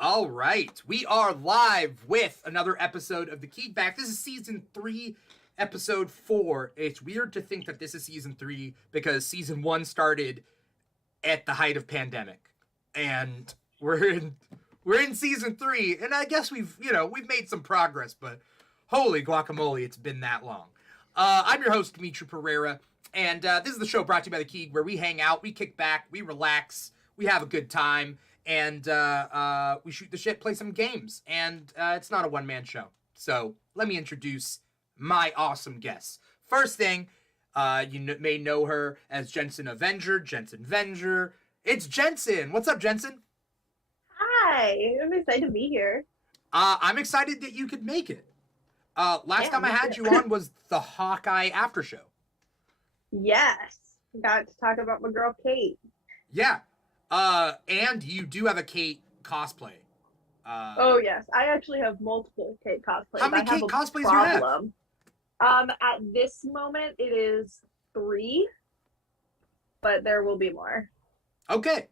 All right, we are live with another episode of the Keegback. This is season 3, episode 4. It's weird to think that this is season 3 because season 1 started at the height of pandemic, and we're in season 3, and I guess we've made some progress, but holy guacamole, it's been that long. I'm your host Dimitri Pereira, and this is the show brought to you by the Keeg, where we hang out, we kick back, we relax, we have a good time. And we shoot the shit, play some games. And it's not a one-man show. So let me introduce my awesome guests. First thing, may know her as Jensen Avenger, Jensen Venger. It's Jensen. What's up, Jensen? Hi. I'm excited to be here. I'm excited that you could make it. Last time I had you on was the Hawkeye after show. Yes. Got to talk about my girl, Kate. Yeah. And you do have a Kate cosplay. Oh yes, I actually have multiple Kate cosplays. How many Kate cosplays do you have? At this moment it is 3, but there will be more. Okay.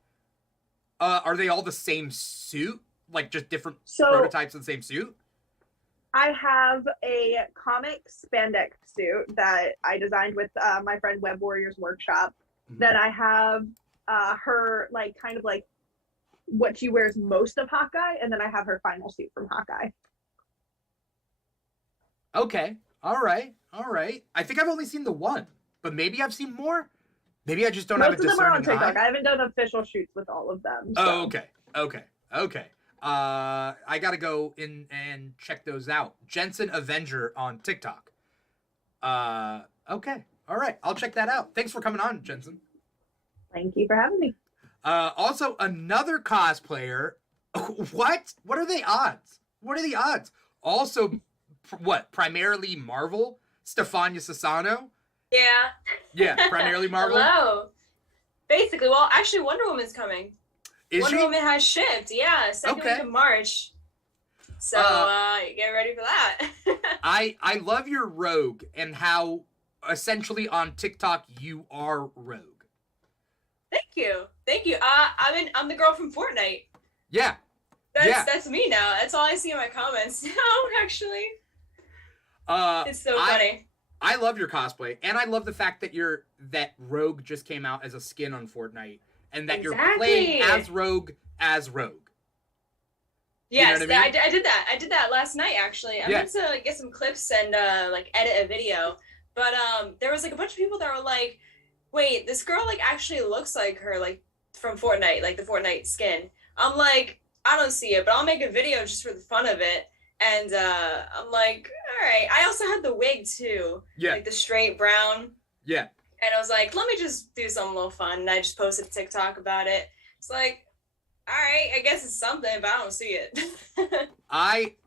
Are they all the same suit? Like just different prototypes of the same suit? I have a comic spandex suit that I designed with my friend Web Warriors Workshop. Mm-hmm. Then I have her kind of what she wears most of Hawkeye, and then I have her final suit from Hawkeye. Okay. All right. I think I've only seen the one, but maybe I've seen more. Maybe I just don't have a discerning eye. Most of them are on TikTok. I haven't done official shoots with all of them. So. Oh, okay. I gotta go in and check those out. Jensen Avenger on TikTok. Okay. All right. I'll check that out. Thanks for coming on, Jensen. Thank you for having me. Also, another cosplayer. What? What are the odds? Also, primarily Marvel? Stefania Sassano? Yeah. Yeah, primarily Marvel? Hello. Basically, well, actually, Wonder Woman's coming. Wonder Woman has shipped, yeah, second week of March. So, get ready for that. I love your Rogue and how, essentially, on TikTok, you are Rogue. Thank you. I'm the girl from Fortnite. Yeah. That's me now. That's all I see in my comments now, actually. It's so funny. I love your cosplay, and I love the fact that Rogue just came out as a skin on Fortnite, and that you're playing as Rogue. Yes, you know what I mean? I did that. I did that last night, actually. I meant to get some clips and edit a video, but there was a bunch of people that were like, wait, this girl actually looks like her from Fortnite, the Fortnite skin. I'm like, I don't see it, but I'll make a video just for the fun of it. And I'm like, all right. I also had the wig too. Yeah. The straight brown. Yeah. And I was like, let me just do something a little fun. And I just posted a TikTok about it. It's like, all right, I guess it's something, but I don't see it. I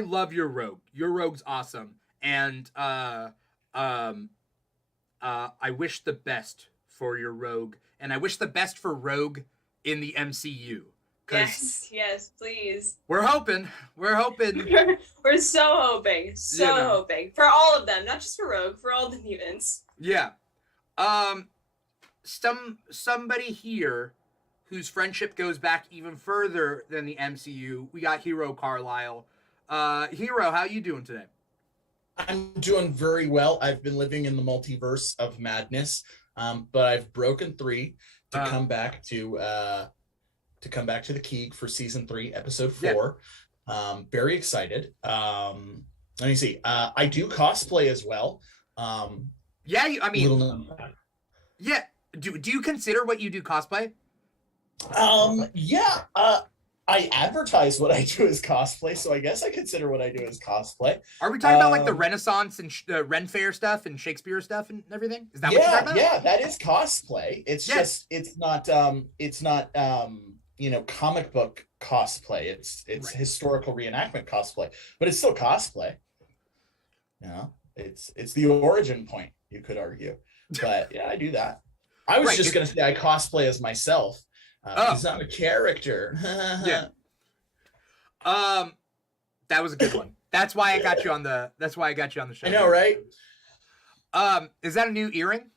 love your Rogue. Your Rogue's awesome. And I wish the best for your Rogue, and I wish the best for Rogue in the MCU. Yes, please. We're hoping. We're so hoping. Hoping. For all of them, not just for Rogue, for all the mutants. Yeah. Somebody here whose friendship goes back even further than the MCU. We got Hero Carlisle. Hero, how you doing today? I'm doing very well. I've been living in the multiverse of madness, but I've broken 3 to come back to the Keeg for season 3, episode 4. Yeah. Very excited. Let me see. I do cosplay as well. Yeah, yeah. Do you consider what you do cosplay? Yeah. I advertise what I do as cosplay, so I guess I consider what I do as cosplay. Are we talking about the Renaissance and Ren Fair stuff and Shakespeare stuff and everything? Is that what you're talking about? Yeah, that is cosplay. It's just it's not comic book cosplay. It's historical reenactment cosplay, but it's still cosplay. It's the origin point, you could argue. But yeah, I do that. I was just gonna say I cosplay as myself. Because I'm a character. Yeah. That was a good one. That's why I got you on the show. I know, right? Is that a new earring?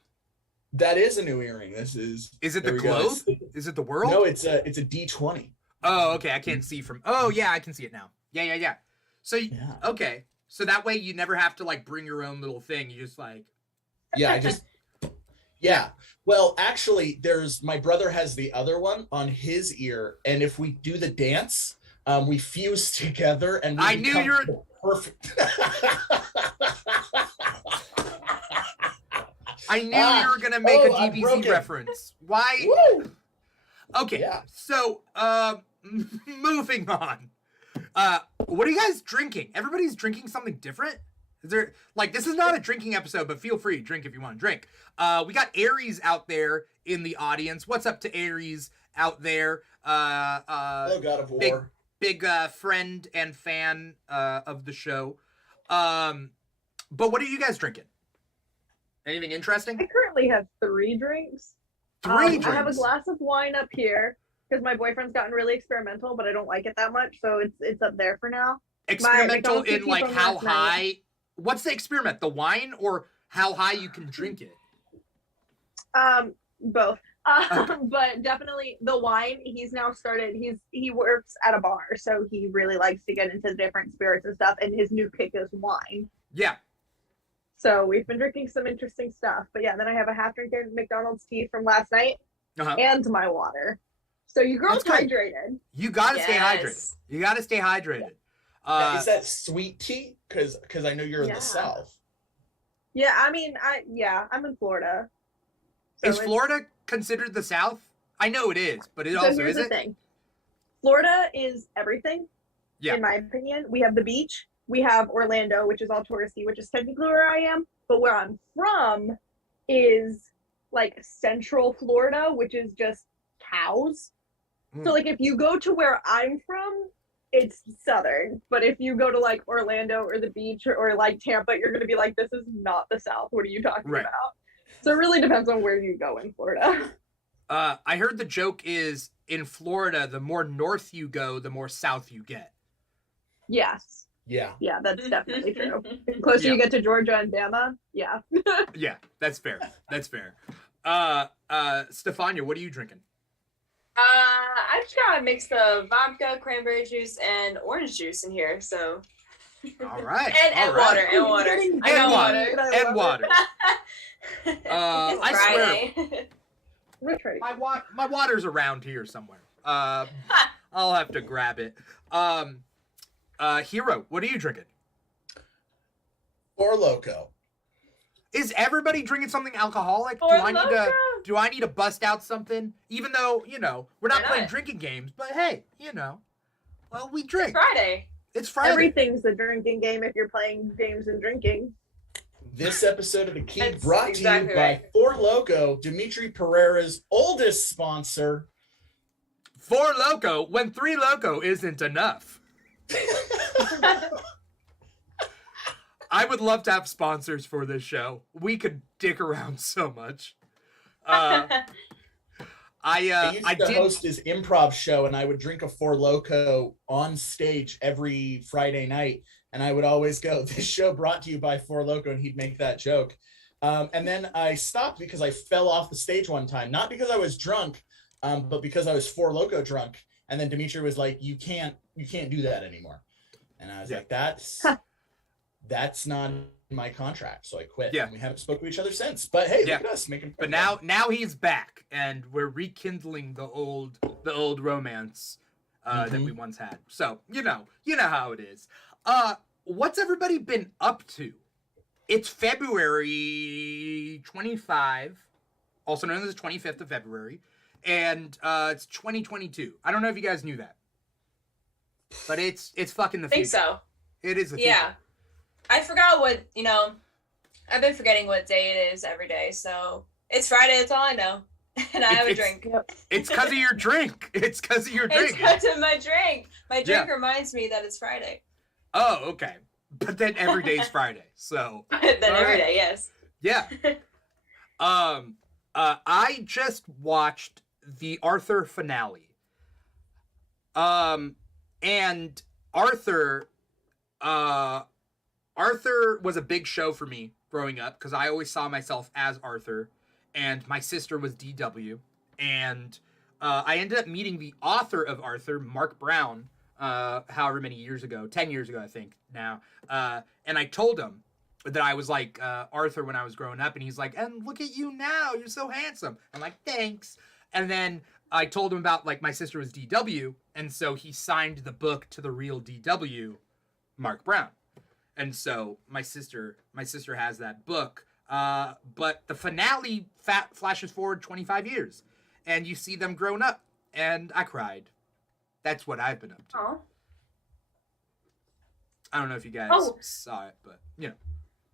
That is a new earring. Is it the globe? Is it the world? No, it's a D20. Oh, okay. I can't see from. Oh, yeah, I can see it now. Yeah. So, Yeah. okay. So that way you never have to like bring your own little thing. You just like. Yeah, I just. Yeah. Well, actually, my brother has the other one on his ear, and if we do the dance, we fuse together, and we I knew become you were the perfect. I knew you were gonna make a I broke DBZ it. reference. Why? Woo! Okay. Yeah. So, moving on. What are you guys drinking? Everybody's drinking something different? Is there like this is not a drinking episode, but feel free to drink if you want to drink. We got Aries out there in the audience. What's up to Aries out there? Hello, God of War. Big friend and fan of the show. But what are you guys drinking? Anything interesting? I currently have 3 drinks. Three drinks. I have a glass of wine up here because my boyfriend's gotten really experimental, but I don't like it that much, so it's up there for now. Experimental McDonald's in cookie like from how last night. high? What's the experiment? The wine or how high you can drink it? Both. Okay. But definitely the wine. He's now started. He works at a bar, so he really likes to get into different spirits and stuff. And his new kick is wine. Yeah. So we've been drinking some interesting stuff. But yeah, then I have a half drink of McDonald's tea from last night Uh-huh. and my water. So you girls That's good. hydrated. You gotta stay hydrated. Yes. You gotta stay hydrated. Is that sweet tea? Because I know you're in Yeah. the South. Yeah, I mean, I'm in Florida. So is Florida considered the South? I know it is, but it So also here's is the it? thing. Florida is everything. Yeah. In my opinion, we have the beach. We have Orlando, which is all touristy, which is technically where I am. But where I'm from is like Central Florida, which is just cows. So like if you go to where I'm from, it's southern. But if you go to like Orlando or the beach or like Tampa, you're gonna be like, this is not the South. What are you talking Right. about? So it really depends on where you go in Florida. I heard the joke is in Florida, the more north you go, the more south you get. Yes. Yeah. Yeah, that's definitely true. The closer Yeah. you get to Georgia and Bama, yeah. Yeah, that's fair. That's fair. Stefania, what are you drinking? I've got a mix of vodka, cranberry juice, and orange juice in here. So All right. and all right. water, and water. And I got water. water. I And love water. It's I swear, Friday. Rich right. my water's around here somewhere. I'll have to grab it. Hero, what are you drinking? Four Loco. Is everybody drinking something alcoholic? Four Do I need to bust out something? Even though, we're not Why playing not? drinking games, but hey, well, we drink. Friday. It's Friday. Everything's a drinking game if you're playing games and drinking. This episode of the Keeg That's brought exactly to you by right. Four Loco, Dimitri Pereira's oldest sponsor. 4 Loco when 3 Loco isn't enough. I would love to have sponsors for this show. We could dick around so much. I used I to did. host his improv show, and I would drink a Four Loco on stage every Friday night. And I would always go, "This show brought to you by Four Loco," and he'd make that joke. And then I stopped because I fell off the stage one time, not because I was drunk, but because I was Four Loco drunk. And then Dimitri was like, "You can't do that anymore." And I was like, "That's not in my contract," so I quit. Yeah. And we haven't spoken to each other since. But hey, Yeah. look at us making. But now he's back, and we're rekindling the old romance that we once had. So you know how it is. What's everybody been up to? It's February 25, also known as the 25th of February, and it's 2022. I don't know if you guys knew that, but it's fucking the I think future. so. It is the future. Yeah. I forgot what, I've been forgetting what day it is every day. So it's Friday. That's all I know. And I have a drink. It's because of your drink. It's because of your It's drink. because of my drink. My drink Yeah. reminds me that it's Friday. Oh, okay. But then every day's Friday. So But then All every right. day, yes. yeah. I just watched the Arthur finale. And Arthur was a big show for me growing up because I always saw myself as Arthur, and my sister was DW, and I ended up meeting the author of Arthur, Mark Brown, however many years ago, 10 years ago, I think now. And I told him that I was like Arthur when I was growing up, and he's like, and look at you now, you're so handsome. I'm like, thanks. And then I told him about like my sister was DW, and so he signed the book to the real DW, Mark Brown. And so my sister has that book. But the finale flashes forward 25 years, and you see them grown up, and I cried. That's what I've been up to. Aww. I don't know if you guys saw it, but you know.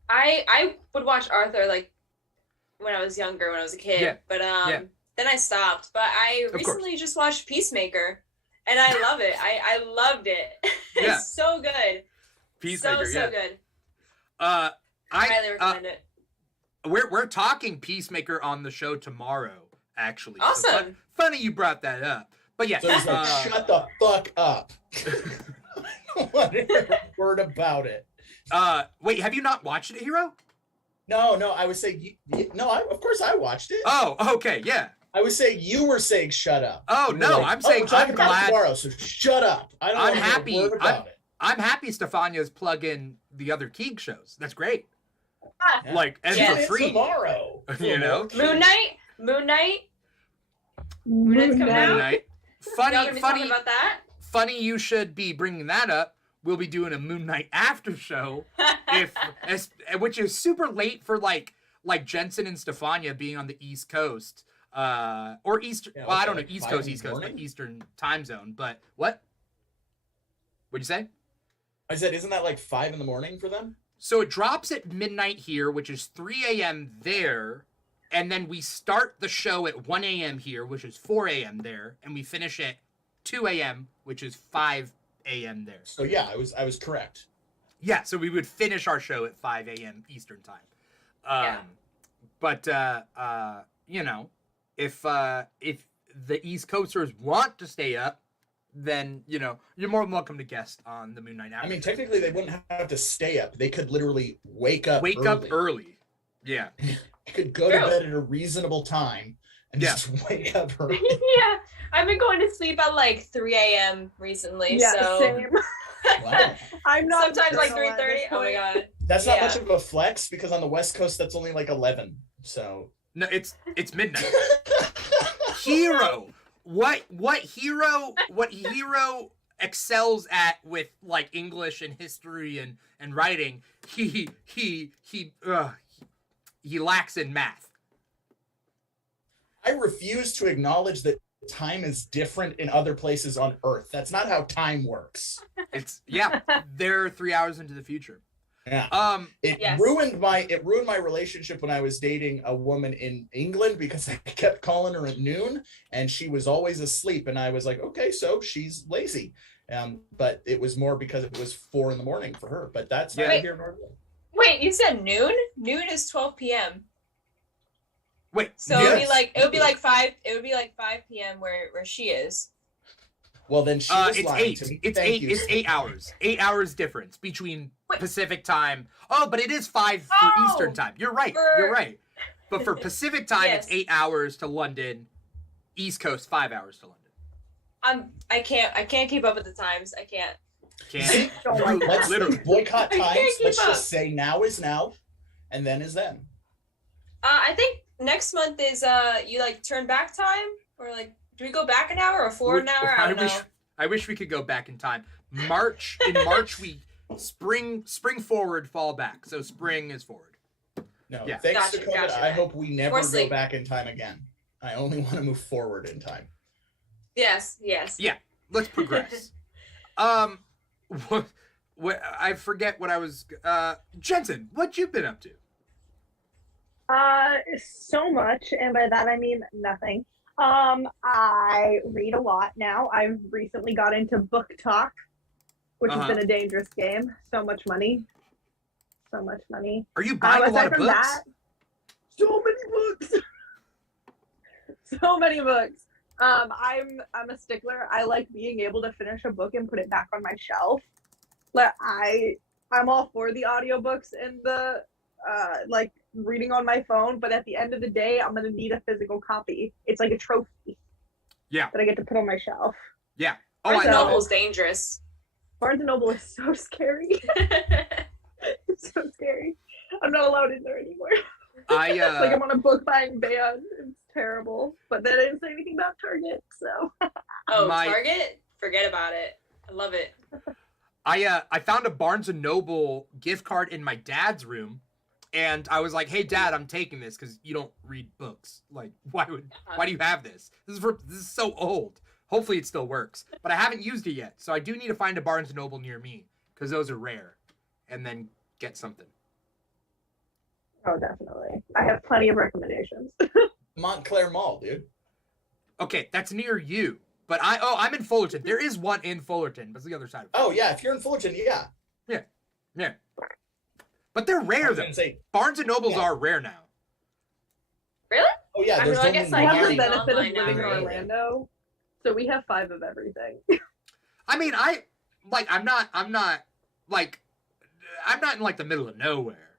I would watch Arthur like when I was younger, when I was a kid, but then I stopped. But I recently just watched Peacemaker, and I love it. I loved it. Yeah. It's so good. Peacemaker, so good. I highly recommend it. We're talking Peacemaker on the show tomorrow, actually. Awesome. So funny you brought that up. But yeah. So he's like, shut the fuck up. I don't want to hear a word about it. Wait, have you not watched it, Hero? No, I would say of course I watched it. Oh, okay, yeah. I was saying you were saying shut up. Oh you no, like, I'm saying we're talking I'm about glad. it tomorrow, so shut up. I don't want to hear a word about it. I'm happy Stefania's plugging the other Keeg shows. That's great. Yeah. Like, and Yeah. for free. Tomorrow. You know? Moon Knight. Moon Knight's coming Moon out. Knight. Y'all gonna be talking about that? Funny you should be bringing that up. We'll be doing a Moon Knight after show, which is super late for like Jensen and Stefania being on the East Coast, or Eastern. Yeah, well, I don't know like East 5 Coast, in East the Coast, but morning? Eastern time zone. But what? What'd you say? I said, isn't that like 5 in the morning for them? So it drops at midnight here, which is 3 a.m. there, and then we start the show at 1 a.m. here, which is 4 a.m. there, and we finish at 2 a.m., which is 5 a.m. there. So yeah, I was correct. Yeah, so we would finish our show at 5 a.m. Eastern time. Yeah. But you know, if the East Coasters want to stay up, then you know you're more than welcome to guest on the Moon Knight After. I mean, technically they wouldn't have to stay up. They could literally wake up early. Yeah. You could go to bed at a reasonable time and just wake up early. Yeah. I've been going to sleep at like 3 a.m. recently. Yeah, so same. Wow. I'm not sometimes like journal at 3:30. this Oh my point. god. That's not Yeah. much of a flex because on the West Coast that's only like 11. So No, it's midnight. Hero. What hero excels at with like English and history and writing, he lacks in math. I refuse to acknowledge that time is different in other places on Earth. That's not how time works. They're 3 hours into the future. Yeah. It Yes. ruined my relationship when I was dating a woman in England because I kept calling her at noon and she was always asleep and I was like, okay, so she's lazy. But it was more because it was 4 a.m. for her. But that's not here nor there. Wait, you said noon? Noon is 12 p.m. Wait, So Yes. it would be like 5 p.m. where she is. Well, then she was it's lying 8. to me. It's Thank 8. you. It's 8 hours. 8 hours difference between Wait. Pacific time. Oh, but it is 5 for Oh, Eastern time. You're right. for- You're right. But for Pacific time, Yes. it's 8 hours to London. East Coast, 5 hours to London. I can't keep up with the times. I can't. Can't. Let's Literally. boycott I can't times. keep Let's up. just say now is now, and then is then. I think next month is you like turn back time, or like do we go back an hour or forward an hour? I don't know. I wish we could go back in time. In March we spring forward, fall back. So spring is forward. No, Yeah. thanks to Gotcha, COVID, gotcha. I hope we never Or go sleep. back in time again. I only want to move forward in time. Yes. Yeah. Let's progress. What I forget what I was. Jensen, what you been up to? So much, and by that I mean nothing. I read a lot now. I've recently got into book talk, which has been a dangerous game. So much money. Are you buying a lot of books? That, so many books. So many books. I'm a stickler. I like being able to finish a book and put it back on my shelf. Like I'm all for the audiobooks and the like reading on my phone, but at the end of the day, I'm gonna need a physical copy. It's like a trophy. Yeah. That I get to put on my shelf. Yeah. Oh, Barnes I and love Noble's it. dangerous. Barnes and Noble is so scary. It's so scary. I'm not allowed in there anymore. I Like I'm on a book buying ban. It's terrible. But they didn't say anything about Target, so. Oh, My- Target? Forget about it. I love it. I found a Barnes and Noble gift card in my dad's room, and I was like, "Hey, Dad, I'm taking this because you don't read books. Like, why do you have this? This is so old. Hopefully, it still works, but I haven't used it yet. So I do need to find a Barnes and Noble near me because those are rare, and then get something." Oh, definitely. I have plenty of recommendations. Montclair Mall, dude. Okay, that's near you, but I'm in Fullerton. There is one in Fullerton, but it's the other side of it. Oh yeah, if you're in Fullerton, yeah. Yeah. But they're I rare was though. gonna say, Barnes and Nobles Yeah. are rare now. Really? oh yeah, I there's mean, I only guess I like have the everything benefit of online now, living in right? Orlando, so we have 5 of everything. I mean, I'm not in like the middle of nowhere,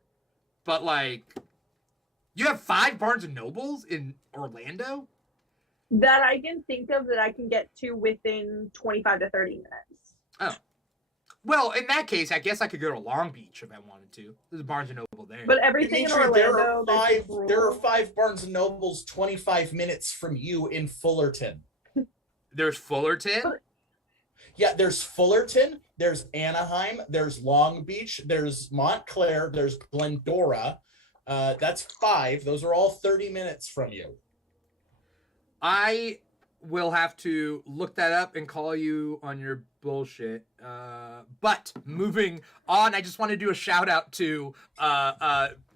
but like, you have 5 Barnes and Nobles in Orlando? That I can think of that I can get to within 25 to 30 minutes. Well, in that case, I guess I could go to Long Beach if I wanted to. There's a Barnes and Noble there. But everything in Dimitri, Orlando, there are 5 Barnes and Nobles 25 minutes from you in Fullerton. There's Fullerton. Yeah, there's Fullerton, there's Anaheim, there's Long Beach, there's Montclair, there's Glendora. That's 5. Those are all 30 minutes from you. I will have to look that up and call you on your bullshit. But moving on, I just want to do a shout out to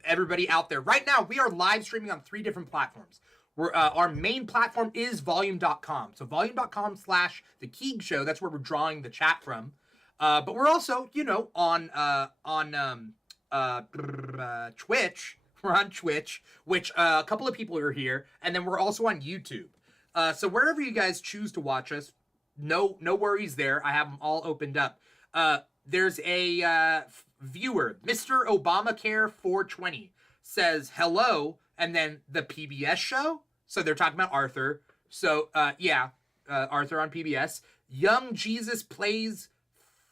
everybody out there. Right now, we are live streaming on 3 different platforms. Our main platform is volume.com. So volume.com/The Keeg Show. That's where we're drawing the chat from. But we're also, on Twitch. We're on Twitch, which a couple of people are here. And then we're also on YouTube. So wherever you guys choose to watch us, no worries there. I have them all opened up. There's a viewer, Mr. Obamacare 420, says hello, and then the PBS show. So they're talking about Arthur. So Arthur on PBS. Young Jesus Plays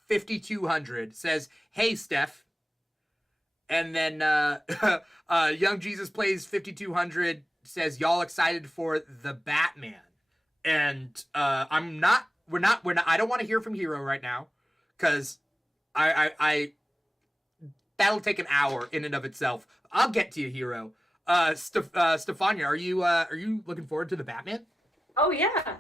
5200 says, "Hey Steph." And then Young Jesus Plays 5200 says, "Y'all excited for the Batman?" And I don't want to hear from Hero right now, because I that'll take an hour in and of itself. I'll get to you, Hero. Stefania, are you looking forward to the Batman? Oh yeah,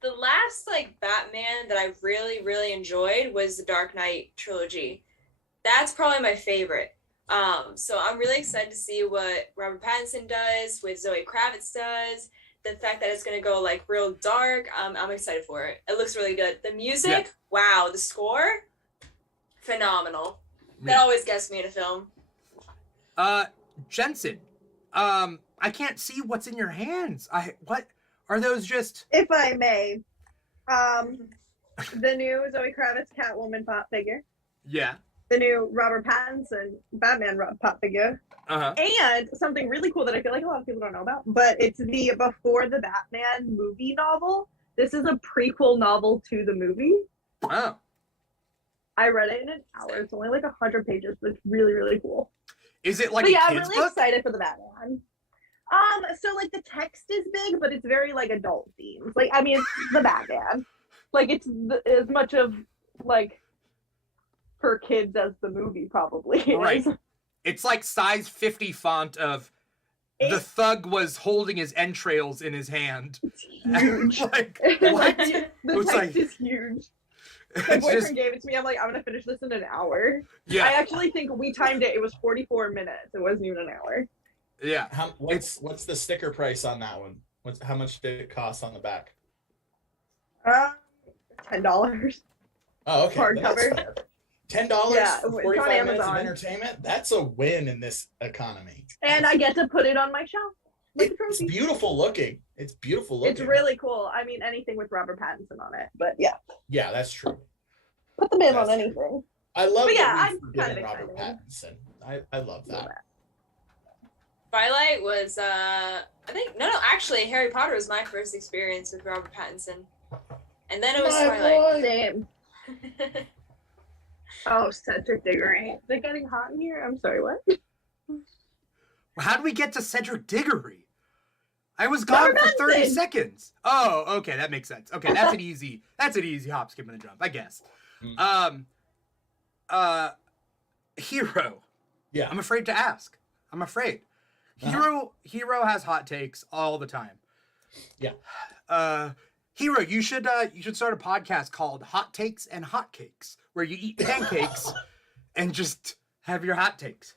the last like Batman that I really really enjoyed was the Dark Knight trilogy. That's probably my favorite. So I'm really excited to see what Robert Pattinson does, what Zoe Kravitz does. The fact that it's gonna go like real dark, I'm excited for it. It looks really good. The music, wow. The score, phenomenal. That always gets me in a film. Jensen, I can't see what's in your hands. What are those? Just If I may, the new Zoe Kravitz Catwoman pop figure, yeah. the new Robert Pattinson Batman pop figure, and something really cool that I feel like a lot of people don't know about, but it's the Before the Batman movie novel. This is a prequel novel to the movie. Oh. I read it in an hour. It's only like 100 pages, but it's really, really cool. Is it like But a yeah, I'm kid's really book? excited for the Batman. So like the text is big, but it's very like adult themes. Like, I mean, it's the Batman. Like it's as much of like for kids as the movie probably is. Right. It's like size 50 font of the thug was holding his entrails in his hand. It's huge. Like, Like, what? the It's text like- is huge. My It's boyfriend just, gave it to me. I'm like, I'm gonna finish this in an hour. yeah, I actually think we timed it. It was 44 minutes. It wasn't even an hour. yeah. What's the sticker price on that one? How much did it cost on the back? $10. Oh, okay. Hardcover. $10 Yeah, for it's on 45 minutes of Amazon. entertainment? That's a win in this economy. And I get to put it on my shelf. Like a It's trophy. beautiful looking. It's beautiful looking. It's really cool. I mean, anything with Robert Pattinson on it. But yeah, Yeah, that's true. put them in That's on true. anything. I love But yeah, that I'm we've kind forgiven of Robert excited. Pattinson. I love that. Twilight was actually Harry Potter was my first experience with Robert Pattinson. And then it was Twilight. Same. Oh, Cedric Diggory. Is it getting hot in here? I'm sorry, what? How did we get to Cedric Diggory? I was gone for 30 seconds. Oh, okay, that makes sense. Okay, that's an easy hop, skip, and a jump, I guess. Hero. Yeah. I'm afraid to ask. I'm afraid. Hero has hot takes all the time. Yeah. Hero, you should start a podcast called Hot Takes and Hotcakes, where you eat pancakes and just have your hot takes.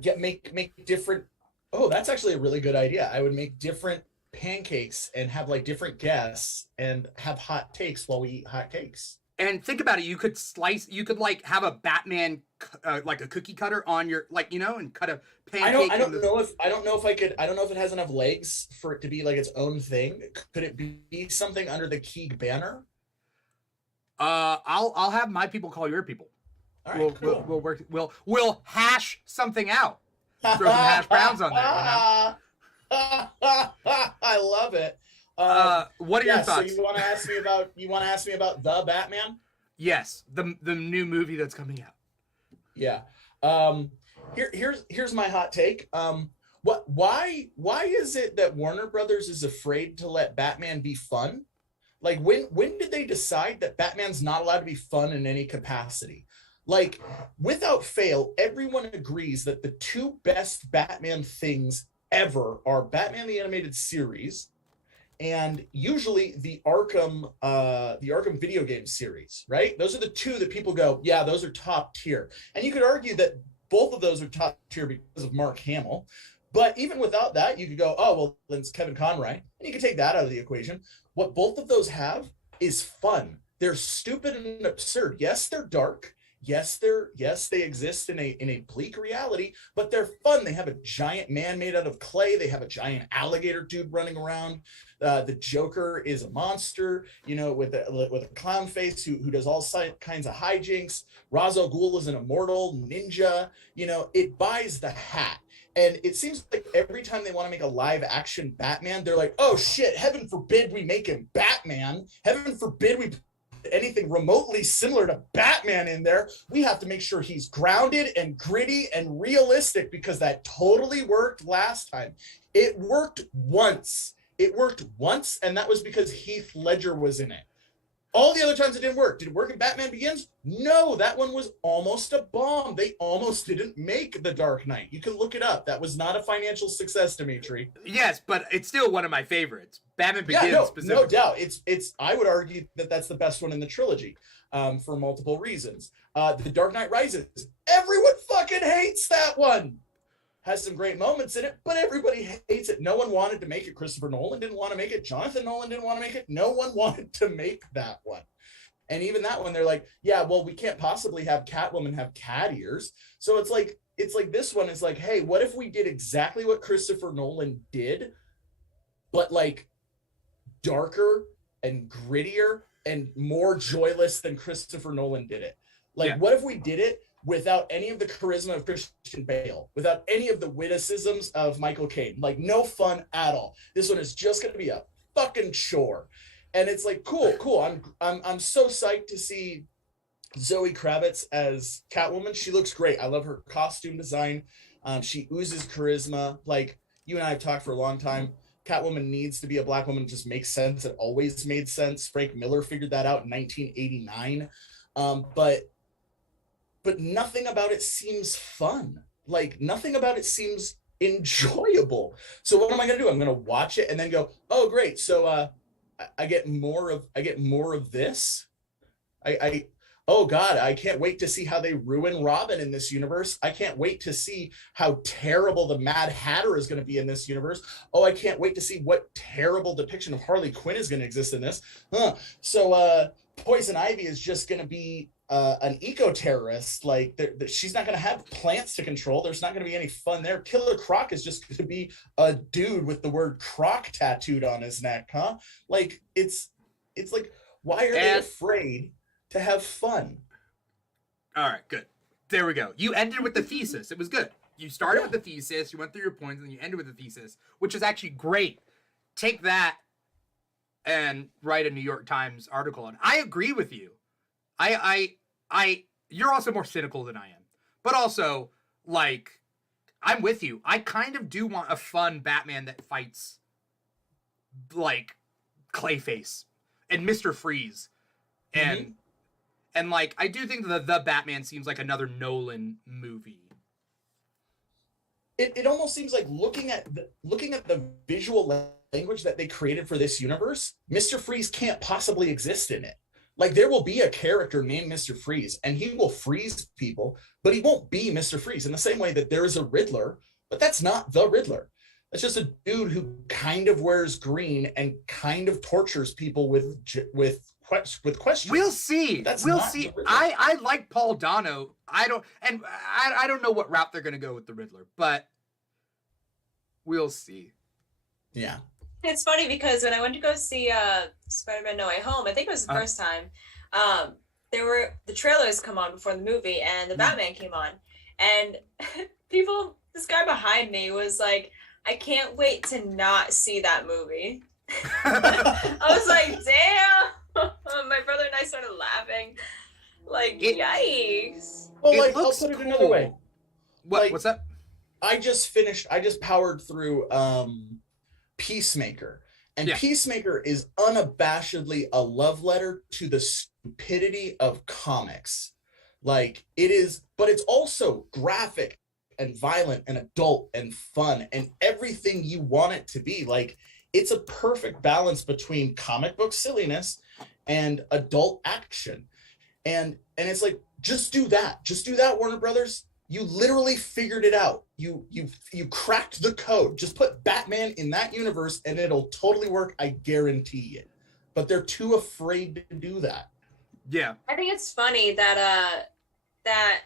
Yeah, make different. Oh, that's actually a really good idea. I would make different pancakes and have like different guests and have hot takes while we eat hot cakes. And think about it. You could like have a Batman, like a cookie cutter on your, like, you know, and cut a pancake. I don't know if it has enough legs for it to be like its own thing. Could it be something under the Keeg banner? I'll have my people call your people. All right, cool. We'll work. We'll hash something out. Throw some hash browns on there. You know? I love it. What are your thoughts? So you want to ask me about the Batman? Yes, the new movie that's coming out. Yeah. Here's my hot take. Why is it that Warner Brothers is afraid to let Batman be fun? Like when did they decide that Batman's not allowed to be fun in any capacity? Like, without fail, everyone agrees that the two best Batman things ever are Batman the Animated Series and usually the Arkham video game series, right? Those are the two that people go, yeah, those are top tier. And you could argue that both of those are top tier because of Mark Hamill. But even without that, you could go, oh, well, then it's Kevin Conroy. And you can take that out of the equation. What both of those have is fun. They're stupid and absurd. Yes, they're dark. Yes, they exist in a bleak reality, but they're fun. They have a giant man made out of clay. They have a giant alligator dude running around. The Joker is a monster, you know, with a clown face who does all kinds of hijinks. Ra's al Ghul is an immortal ninja. You know, it buys the hat. And it seems like every time they want to make a live action Batman, they're like, oh shit, heaven forbid we make him Batman. Heaven forbid we anything remotely similar to Batman in there. We have to make sure he's grounded and gritty and realistic because that totally worked last time. It worked once, and that was because Heath Ledger was in it. All the other times it didn't work. Did it work in Batman Begins? No, that one was almost a bomb. They almost didn't make The Dark Knight. You can look it up. That was not a financial success, Dimitri. Yes, but it's still one of my favorites. Batman Begins. Yeah, no doubt. It's. I would argue that that's the best one in the trilogy, for multiple reasons. The Dark Knight Rises. Everyone fucking hates that one. Has some great moments in it, but everybody hates it. No one wanted to make it. Christopher Nolan didn't want to make it. Jonathan Nolan didn't want to make it. No one wanted to make that one. And even that one, they're like, yeah, well, we can't possibly have Catwoman have cat ears. So it's like this one is like, hey, what if we did exactly what Christopher Nolan did, but like darker and grittier and more joyless than Christopher Nolan did it? Like, What if we did it without any of the charisma of Christian Bale, without any of the witticisms of Michael Caine? Like, no fun at all. This one is just going to be a fucking chore. And it's like, cool. I'm so psyched to see Zoe Kravitz as Catwoman. She looks great. I love her costume design. She oozes charisma. Like, you and I have talked for a long time. Catwoman needs to be a black woman. It just makes sense. It always made sense. Frank Miller figured that out in 1989. But nothing about it seems fun. Like, nothing about it seems enjoyable. So what am I going to do? I'm going to watch it and then go, oh, great. So I get more of this. Oh God, I can't wait to see how they ruin Robin in this universe. I can't wait to see how terrible the Mad Hatter is going to be in this universe. Oh, I can't wait to see what terrible depiction of Harley Quinn is going to exist in this. So Poison Ivy is just going to be an eco-terrorist. Like, she's not going to have plants to control. There's not going to be any fun there. Killer Croc is just going to be a dude with the word Croc tattooed on his neck, huh? Like, it's like, why are they afraid to have fun? All right, good. There we go. You ended with the thesis. It was good. you started with the thesis, you went through your points, and you ended with the thesis, which is actually great. Take that and write a New York Times article on it. I agree with you. You're also more cynical than I am. But also, like, I'm with you. I kind of do want a fun Batman that fights, like, Clayface and Mr. Freeze. And like, I do think that the Batman seems like another Nolan movie. It almost seems like looking at the visual language that they created for this universe, Mr. Freeze can't possibly exist in it. Like, there will be a character named Mr. Freeze, and he will freeze people, but he won't be Mr. Freeze. In the same way that there is a Riddler, but that's not the Riddler. That's just a dude who kind of wears green and kind of tortures people with questions. We'll see. We'll see. I like Paul Dano. I don't know what route they're gonna go with the Riddler, but we'll see. Yeah. It's funny because when I went to go see Spider-Man No Way Home, I think it was the first time, the trailers come on before the movie and the Batman came on. And this guy behind me was like, I can't wait to not see that movie. I was like, damn. My brother and I started laughing. Like, yikes. Well, like, I'll put it another way. What's that? I just powered through Peacemaker. And Peacemaker is unabashedly a love letter to the stupidity of comics. Like, it is, but it's also graphic and violent and adult and fun and everything you want it to be. Like, it's a perfect balance between comic book silliness and adult action. And it's like, just do that, Warner Brothers. You literally figured it out. You cracked the code. Just put Batman in that universe and it'll totally work. I guarantee it. But they're too afraid to do that. Yeah. I think it's funny that that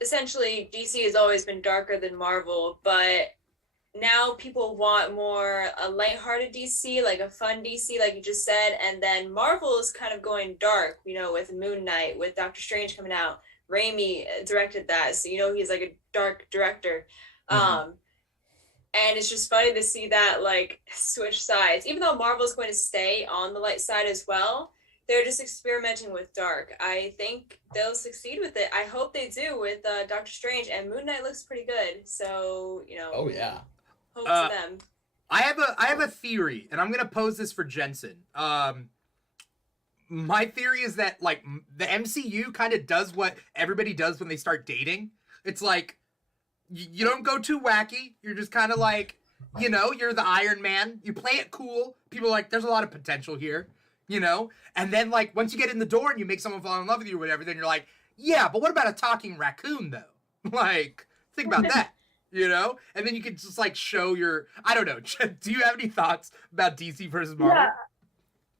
essentially DC has always been darker than Marvel, but now people want more a lighthearted DC, like a fun DC, like you just said, and then Marvel is kind of going dark, with Moon Knight, with Doctor Strange coming out. Raimi directed that, so he's like a dark director. And it's just funny to see that like switch sides. Even though Marvel's going to stay on the light side as well, they're just experimenting with dark. I think they'll succeed with it. I hope they do with Doctor Strange, and Moon Knight looks pretty good. So Oh yeah. Hope to them. I have a theory, and I'm gonna pose this for Jensen. My theory is that like the MCU kind of does what everybody does when they start dating. It's like you don't go too wacky. You're just kind of like, you're the Iron Man. You play it cool. People are like, there's a lot of potential here, And then like once you get in the door and you make someone fall in love with you or whatever, then you're like, yeah, but what about a talking raccoon though? Like, think about that. And then you can just like show I don't know. Do you have any thoughts about DC versus Marvel? Yeah.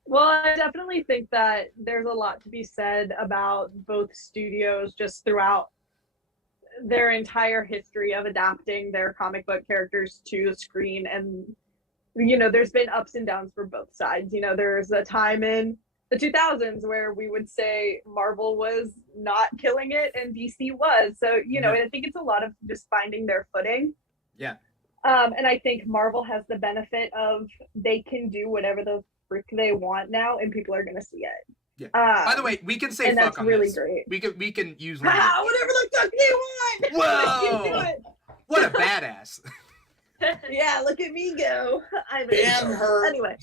Well, I definitely think that there's a lot to be said about both studios just throughout their entire history of adapting their comic book characters to the screen. And, there's been ups and downs for both sides. There's a time in the 2000s where we would say Marvel was not killing it and DC was. So, and I think it's a lot of just finding their footing. Yeah. And I think Marvel has the benefit of they can do whatever the frick they want now, and people are going to see it. Yeah. By the way, we can say and fuck that's on really this. great. We can use whatever the fuck you want. Whoa! What a badass. Yeah, look at me go. I'm Damn her. Anyway.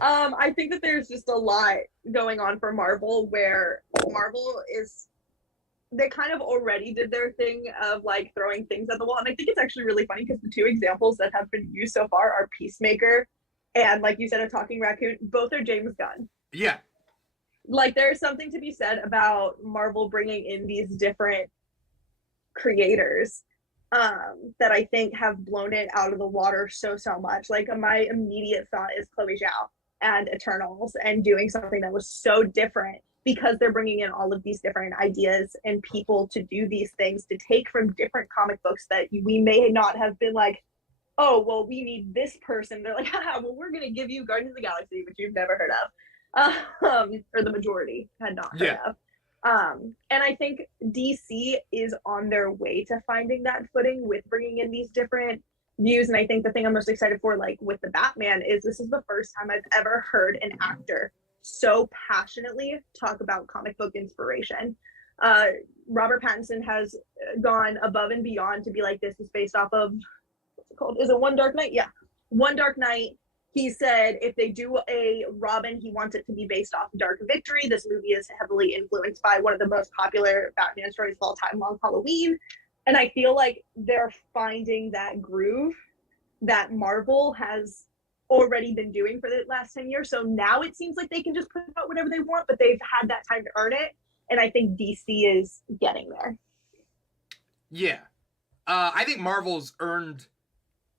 I think that there's just a lot going on for Marvel where they kind of already did their thing of like throwing things at the wall. And I think it's actually really funny because the two examples that have been used so far are Peacemaker and, like you said, a talking raccoon. Both are James Gunn. Yeah. Like, there's something to be said about Marvel bringing in these different creators that I think have blown it out of the water so much. Like, my immediate thought is Chloe Zhao and Eternals and doing something that was so different because they're bringing in all of these different ideas and people to do these things, to take from different comic books that we may not have been like, oh, well, we need this person. They're like, haha, well, we're going to give you Guardians of the Galaxy, which you've never heard of. Or the majority had not heard And I think DC is on their way to finding that footing with bringing in these different views. And I think the thing I'm most excited for, like with the Batman, is this is the first time I've ever heard an actor so passionately talk about comic book inspiration. Robert Pattinson has gone above and beyond to be like, this is based off of, what's it called? Is it One Dark Knight? Yeah, One Dark Knight. He said if they do a Robin, he wants it to be based off Dark Victory. This movie is heavily influenced by one of the most popular Batman stories of all time, Long Halloween. And I feel like they're finding that groove that Marvel has already been doing for the last 10 years. So now it seems like they can just put out whatever they want, but they've had that time to earn it. And I think DC is getting there. Yeah. I think Marvel's earned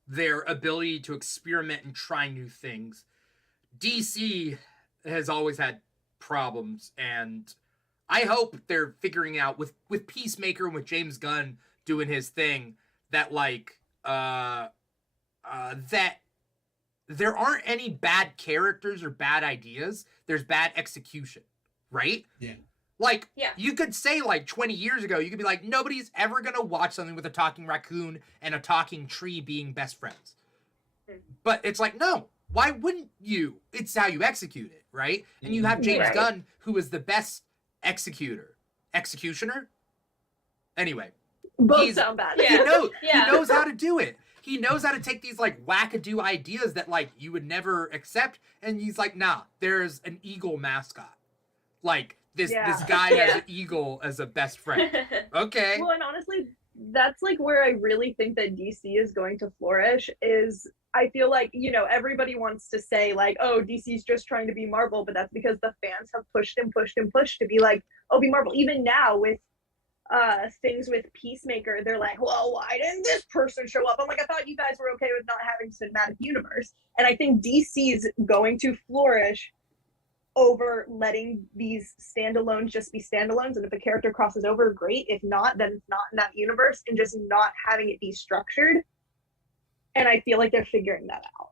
their ability to experiment and try new things. DC has always had problems, and I hope they're figuring out with Peacemaker and with James Gunn doing his thing that that there aren't any bad characters or bad ideas. There's bad execution, right? Yeah. You could say 20 years ago, you could be like, nobody's ever going to watch something with a talking raccoon and a talking tree being best friends. But it's like, no, why wouldn't you? It's how you execute it, right? And you have James Gunn, who is the best executioner. Anyway. Both sound bad. He knows how to do it. He knows how to take these wackadoo ideas that you would never accept. And he's like, nah, there's an eagle mascot. This guy has an eagle as a best friend. Okay. Well, and honestly, that's where I really think that DC is going to flourish. Is I feel like, everybody wants to say oh, DC's just trying to be Marvel, but that's because the fans have pushed and pushed and pushed to be oh, be Marvel. Even now with things with Peacemaker, they're like, well, why didn't this person show up? I'm like, I thought you guys were okay with not having cinematic universe. And I think DC's going to flourish over letting these standalones just be standalones, and if a character crosses over, great. If not, then it's not in that universe, and just not having it be structured. And I feel like they're figuring that out.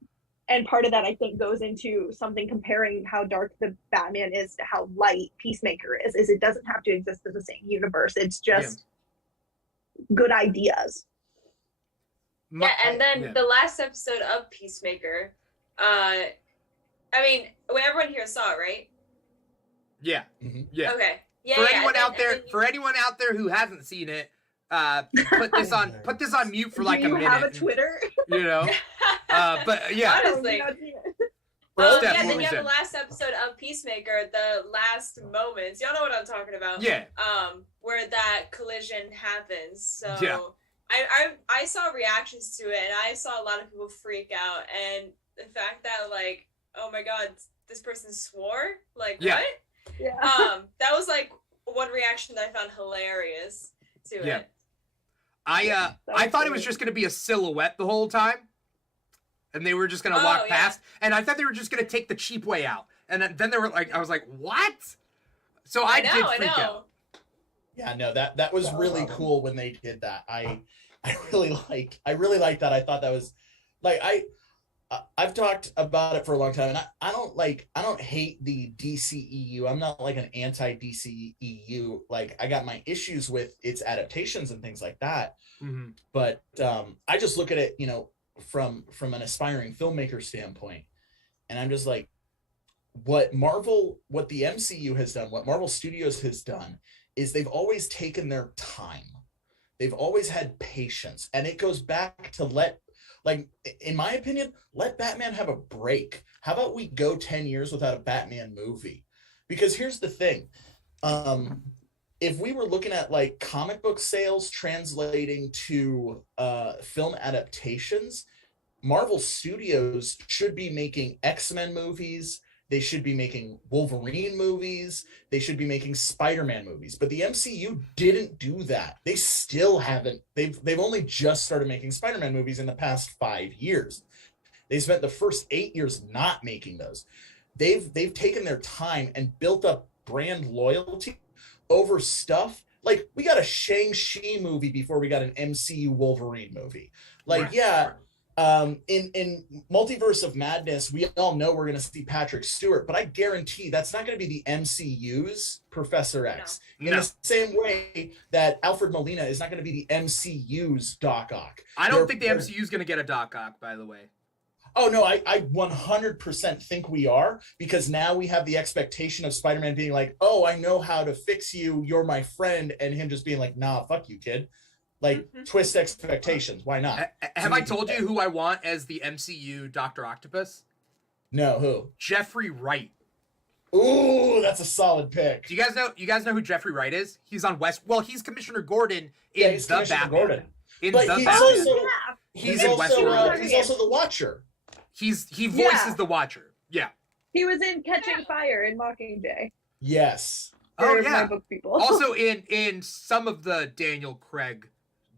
And part of that, I think, goes into something comparing how dark the Batman is to how light Peacemaker is it doesn't have to exist in the same universe. It's just good ideas. And then the last episode of Peacemaker, everyone here saw it, right? Yeah. Mm-hmm. Yeah. Okay. Yeah. For anyone out there who hasn't seen it, put this on mute for a minute. Do you have a Twitter? But yeah. Honestly. Then you have the last episode of Peacemaker, the last moments. Y'all know what I'm talking about. Yeah. Where that collision happens. So yeah. I saw reactions to it, and I saw a lot of people freak out, and the fact that oh my god, this person swore? What? Yeah. That was one reaction that I found hilarious to it. I thought it was just gonna be a silhouette the whole time, and they were just gonna walk past, and I thought they were just gonna take the cheap way out, and then they were I was like, what? So I did freak out. Yeah, no, that was really cool when they did that. I really like that. I thought that was I've talked about it for a long time, and I don't hate the DCEU. I'm not an anti-DCEU. I got my issues with its adaptations and things like that. Mm-hmm. But I just look at it, from an aspiring filmmaker standpoint, and I'm just what the MCU has done, what Marvel Studios has done, is they've always taken their time. They've always had patience, and it goes back to in my opinion, let Batman have a break. How about we go 10 years without a Batman movie? Because here's the thing. If we were looking at comic book sales translating to film adaptations, Marvel Studios should be making X-Men movies. They should be making Wolverine movies. They should be making Spider-Man movies. But the MCU didn't do that. They still haven't. They've only just started making Spider-Man movies in the past 5 years. They spent the first 8 years not making those. They've taken their time and built up brand loyalty over stuff. We got a Shang-Chi movie before we got an MCU Wolverine movie. in Multiverse of Madness, we all know we're going to see Patrick Stewart, but I guarantee that's not going to be the MCU's Professor X. No. In the same way that Alfred Molina is not going to be the MCU's Doc Ock. I don't think the MCU is going to get a Doc Ock, by the way. Oh, no, I 100% think we are, because now we have the expectation of Spider-Man being like, oh, I know how to fix you. You're my friend. And him just being like, nah, fuck you, kid. Like, twist expectations. Why not? Have I told you who I want as the MCU Dr. Octopus? No, who? Jeffrey Wright. Ooh, that's a solid pick. Do you guys know who Jeffrey Wright is? He's on West. Well, he's Commissioner Gordon in he's the Commissioner Batman. Gordon. In But the he's Batman. also, He's in Westworld. he's also the Watcher. He voices the Watcher. Yeah. He was in Catching Fire in Mockingjay. Yes. Oh For yeah. my book people. Also in some of the Daniel Craig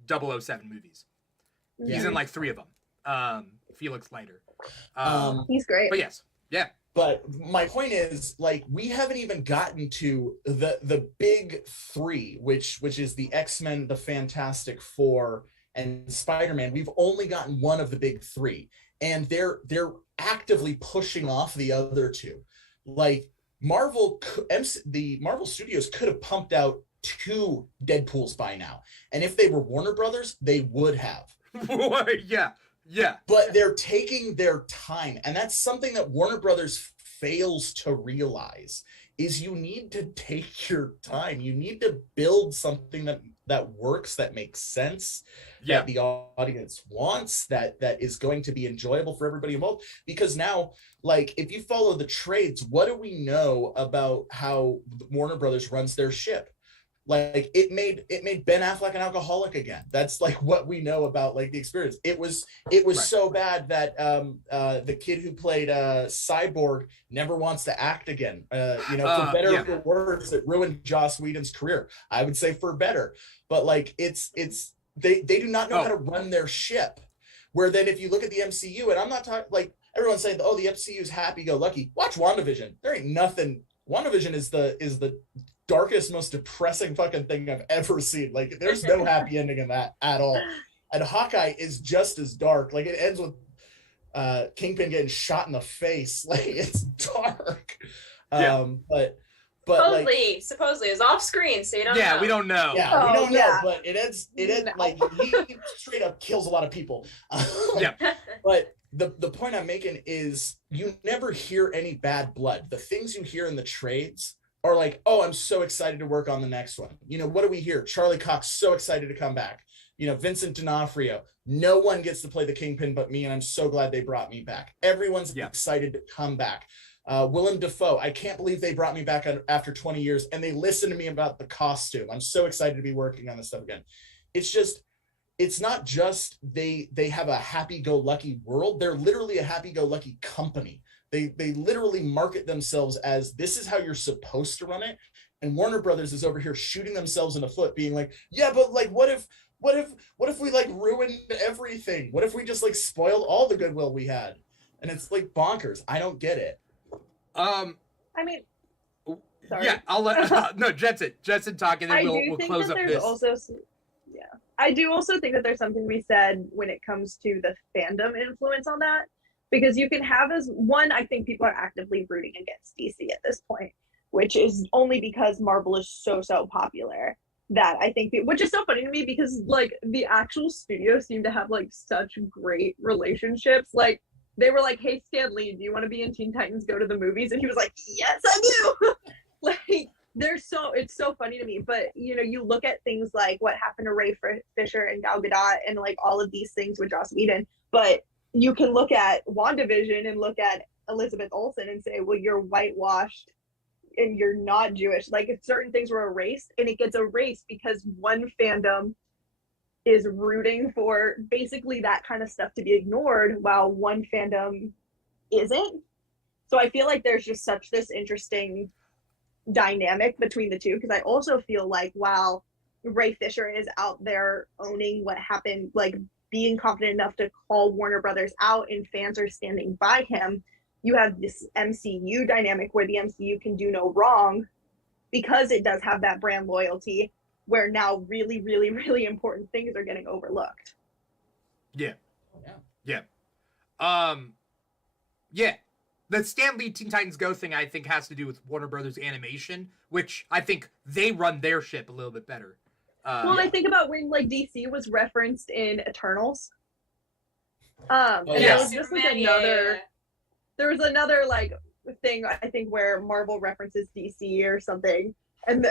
007 movies. He's in like 3 of them. Felix Leiter. He's great. But yes. Yeah. But my point is, like, we haven't even gotten to the big 3, which is the X-Men, the Fantastic Four, and Spider-Man. We've only gotten one of the big 3, and they're actively pushing off the other 2. Like, the Marvel Studios could have pumped out 2 Deadpools by now, and if they were Warner Brothers, they would have. Yeah. But they're taking their time, and that's something that Warner Brothers fails to realize, is you need to take your time. You need to build something that works, that makes sense, that the audience wants, that is going to be enjoyable for everybody involved. Because now, like, if you follow the trades, what do we know about how Warner Brothers runs their ship? Like, it made Ben Affleck an alcoholic again. That's like what we know about, like, the experience. It was right. So bad that the kid who played Cyborg never wants to act again. For better or for worse, it ruined Joss Whedon's career. I would say for better, but like they do not know how to run their ship. Where then if you look at the MCU, and I'm not talking like everyone's saying, oh, the MCU is happy-go-lucky. Watch WandaVision. There ain't nothing. WandaVision is the darkest, most depressing fucking thing I've ever seen. Like, there's no happy ending in that at all. And Hawkeye is just as dark. Like, it ends with Kingpin getting shot in the face. Like, it's dark. But supposedly it's off screen, so you don't know. Yeah, we don't know. Yeah, we don't know, but it ends like he straight up kills a lot of people. But the point I'm making is you never hear any bad blood. The things you hear in the trades are like, oh, I'm so excited to work on the next one. You know, what do we hear? Charlie Cox, so excited to come back. You know, Vincent D'Onofrio, no one gets to play the Kingpin but me, and I'm so glad they brought me back. Everyone's excited to come back. Willem Dafoe, I can't believe they brought me back after 20 years, and they listened to me about the costume. I'm so excited to be working on this stuff again. It's not just they have a happy-go-lucky world. They're literally a happy-go-lucky company. They literally market themselves as, this is how you're supposed to run it. And Warner Brothers is over here shooting themselves in the foot, being like, yeah, but like, what if we like ruined everything? What if we just like spoiled all the goodwill we had? And it's like bonkers. I don't get it. I mean, sorry. Yeah, I'll let no Jensen talk, and then we'll close up this. I do also think that there's something to be said when it comes to the fandom influence on that. Because you can have I think people are actively rooting against DC at this point, which is only because Marvel is so popular that I think, which is so funny to me because like the actual studios seem to have like such great relationships. Like they were like, hey, Stan Lee, do you want to be in Teen Titans Go to the Movies? And he was like, yes, I do. Like it's so funny to me. But you know, you look at things like what happened to Ray Fisher and Gal Gadot and like all of these things with Joss Whedon, but you can look at WandaVision and look at Elizabeth Olsen and say, well, you're whitewashed and you're not Jewish. Like if certain things were erased, and it gets erased because one fandom is rooting for basically that kind of stuff to be ignored while one fandom isn't. So I feel like there's just such this interesting dynamic between the two, because I also feel like while Ray Fisher is out there owning what happened, like being confident enough to call Warner Brothers out and fans are standing by him, you have this MCU dynamic where the MCU can do no wrong because it does have that brand loyalty, where now really, really, really important things are getting overlooked. Yeah. Yeah. Yeah. The Stan Lee Teen Titans Go thing, I think, has to do with Warner Brothers Animation, which I think they run their ship a little bit better. Well, I think about when like DC was referenced in Eternals. And yeah. it was just like another. There was another like thing I think where Marvel references DC or something, and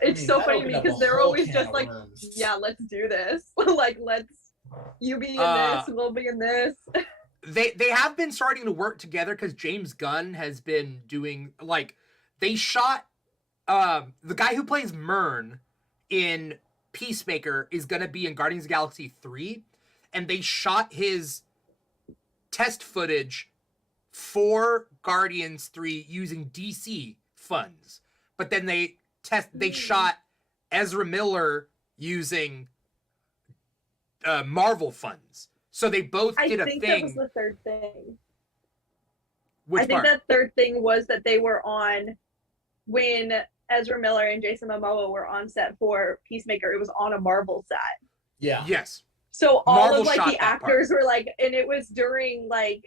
it's so funny to me because they're always just like, yeah, let's do this. Like, let's you be in this, we'll be in this. They have been starting to work together because James Gunn has been doing like they shot the guy who plays Myrn in Peacemaker is gonna be in Guardians of the Galaxy 3, and they shot his test footage for Guardians 3 using DC funds, but then they shot Ezra Miller using Marvel funds. So they both did a thing. I think that was the third thing. Which I think part? that third thing was that they were on when Ezra Miller and Jason Momoa were on set for Peacemaker. It was on a Marvel set. Yeah. Yes. So all Marvel of like shot the actors were like, and it was during like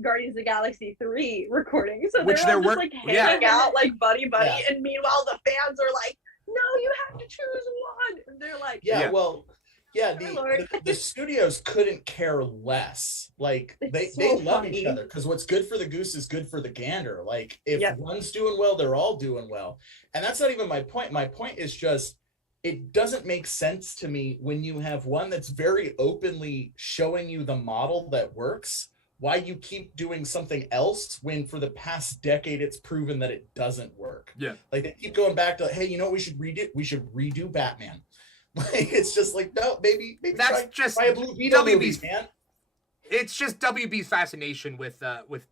Guardians of the Galaxy 3 recording. So they're all just like hanging out like buddy. And meanwhile the fans are like, no, you have to choose one. And they're like, the studios couldn't care less. Like they love each other because what's good for the goose is good for the gander. Like if one's doing well, they're all doing well. And that's not even my point. My point is just it doesn't make sense to me when you have one that's very openly showing you the model that works, why you keep doing something else when for the past decade it's proven that it doesn't work. Yeah. Like they keep going back to, hey, you know what we should redo? We should redo Batman. Like it's just like, no, maybe that's just try a Blue Beetle movie, man. It's just WB's fascination with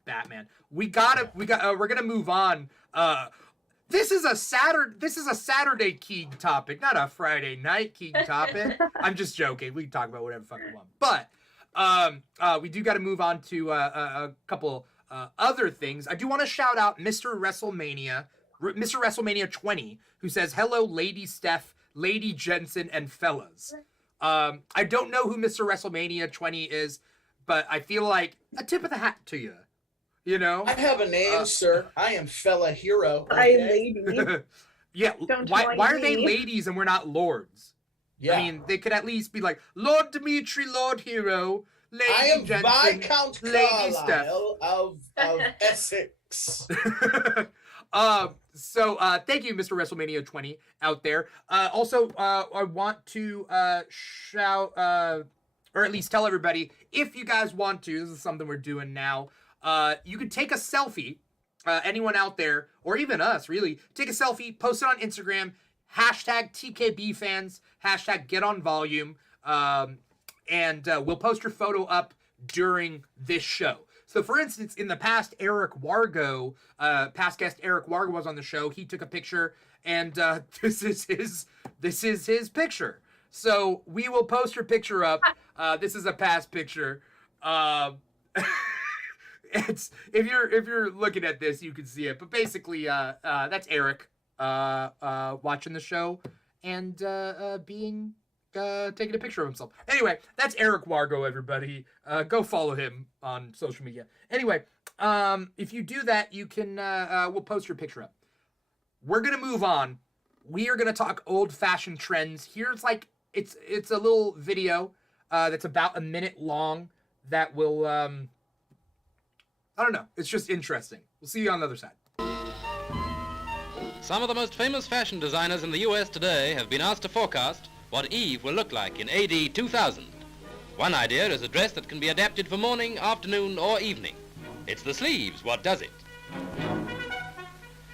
Batman. We're gonna move on. This is a Saturday Keeg topic, not a Friday night Keeg topic. I'm just joking. We can talk about whatever fuck we want. But we do got to move on to a couple other things. I do want to shout out Mr. WrestleMania 20, who says, "Hello, Lady Steph, Lady Jensen, and fellas." I don't know who Mr. WrestleMania 20 is, but I feel like a tip of the hat to you. You know, I have a name, sir. I am Fella Hero. Okay? Hi, lady. Yeah. Why are they ladies and we're not lords? Yeah. I mean, they could at least be like Lord Dimitri, Lord Hero, Lady I am Jensen, Viscount Lady Steph of Essex. So thank you, Mr. WrestleMania 20 out there. Also, I want to shout, or at least tell everybody, if you guys want to, this is something we're doing now. You can take a selfie, anyone out there, or even us, really, take a selfie, post it on Instagram, hashtag TKB fans, hashtag get on volume, and we'll post your photo up during this show. So, for instance, in the past, past guest Eric Wargo was on the show. He took a picture, and this is his picture. So we will post your picture up. This is a past picture. It's if you're looking at this, you can see it. But basically, that's Eric watching the show and taking a picture of himself. Anyway, that's Eric Wargo, everybody. Go follow him on social media. Anyway, if you do that, you can we'll post your picture up. We're gonna move on. We are gonna talk old-fashioned trends. Here's like it's a little video that's about a minute long that will I don't know. It's just interesting. We'll see you on the other side. Some of the most famous fashion designers in the U.S. today have been asked to forecast what Eve will look like in AD 2000. One idea is a dress that can be adapted for morning, afternoon, or evening. It's the sleeves what does it.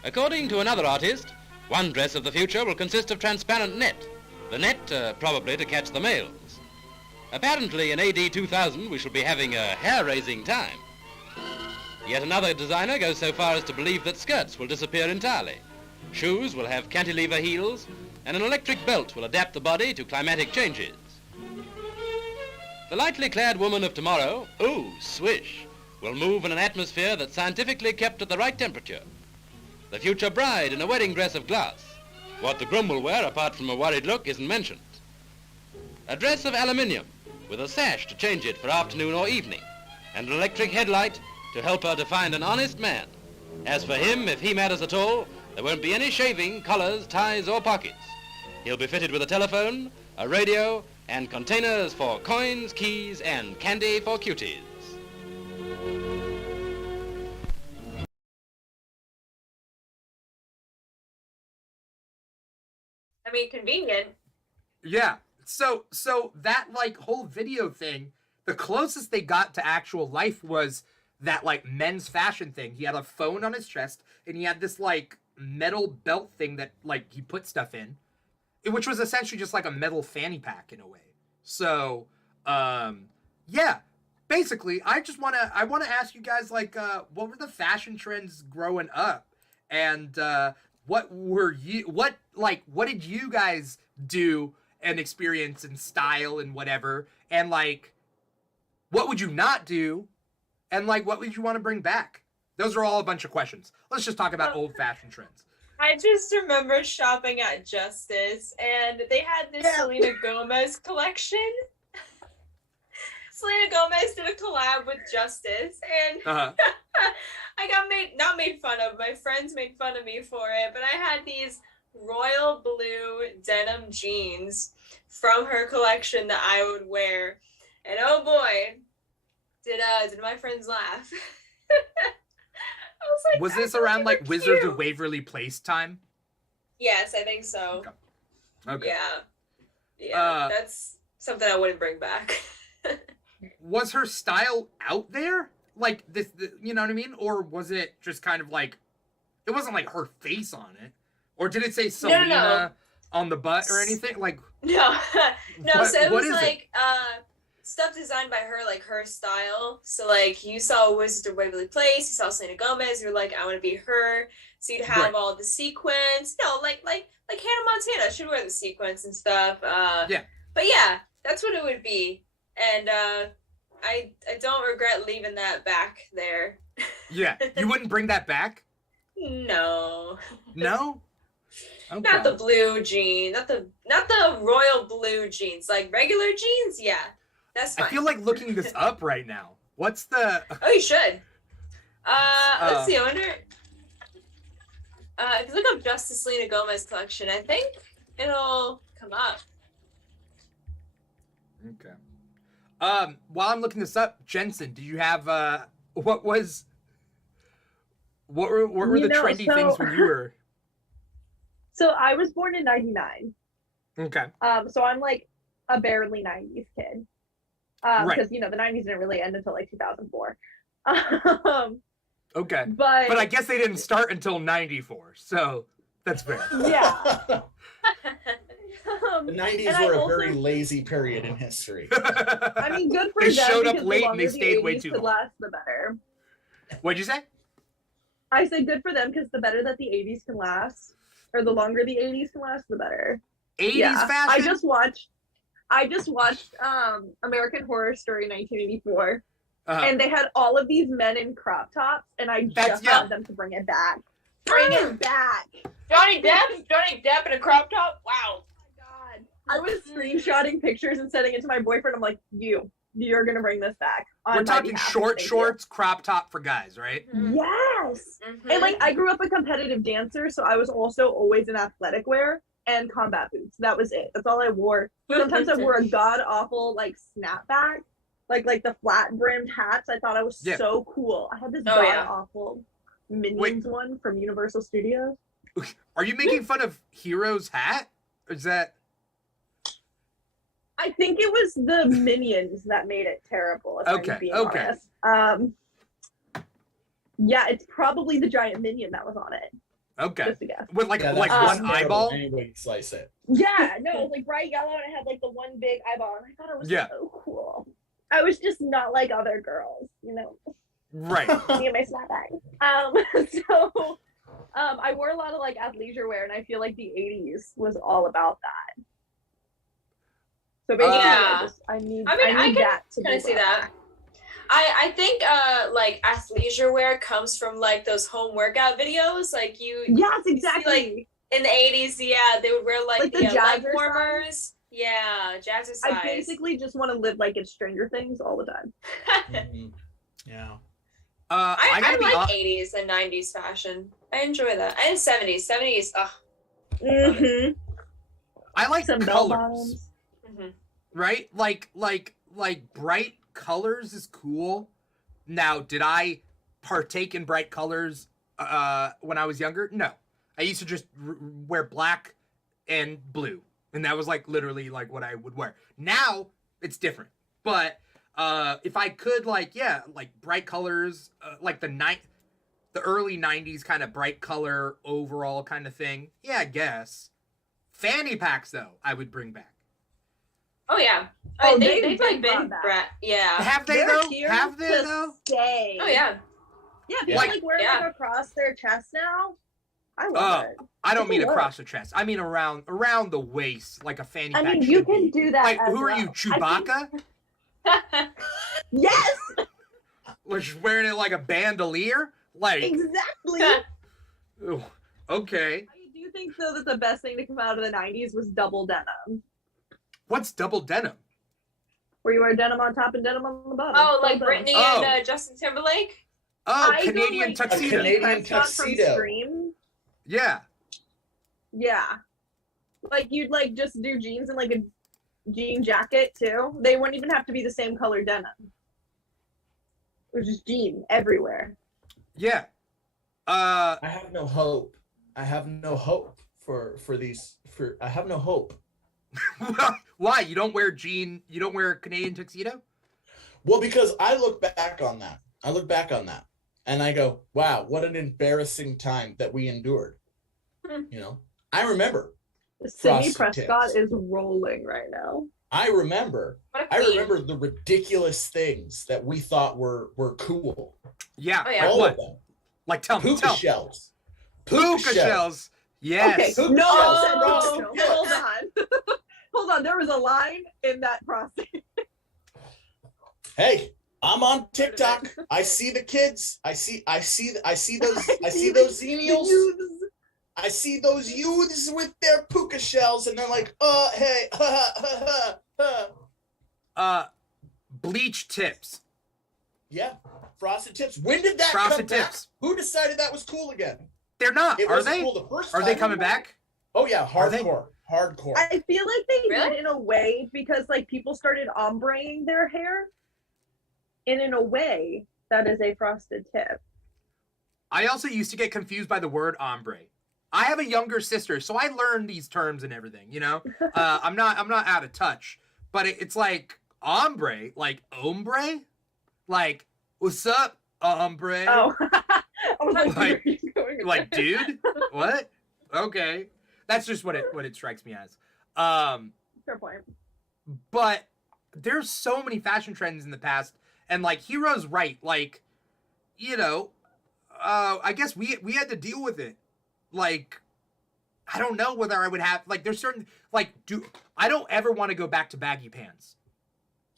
According to another artist, one dress of the future will consist of transparent net. The net probably to catch the males. Apparently in AD 2000 we shall be having a hair-raising time. Yet another designer goes so far as to believe that skirts will disappear entirely. Shoes will have cantilever heels, and an electric belt will adapt the body to climatic changes. The lightly clad woman of tomorrow, ooh, swish, will move in an atmosphere that's scientifically kept at the right temperature. The future bride in a wedding dress of glass. What the groom will wear, apart from a worried look, isn't mentioned. A dress of aluminium, with a sash to change it for afternoon or evening, and an electric headlight to help her to find an honest man. As for him, if he matters at all, there won't be any shaving, collars, ties, or pockets. He'll be fitted with a telephone, a radio, and containers for coins, keys, and candy for cuties. I mean, convenient. Yeah. So that like whole video thing, the closest they got to actual life was that like men's fashion thing. He had a phone on his chest and he had this like metal belt thing that like he put stuff in, which was essentially just like a metal fanny pack in a way. So, yeah, basically I want to ask you guys like, what were the fashion trends growing up, and what did you guys do and experience and style and whatever, and like, what would you not do, and like, what would you want to bring back? Those are all a bunch of questions. Let's just talk about old fashion trends. I just remember shopping at Justice, and they had this Selena Gomez collection. Selena Gomez did a collab with Justice, and I got not made fun of. My friends made fun of me for it, but I had these royal blue denim jeans from her collection that I would wear, and oh boy, did my friends laugh. I was like, was this around like Wizards of Waverly Place time? Yes, I think so. Okay. Yeah, that's something I wouldn't bring back. Was her style out there? Like this, you know what I mean? Or was it just kind of like, it wasn't like her face on it? Or did it say Selena on the butt or anything? Like no. So it was like it? Stuff designed by her, like her style. So like you saw Wizards of Waverly Place, you saw Selena Gomez, you're like, I want to be her. So you'd have all the sequins. No, like Hannah Montana should wear the sequins and stuff. Yeah. But yeah, that's what it would be. And I don't regret leaving that back there. Yeah, you wouldn't bring that back? No. No? Okay. Not the blue jean, not the royal blue jeans, like regular jeans. Yeah, that's fine. I feel like looking this up right now. What's the? Oh, you should. Let's see. I wonder. If you look up Justice Selena Gomez collection, I think it'll come up. Okay. While I'm looking this up, Jensen, do you have what were the trendy things when you were? So I was born in 99. Okay. So I'm like a barely 90s kid. Because the 90s didn't really end until like 2004. Okay. But I guess they didn't start until 94, so that's fair. Yeah. The 90s were a very lazy period in history. I mean, good for They them. showed up because late the and they longer stayed the way 80s too could long. last, the better. What'd you say? I said good for them because the better that the 80s can last, or the longer the 80s can last, the better. 80s fashion? I just watched American Horror Story 1984, and they had all of these men in crop tops, and I just want them to bring it back. Bring it back. Johnny Depp in a crop top? Wow. Oh my god. I was screenshotting pictures and sending it to my boyfriend. I'm like, you're gonna bring this back. We're talking short shorts, crop top for guys, right? Yes. And like, I grew up a competitive dancer, so I was also always in athletic wear and combat boots. That was it. That's all I wore. Sometimes I wore a god awful like snapback, like the flat brimmed hats. I thought I was so cool. I had this god awful Minions one from Universal Studios. Are you making fun of Hero's hat? Or is that? I think it was the Minions that made it terrible. If I'm being honest. Yeah, it's probably the giant Minion that was on it. Okay. Just a guess. With like one eyeball. Anyway, slice it. Yeah, no, it was like bright yellow and it had like the one big eyeball, and I thought it was so cool. I was just not like other girls, Right. Me and my snapback. So I wore a lot of like athleisure wear, and I feel like the 80s was all about that. So basically, I need that to kind of see that. I think like athleisure wear comes from like those home workout videos. Like you. Yes, exactly. See, like in the 80s, they would wear like the leg warmers. Yeah, jazzercise. I basically just want to live like in Stranger Things all the time. Mhm. Yeah. I gotta be like 80s and 90s fashion. I enjoy that. And 70s. 70s, ugh. Mm-hmm. I like Some bell colors, bottoms. Mm-hmm. right? Like bright colors is cool. Now, did I partake in bright colors when I was younger? No. I used to just wear black and blue, and that was like literally like what I would wear. Now it's different, but if I could, like, yeah, like bright colors, like the early 90s kind of bright color overall kind of thing, yeah, I guess. Fanny packs, though, I would bring back. Oh, yeah. Oh, They've like brought been back. yeah. Have they, They're though? here Have they, to though? stay. Oh, yeah. Yeah, people Like- like wear yeah. like across their chest now. I love it. I don't mean People across the chest. I mean around the waist, like a fanny I pack mean, should you can be. do that. Like, as who are well. you, Chewbacca? Yes, Was she wearing it like a bandolier? Like, exactly. ooh, okay. I do think though that the best thing to come out of the '90s was double denim, What's double denim? where you wear denim on top and denim on the bottom. Oh, like Double Britney Oh. and Justin Timberlake? Oh, I go, Canadian like, tuxedo. A Canadian Prescott from tuxedo. Scream. Yeah. Yeah, like you'd like just do jeans and like a jean jacket too. They wouldn't even have to be the same color denim. It was just jean everywhere. Yeah. I have no hope. I have no hope for these. I have no hope. Why? You don't wear a Canadian tuxedo? Well, because I look back on that. And I go, wow, what an embarrassing time that we endured. You know, I remember. Sydney Frosted Prescott tips. is rolling right now. I remember What a I queen. remember the ridiculous things that we thought were cool. Yeah. Oh, yeah. Like All what? of them. Like tell me. Puka shells. Puka shells. Yes. Okay, no Oh. one said Oh. no. Hold on. Hold on. There was a line in that frosting. Hey, I'm on TikTok. I see the kids. I see those xenials. I see those youths with their puka shells, and they're like, hey, Bleach tips. yeah, frosted tips. When did that Frosted come back? tips. Who decided that was cool again? They're not. It Are wasn't they? cool the first Are they time. coming back? Oh yeah, Are they? hardcore. I feel like they Really? did in a way because like people started ombreing their hair, and in a way that is a frosted tip. I also used to get confused by the word ombre. I have a younger sister, so I learned these terms and everything. You know, I'm not out of touch. But it's like ombre, like ombre, like what's up, ombre? Oh, I was like, Like- where are you going with Like, that? dude, what? Okay, that's just what it strikes me as. Fair point. But there's so many fashion trends in the past, and like Hero's right, like, you know, I guess we had to deal with it. Like, I don't know whether I would have like there's certain like I don't ever want to go back to baggy pants.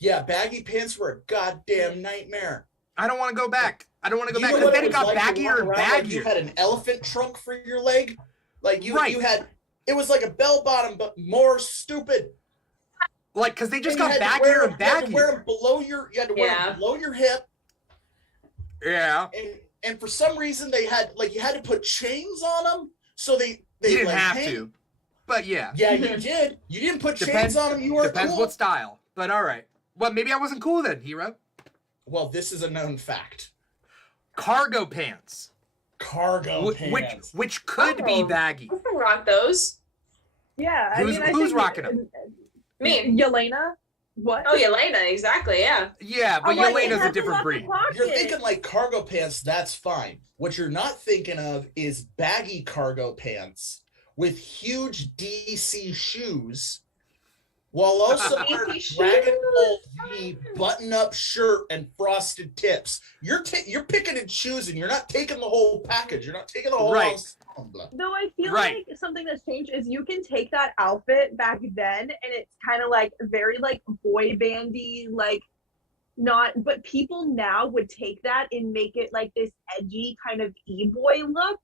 Yeah, baggy pants were a goddamn nightmare. I don't want to go back. I don't want to go You back know because what then it it got was like to baggier walk and around like you baggier. had an elephant trunk for your leg. Like you Right. had it was like a bell bottom, but more stupid. Like, because they just And you got had to wear baggier them- and You had to wear baggier. them below your. You had to wear Yeah. them below your hip, Yeah, and for some reason they had like you had to put chains on them, so they you didn't like, have hang- to, but yeah, Yeah, you did. You didn't put Depends- chains on them. You were depends cool. what style. But all right, well maybe I wasn't cool then, Hero. Well, this is a known fact. Cargo pants, Cargo which pants. which could be Oh. baggy. I can rock those. Yeah, I Who's- mean, I who's think rocking 'em? Me. Yelena. What? Oh, Yelena, exactly, yeah. Yeah, but I'm like, it Yelena's a has different lots of breed. pockets. You're thinking like cargo pants, that's fine. What you're not thinking of is baggy cargo pants with huge DC shoes, while also wearing a DC Dragon Ball shoes. Z button-up shirt and frosted tips. You're picking and choosing. You're not taking the whole package. You're not taking the whole Right. ensemble. Though I feel Right. like something that's changed is you can take that outfit back then and it's kind of like very like boy bandy, like not, but people now would take that and make it like this edgy kind of e-boy look.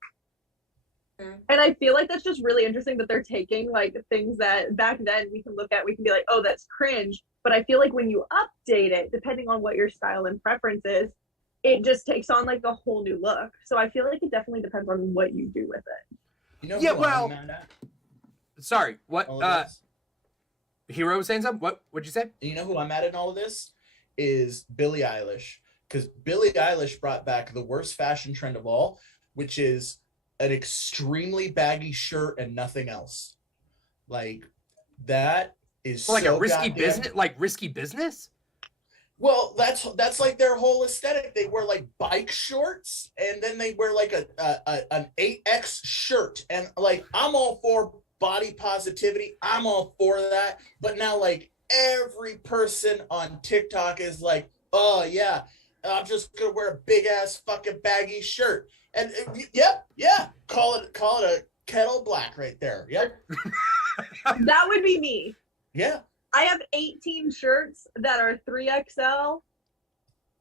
And I feel like that's just really interesting that they're taking like things that back then we can look at, we can be like, oh, that's cringe. But I feel like when you update it, depending on what your style and preference is, it just takes on like a whole new look. So I feel like it definitely depends on what you do with it. You know Yeah, who well- I'm mad at? Sorry, what? All of this? Hero was saying something? What'd you say? You know who I'm mad at in all of this? Is Billie Eilish. Because Billie Eilish brought back the worst fashion trend of all, which is an extremely baggy shirt and nothing else. Like, that is Like so a risky goddamn- business? Like risky business? Well, that's like their whole aesthetic. They wear like bike shorts, and then they wear like an 8X shirt. And like, I'm all for body positivity. I'm all for that. But now, like, every person on TikTok is like, oh yeah, I'm just gonna wear a big ass fucking baggy shirt. And yeah, call it a kettle black right there. Yep. That would be me. Yeah. I have 18 shirts that are 3XL,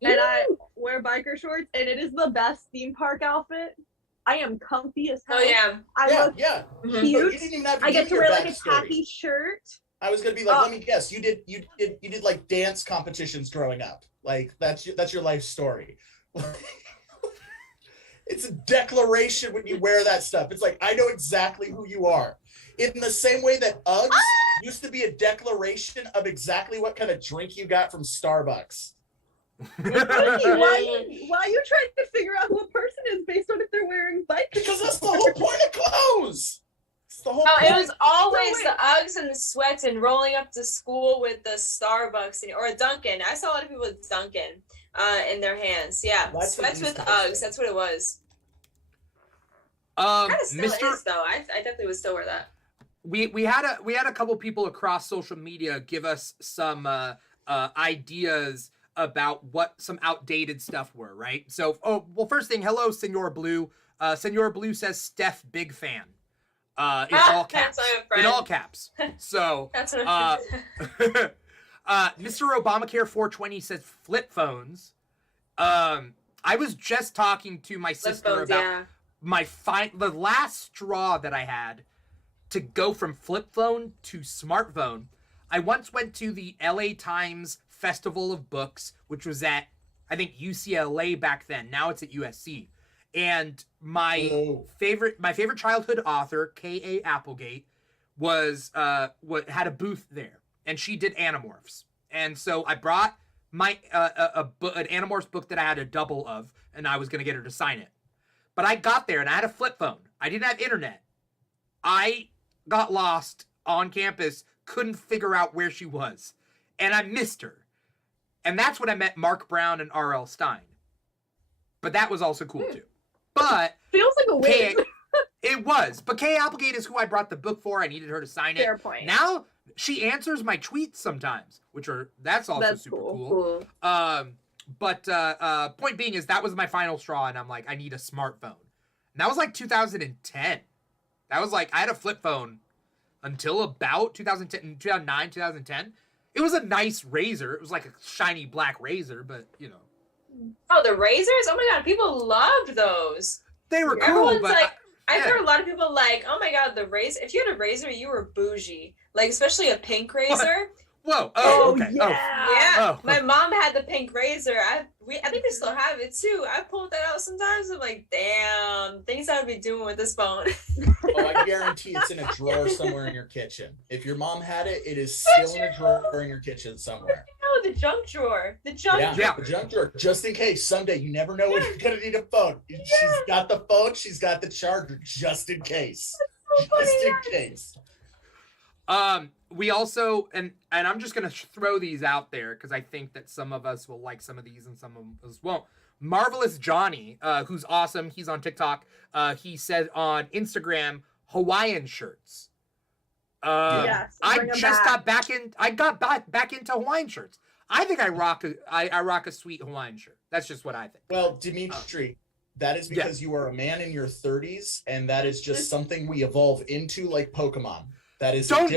and I wear biker shorts, and it is the best theme park outfit. I am comfy as hell. Oh yeah. I look Yeah. Mhm. So cute. you didn't even have to I give get to me wear your like a backstory. tacky shirt. I was gonna be like, Oh. let me guess, you did like dance competitions growing up. Like that's your life story. It's a declaration when you wear that stuff. It's like, I know exactly who you are. In the same way that Uggs used to be a declaration of exactly what kind of drink you got from Starbucks. Why are you trying to figure out who a person is based on if they're wearing biker Because that's the whole point of clothes. It's the whole Oh, point. it was always wait. the Uggs and the sweats and rolling up to school with the Starbucks or a Dunkin'. I saw a lot of people with Dunkin' in their hands. Yeah, That's sweats the with East Coast Uggs. That's what it was. Um, Kind of still Mr. is though. I definitely would still wear that. We had a couple people across social media give us some ideas about what some outdated stuff were, right? So, first thing, hello, Senor Blue. Senor Blue says Steph, big fan. In all caps. That's my friend. In all caps. So, That's what I'm Mr. Obamacare 420 says flip phones. I was just talking to my Flip sister phones, about the last straw that I had to go from flip phone to smartphone. I once went to the LA Times Festival of Books, which was at, I think, UCLA back then. Now it's at USC. And my favorite childhood author, K.A. Applegate, had a booth there, and she did Animorphs. And so I brought my an Animorphs book that I had a double of, and I was gonna get her to sign it. But I got there and I had a flip phone. I didn't have internet. I got lost on campus, couldn't figure out where she was, and I missed her. And that's when I met Mark Brown and R.L. Stein. But that was also cool too. But Feels like a win. it was. But Kay Applegate is who I brought the book for. I needed her to sign it. Fair point. Now she answers my tweets sometimes, that's also super cool. But point being is that was my final straw, and I'm like, I need a smartphone. And that was like 2010. That was like, I had a flip phone until about 2010, 2009, 2010. It was a nice razor. It was like a shiny black razor, but you know. Oh, the razors? Oh my god, people loved those. They were cool, Everyone's but like, I've yeah. heard a lot of people like, oh my god, the razor. If you had a razor, you were bougie. Like, especially a pink razor. Whoa. Oh, Okay. yeah. Yeah. Oh. My mom had the pink razor. I think they still have it too. I pulled that out sometimes. I'm like, damn, things I would be doing with this phone. Oh, I guarantee it's in a drawer somewhere in your kitchen. If your mom had it, it is still in a drawer in your kitchen somewhere. No, the junk drawer. The junk drawer. Yeah. The junk drawer, just in case someday you never know when you're gonna need a phone. She's got the phone, she's got the charger, just in case. So funny, Just in yeah. case. We also, and I'm just gonna throw these out there because I think that some of us will like some of these and some of us won't. Marvelous Johnny, who's awesome, he's on TikTok. He said on Instagram, Hawaiian shirts. Yes, I bring 'em just back. got back into Hawaiian shirts. I think I rock a sweet Hawaiian shirt. That's just what I think. Well, Dimitri, that is because you are a man in your 30s, and that is just something we evolve into, like Pokemon. That is Don't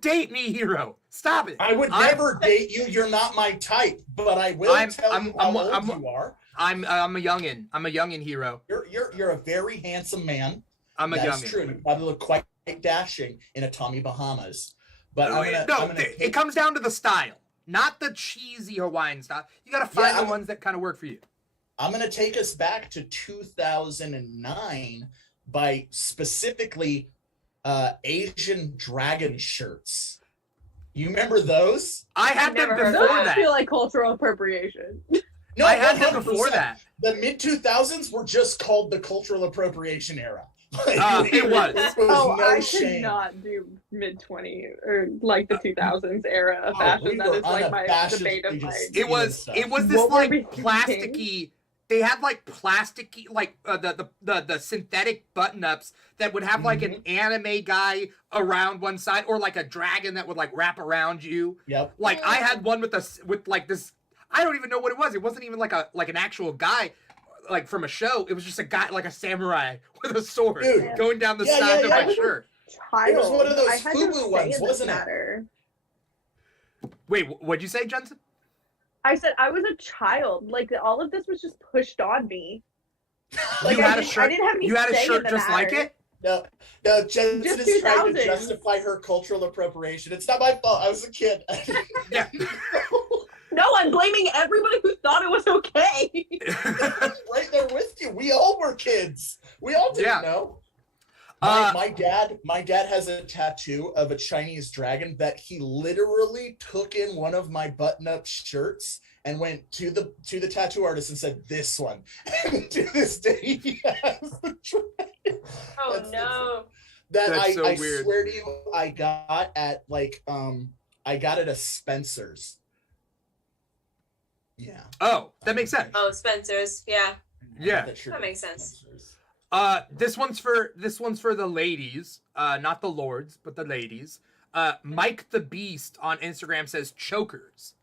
date me, hero. Stop it. I would never date you. You're not my type, but I will tell you how old you are. I'm a youngin. I'm a youngin hero. You're a very handsome man. I'm a That's youngin. true. You probably look quite dashing in a Tommy Bahamas. But It comes down to the style, not the cheesy Hawaiian style. You got to find the ones that kind of work for you. I'm going to take us back to 2009 by specifically Asian dragon shirts. You remember those? I had them Never heard before Those that. feel like cultural appropriation. No, I had them 100%. before that. The mid 2000s were just called the cultural appropriation era. It was. Oh, no I shame. could not do mid 20s or like the 2000s era of Oh, fashion. we That were is like my unabashedly debate of just- my. It was this What were like we thinking? plasticky. They had like plasticky, like the synthetic button ups that would have like an anime guy around one side, or like a dragon that would like wrap around you. Yep. Like I had one with like this. I don't even know what it was. It wasn't even like an actual guy, like from a show. It was just a guy, like a samurai with a sword, Dude. going down the Yeah, side yeah, of yeah. my shirt. Child. It was one of those I had no FUBU say ones, in this wasn't it? matter. Wait, what'd you say, Jensen? I said I was a child. Like all of this was just pushed on me. Like, You I had a didn't- shirt. I didn't have any You had a say in shirt the just like matter. it. No, Jensen Just is trying to 2000s. justify her cultural appropriation. It's not my fault. I was a kid. Yeah. No, I'm blaming everybody who thought it was okay. Right there with you. We all were kids. We all didn't Yeah. know. Uh, My dad has a tattoo of a Chinese dragon that he literally took in one of my button-up shirts and went to the tattoo artist and said, "This one." And to this day, he has the dragon. Oh That's- no. That That's so I weird. swear to you, I got at I got it at Spencer's. Yeah. Oh, that makes sense. Oh, Spencer's. Yeah. Yeah. That makes sense. This one's for the ladies, not the lords, but the ladies. Mike the Beast on Instagram says chokers.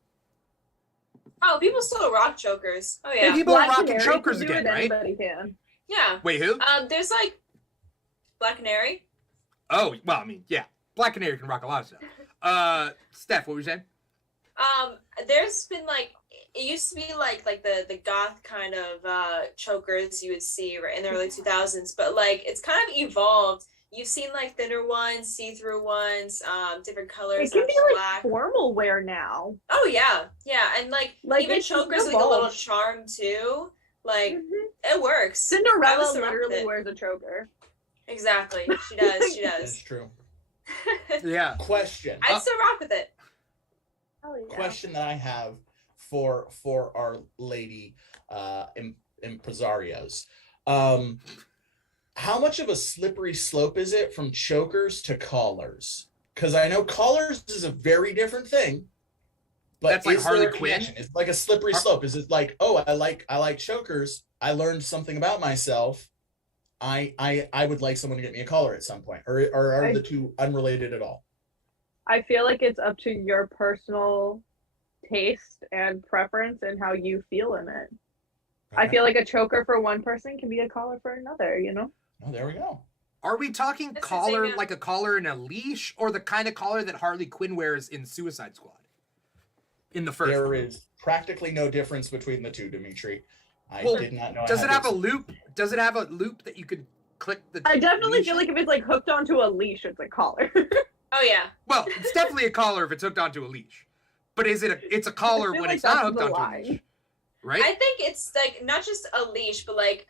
Oh, people still rock chokers. Oh Hey, yeah. people are Black rocking Canary chokers can do again, it, right? Anybody can. Yeah. Wait, who? There's like Black Canary. Oh, well, I mean, yeah, Black Canary can rock a lot of stuff. Steph, what were you saying? There's been like it used to be like the goth kind of chokers you would see right in the early 2000s, but like it's kind of evolved. You've seen like thinner ones, see-through ones, different colors. It can not be just like black. formal wear now. Oh yeah, yeah, and like even it's chokers like a little evolved. charm too. Like Mhm. it works. I Cinderella was around literally with it. wears a choker. Exactly, she does. She That's does. true. Yeah. Question. I'd still rock with it. Hell yeah. Question that I have for our lady impresarios. How much of a slippery slope is it from chokers to collars? Because I know collars is a very different thing. But That's like is there Harley a Quinn? connection? It's like a slippery slope. Is it like, oh, I like chokers. I learned something about myself. I would like someone to get me a collar at some point, or are the two unrelated at all? I feel like it's up to your personal taste and preference and how you feel in it. I feel like a choker for one person can be a collar for another, you know? Oh, there we go. Are we talking That's collar, insane, yeah. like a collar and a leash, or the kind of collar that Harley Quinn wears in Suicide Squad? In the first There one? is practically no difference between the two, Dimitri. I Well, did not know. Does I it had have a this. loop? Does it have a loop that you could click the I definitely leash feel in? like if it's like hooked onto a leash, it's a collar. Oh yeah. Well, it's definitely a collar if it's hooked onto a leash. But it's a collar I feel when like it's not that's hooked the onto a line. leash. Right? I think it's like not just a leash, but like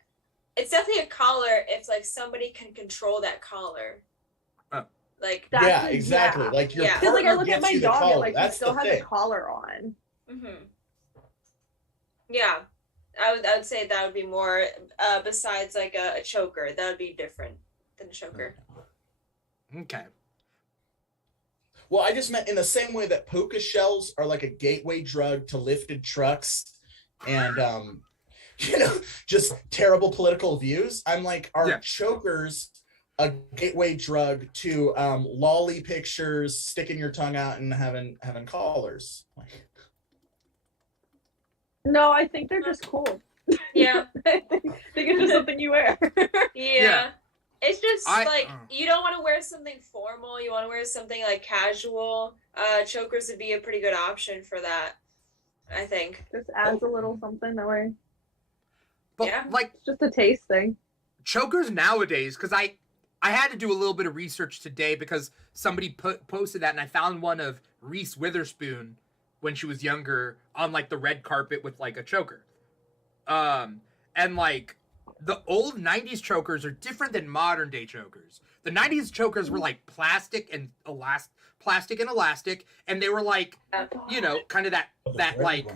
it's definitely a collar if like somebody can control that collar. Oh. Like That's Yeah, a- exactly. yeah. Like your Yeah. Because like I partner look at gets my you the dog collar. and like That's he still the has thing. a collar on. yeah. I would say that would be more besides like a choker. That would be different than a choker. Okay. Well, I just meant in the same way that puka shells are like a gateway drug to lifted trucks and just terrible political views. I'm like, are Yeah. chokers a gateway drug to lolly pictures, sticking your tongue out and having collars? No, I think they're just cool. Yeah. I think it's just something you wear. Yeah. It's just I- you don't want to wear something formal. You want to wear something like casual. Chokers would be a pretty good option for that, I think. Just adds a little something that way. But Yeah. like It's just a taste thing. chokers nowadays, because I had to do a little bit of research today because somebody posted that, and I found one of Reese Witherspoon when she was younger on like the red carpet with like a choker. And like the old 90s chokers are different than modern day chokers. The 90s chokers were like plastic and elastic, and they were like, you know, kind of that like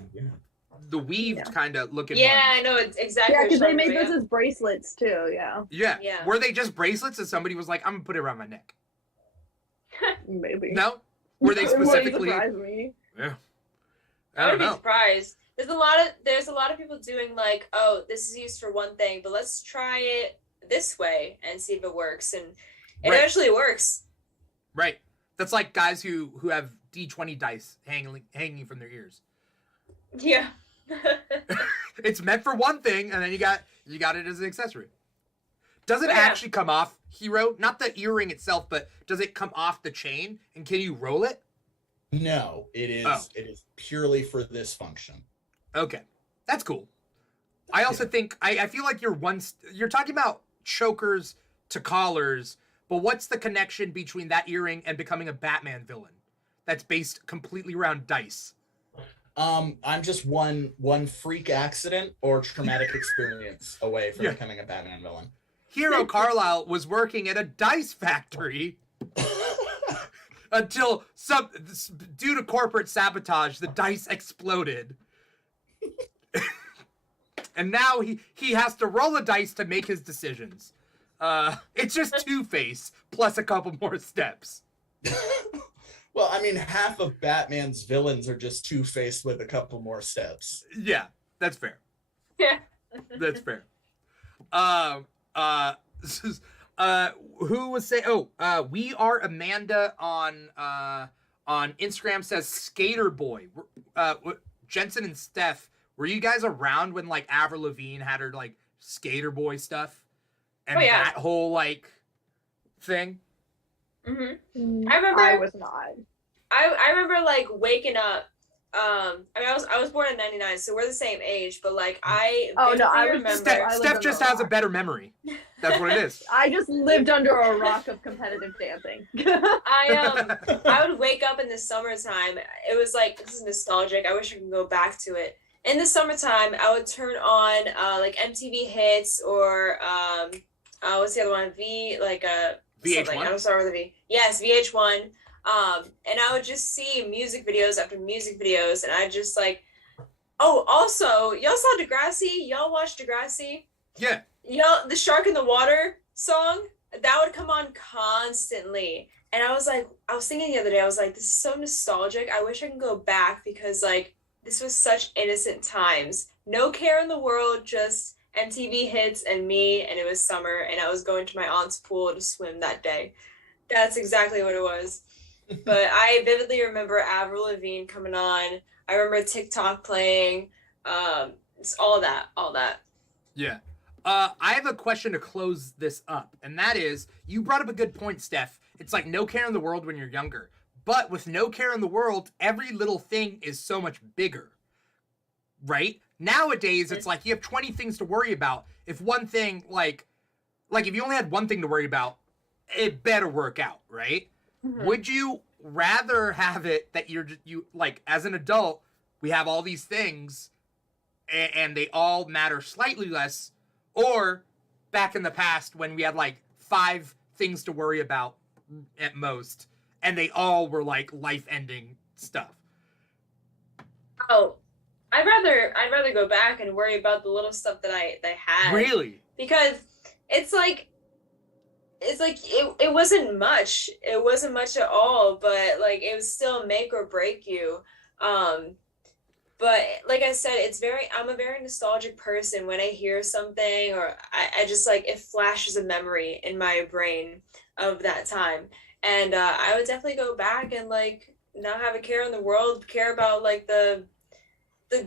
the weaved kind of looking Yeah, one. I know it's exactly. Yeah, because they what made you're those as bracelets too. Yeah, Yeah. Were they just bracelets and somebody was like, I'm gonna put it around my neck? maybe. No? Were they It wouldn't specifically? surprise me. Yeah. I I don't would be know. surprised. There's a lot of people doing like, oh, this is used for one thing, but let's try it this way and see if it works, and it Right. actually works. Right. That's like guys who have D20 dice hanging from their ears. Yeah. It's meant for one thing, and then you got it as an accessory. Does it Yeah. actually come off, Hero? Not the earring itself, but does it come off the chain? And can you roll it? No, it is. Oh. It is purely for this function. Okay, that's cool. I also think I feel like you're talking about chokers to collars, but what's the connection between that earring and becoming a Batman villain? That's based completely around dice. I'm just one freak accident or traumatic experience away from Yeah. becoming a Batman villain. Hero Carlisle was working at a dice factory until due to corporate sabotage, the dice exploded. And now he has to roll a dice to make his decisions. It's just Two-Face plus a couple more steps. Well, I mean, half of Batman's villains are just Two-Faced with a couple more steps. Yeah, that's fair. Yeah. That's fair. Who was saying? We are Amanda on Instagram says Skater Boy. Jensen and Steph, were you guys around when like Avril Lavigne had her like Skater Boy stuff and that whole like thing? Mm-hmm. I remember. I was not. I remember like waking up. I mean, I was born in '99, so we're the same age. But like, I Oh, no, I was remember. Steph just has a better memory. That's what it is. I just lived under a rock of competitive dancing. I would wake up in the summertime. It was like, this is nostalgic. I wish I could go back to it. In the summertime, I would turn on like MTV Hits or what's the other one? VH1. I don't start with a V. Yes, VH1. And I would just see music videos after music videos, and I just like, oh, also, y'all saw Degrassi? Y'all watched Degrassi? Yeah. Y'all, the Shark in the Water song, that would come on constantly. And I was thinking the other day, I was like, this is so nostalgic. I wish I could go back because like, this was such innocent times. No care in the world, just MTV Hits and me, and it was summer, and I was going to my aunt's pool to swim that day. That's exactly what it was. But I vividly remember Avril Lavigne coming on. I remember TikTok playing. It's all that. Yeah. I have a question to close this up, and that is, you brought up a good point, Steph. It's like no care in the world when you're younger. But with no care in the world, every little thing is so much bigger, right? Nowadays, it's like you have 20 things to worry about. If one thing, like if you only had one thing to worry about, it better work out, right? Mm-hmm. Would you rather have it that you like, as an adult, we have all these things and they all matter slightly less, or back in the past when we had like 5 things to worry about at most, and they all were like life-ending stuff? Oh, I'd rather go back and worry about the little stuff that I had. Really? Because it wasn't much. It wasn't much at all, but like it was still make or break you. But like I said, I'm a very nostalgic person. When I hear something, or I just like, it flashes a memory in my brain of that time. And I would definitely go back and like not have a care in the world, care about like the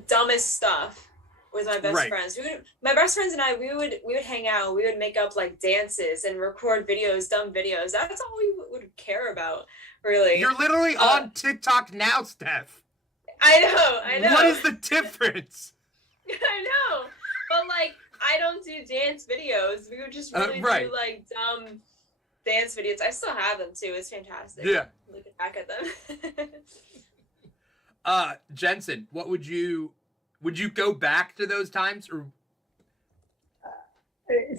dumbest stuff with my best friends. My best friends and I, we would hang out. We would make up like dances and record videos, dumb videos. That's all we would care about, really. You're literally on TikTok now, Steph. I know. What is the difference? I know, but like I don't do dance videos. We would just really do like dance videos. I still have them too. It's fantastic. Yeah. Looking back at them. Jensen, what would you go back to those times or?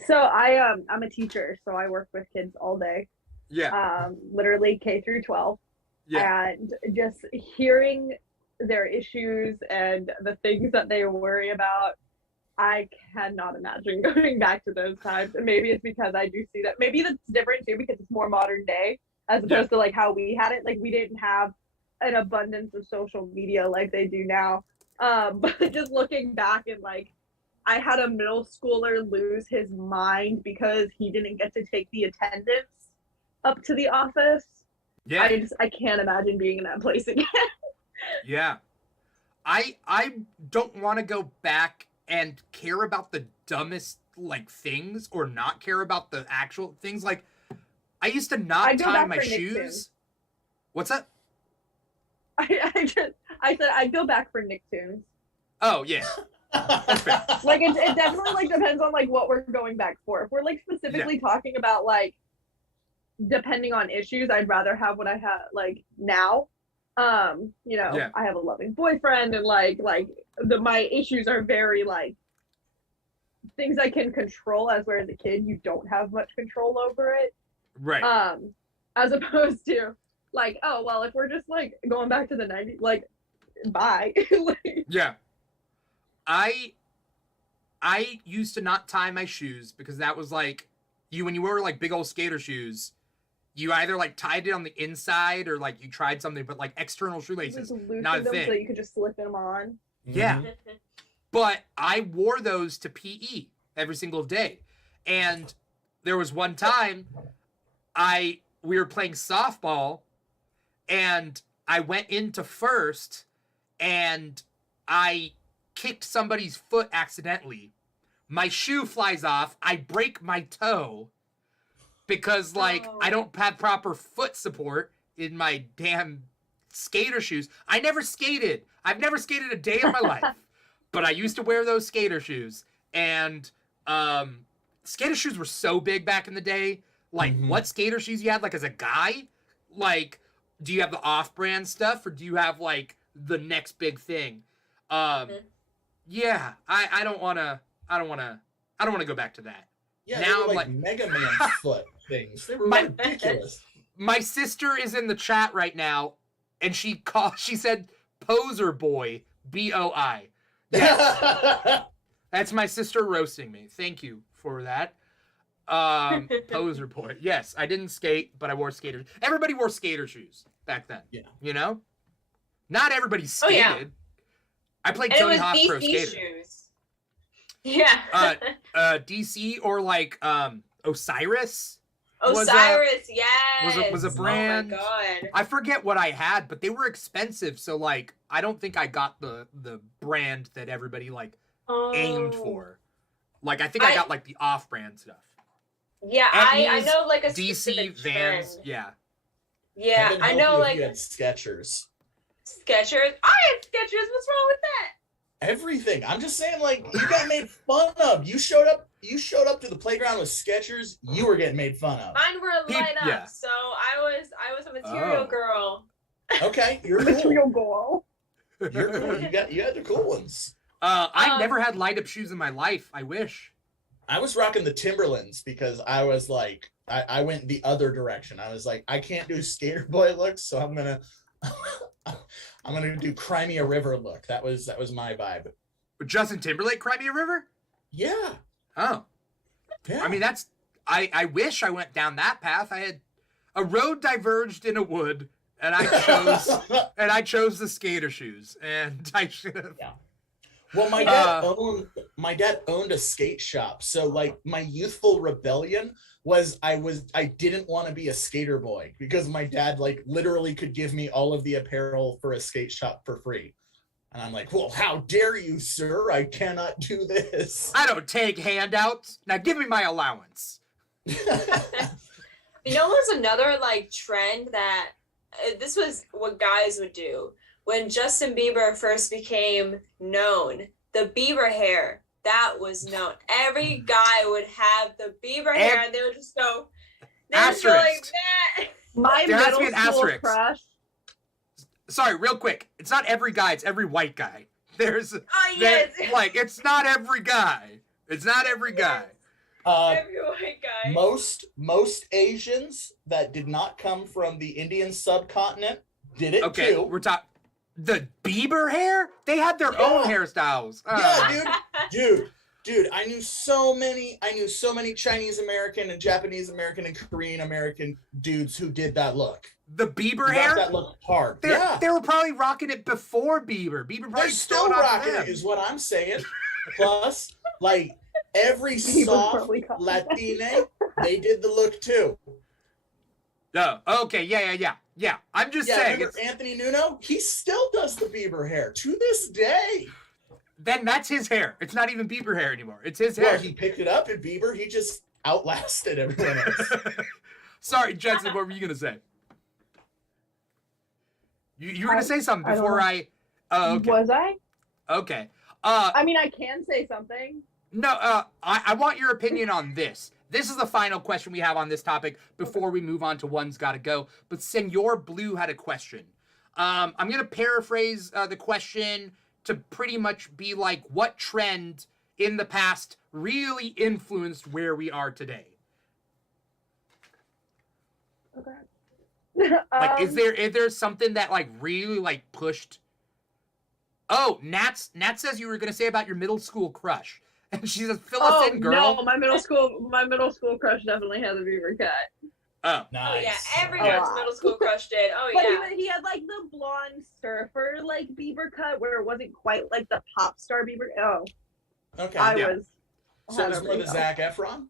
So I'm a teacher, so I work with kids all day. Yeah. Literally K through 12. Yeah. And just hearing their issues and the things that they worry about, I cannot imagine going back to those times. And maybe it's because I do see that. Maybe that's different too because it's more modern day as opposed to like how we had it. Like we didn't have an abundance of social media like they do now. But just looking back and like, I had a middle schooler lose his mind because he didn't get to take the attendance up to the office. Yeah. I can't imagine being in that place again. Yeah. I don't want to go back and care about the dumbest like things or not care about the actual things. Like I used to not tie my shoes. What's that? I said I'd go back for Nicktoons. Oh yeah. That's fair. Like it definitely like depends on like what we're going back for. If we're like specifically talking about like depending on issues, I'd rather have what I have like now. You know, I have a loving boyfriend and like my issues are very like things I can control, as where as a kid you don't have much control over it. Right. As opposed to like, oh well, if we're just like going back to the 90s, like bye. Like, yeah. I used to not tie my shoes because that was like when you wear like big old skater shoes, you either like tied it on the inside or like you tried something, but like external shoelaces, not a thing. So you could just slip them on. Yeah. But I wore those to PE every single day. And there was one time we were playing softball and I went into first and I kicked somebody's foot accidentally. My shoe flies off. I break my toe because like I don't have proper foot support in my damn skater shoes. I never skated. I've never skated a day in my life, but I used to wear those skater shoes. And skater shoes were so big back in the day. Like what skater shoes you had like as a guy? Like do you have the off-brand stuff or do you have like the next big thing? Yeah, I don't want to go back to that. Yeah, now they were I'm like Mega Man foot things. They were ridiculous. My sister is in the chat right now, and she said poser boy, BOI. Yes. That's my sister roasting me. Thank you for that. Poser boy. Yes, I didn't skate, but I wore skaters. Everybody wore skater shoes back then. Yeah. You know? Not everybody skated. Oh, yeah. I played Tony Hawk Pro Skater. Shoes. Yeah. DC or like Osiris. Osiris, yes. Was a brand. Oh my god. I forget what I had, but they were expensive, so like I don't think I got the brand that everybody like aimed for. Like I think I got like the off-brand stuff. Yeah, I know like a DC Vans. trend. Yeah. Yeah, I know like you had Skechers. Skechers. I had Skechers. What's wrong with that? Everything. I'm just saying, like, you got made fun of. You showed up to the playground with Skechers. You were getting made fun of. Mine were light up, so I was a material girl. Okay, you're cool. Material girl. You're cool. You had the cool ones. I never had light up shoes in my life. I wish. I was rocking the Timberlands because I was like, I went the other direction. I was like, I can't do skater boy looks, so I'm gonna do Cry Me a River look. That was my vibe. Justin Timberlake, Cry Me a River? Yeah. Oh. Yeah. I mean, I wish I went down that path. I had a road diverged in a wood, and I chose the skater shoes, and I should have. Yeah. Well, my dad owned a skate shop, so like my youthful rebellion was I didn't want to be a skater boy because my dad like literally could give me all of the apparel for a skate shop for free. And I'm like, well, how dare you, sir? I cannot do this. I don't take handouts. Now give me my allowance. You know, there's another like trend that this was what guys would do when Justin Bieber first became known. The Bieber hair, that was known. Every guy would have the Bieber hair, and they would just go, There's like Asterisk. that. My There has to middle be an school asterisk. crush. Sorry, real quick. It's not every guy. It's every white guy. There's Oh yes. like it's not every guy. It's not every guy. Every white guy. Most Asians that did not come from the Indian subcontinent did it Okay, too. we're talking the Bieber hair. They had their own hairstyles. Yeah, dude. I knew so many Chinese American and Japanese American and Korean American dudes who did that look. The Bieber Got hair. that look hard. They were probably rocking it before Bieber. Bieber probably They're still rocking it, is what I'm saying. Plus, like every soft probably got that. Latine, they did the look too. Oh, okay, yeah. I'm just saying. Remember Anthony Nuno? He still does the Bieber hair to this day. Then that's his hair. It's not even Bieber hair anymore. It's his hair. Well, he picked it up in Bieber. He just outlasted everyone else. Sorry, Jensen, what were you gonna say? You were gonna say something before I. Oh, okay. Was I? Okay. I mean, I can say something. No. I want your opinion on this. This is the final question we have on this topic before we move on to One's Gotta Go. But Senor Blue had a question. I'm gonna paraphrase the question to pretty much be like, what trend in the past really influenced where we are today? Okay. Like, is there something that like really like pushed? Oh, Nat says you were gonna say about your middle school crush, and she says, "Fill us in, girl." No, my middle school crush definitely has a beaver cut. Oh, Oh Nice. yeah, everyone's middle school crush did. Oh But yeah. he had like the blonde surfer like Bieber cut where it wasn't quite like the pop star Bieber. Oh, Okay. I Yeah. was. So it was I don't more the really know. Zac Efron?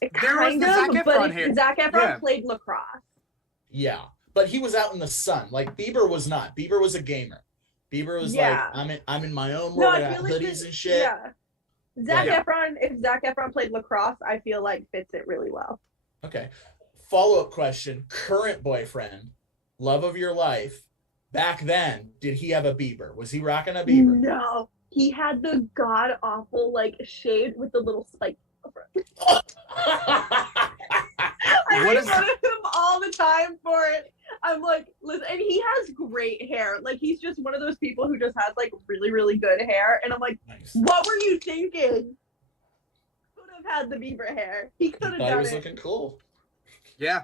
It There was kind the of, Zac Efron but hair. Zac Efron Yeah. played lacrosse. Yeah. But he was out in the sun. Like Bieber was not. Bieber was a gamer. Bieber was Yeah. like, I'm in my own No, world. I I got feel like hoodies and shit. Yeah. Zac Yeah. Efron, if Zac Efron played lacrosse, I feel like fits it really well. Okay. Follow-up question. Current boyfriend, love of your life, back then, did he have a Bieber? Was he rocking a Bieber? No, he had the god awful like shade with the little spike. I What make is- fun of him all the time for it. I'm like, listen, and he has great hair. Like he's just one of those people who just has like really, really good hair. And I'm like, Nice. what were you thinking? Could have had the Bieber hair. He could have Thought he done was it. looking cool. yeah.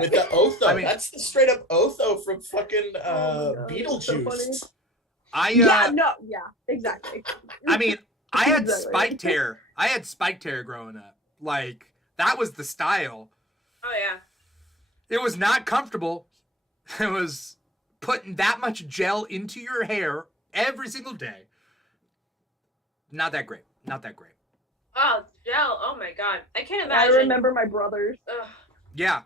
With the Otho. I mean- That's the straight up Otho from fucking Oh my God, it's so Beetlejuice. funny. Yeah, exactly. I mean, I had Exactly. spiked hair. I had spiked hair growing up. Like, that was the style. Oh yeah. It was not comfortable. It was putting that much gel into your hair every single day. Not that great. Not that great. Oh, gel. Oh my god. I can't I imagine. remember my brothers. Ugh. Yeah.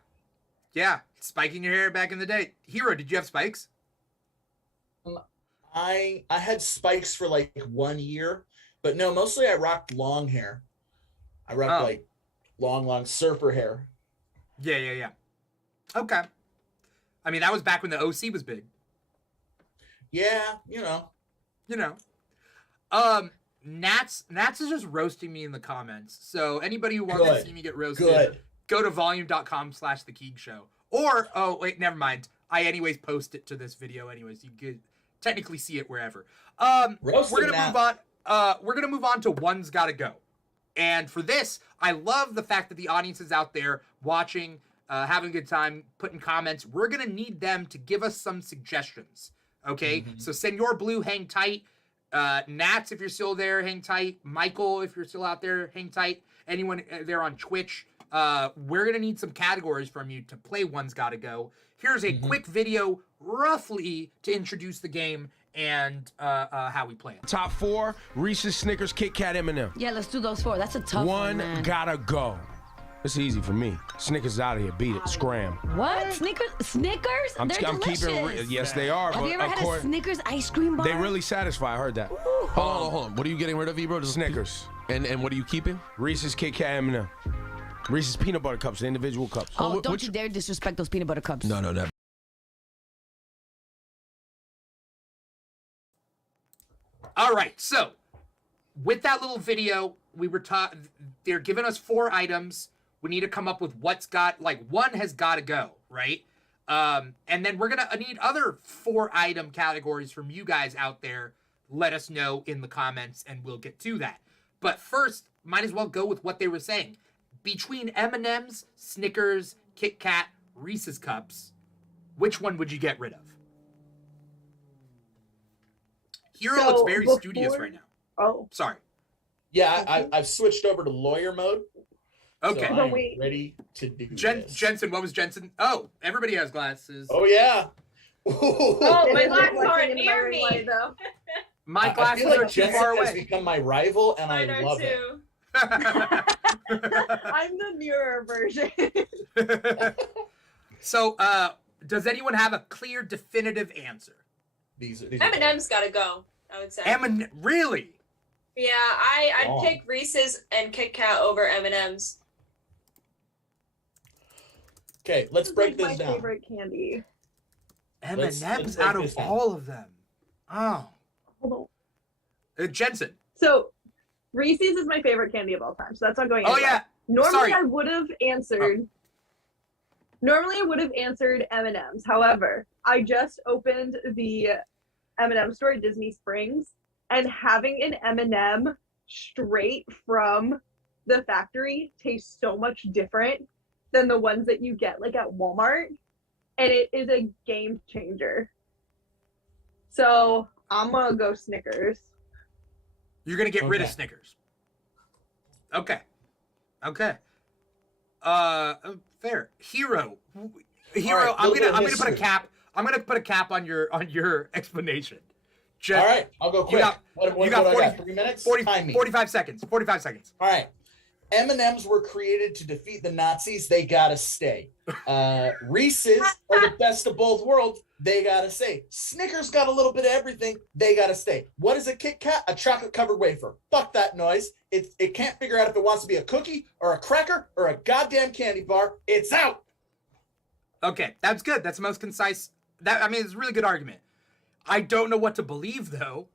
Yeah. Spiking your hair back in the day. Hero, did you have spikes? I had spikes for like 1 year, but no, mostly I rocked long hair. I rocked Oh. like long surfer hair. Yeah. Okay. I mean, that was back when the OC was big. Yeah, you know. You know. Nats is just roasting me in the comments. So anybody who wants to Good. see me get roasted, Good. go to volume.com/thekeeg show. Or, oh, wait, never mind. I anyways post it to this video anyways. You could technically see it wherever. Roast We're him gonna now. move on. We're gonna move on to One's Gotta Go. And for this, I love the fact that the audience is out there watching, having a good time, putting comments. We're gonna need them to give us some suggestions. Okay? Mhm. So Senor Blue, hang tight. Nats, if you're still there, hang tight. Michael, if you're still out there, hang tight. Anyone there on Twitch, we're gonna need some categories from you to play One's Gotta Go. Here's a quick video, roughly, to introduce the game and how we play it. Top 4, Reese's, Snickers, Kit Kat, M&M. Yeah, let's do those 4. That's a tough one, One man. gotta go. It's easy for me. Snickers out of here. Beat it. Scram. What? Snickers? I'm They're delicious. keeping. Yes, they are. Have but you ever of had course, a Snickers ice cream bar? they really satisfy. I heard that. Hold on. What are you getting rid of, Ebro? Just Snickers, And what are you keeping? Reese's, Kit Kat, M&M. Reese's peanut butter cups, the individual cups. Oh, Wh- don't which- you dare disrespect those peanut butter cups. No, never. All right, so with that little video, we were taught they're giving us 4 items. We need to come up with what's got, like, one has got to go, right? And then we're going to need other 4-item categories from you guys out there. Let us know in the comments, and we'll get to that. But first, might as well go with what they were saying. Between M&M's, Snickers, Kit Kat, Reese's Cups, which one would you get rid of? Hero looks very studious right now. Oh. Sorry. Yeah, I've switched over to lawyer mode. Okay. So I'm ready to do this. Jensen, what was Jensen? Oh, everybody has glasses. Oh, yeah. Oh, my glasses aren't near me. Light, though. My I glasses feel like are too Jensen far has away. become my rival, and Mine I are love too. I'm the newer version. So, does anyone have a clear, definitive answer? These M&M's gotta go, I would say. Really? Yeah, I'd Oh. pick Reese's and Kit Kat over M&M's. Okay, let's break Like this my down. favorite candy. M&M's let's out break of this down. all of them. Oh. Hold on. Jensen. So, Reese's is my favorite candy of all time. So that's not going Oh, anywhere. yeah. Normally Sorry. I would have answered. Normally I would have answered M&M's. However, I just opened the M&M store at Disney Springs, and having an M&M straight from the factory tastes so much different than the ones that you get like at Walmart, and it is a game changer. So I'm gonna go Snickers. You're going to get rid of Okay. Snickers. Okay. Fair. Hero. right, I'm little gonna put a history. cap. I'm gonna put a cap on your explanation. All right, I'll go quick. got- what you got I 40 got? 3 minutes? 40, Time me. 45 seconds. 45 seconds. All right. M&Ms were created to defeat the Nazis. They gotta stay. Reese's are the best of both worlds. They gotta stay. Snickers got a little bit of everything. They gotta stay. What is a Kit Kat? A chocolate-covered wafer. Fuck that noise. It can't figure out if it wants to be a cookie or a cracker or a goddamn candy bar. It's out. Okay, that's good. That's the most concise. It's a really good argument. I don't know what to believe though.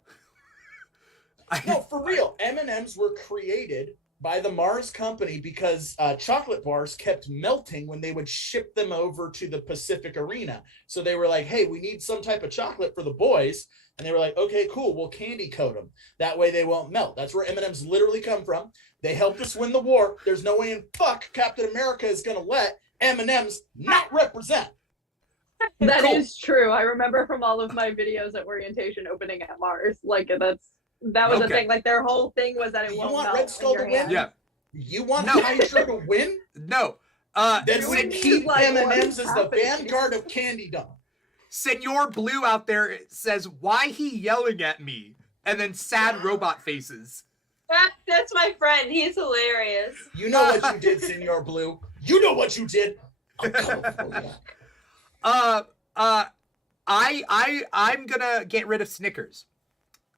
No, for real. M&Ms were created by the Mars company because chocolate bars kept melting when they would ship them over to the Pacific Arena. So they were like, hey, we need some type of chocolate for the boys. And they were like, okay, cool. We'll candy coat them. That way they won't melt. That's where M&Ms literally come from. They helped us win the war. There's no way in fuck Captain America is going to let M&Ms not represent. That is Cool. true. I remember from all of my videos at orientation opening at Mars. Like that was the Okay. thing. Like their whole thing was that it You won't want melt Red in Skull your to win? hand. Yeah. You want No. Hydra to win? No. Then Doing we these, keep like, M&Ms what as is the happening? vanguard of candydom. Senor Blue out there says, "Why he yelling at me?" And then sad robot faces. That's my friend. He's hilarious. You know what you did, Senor Blue. You know what you did. I'm coming for you. I'm gonna get rid of Snickers.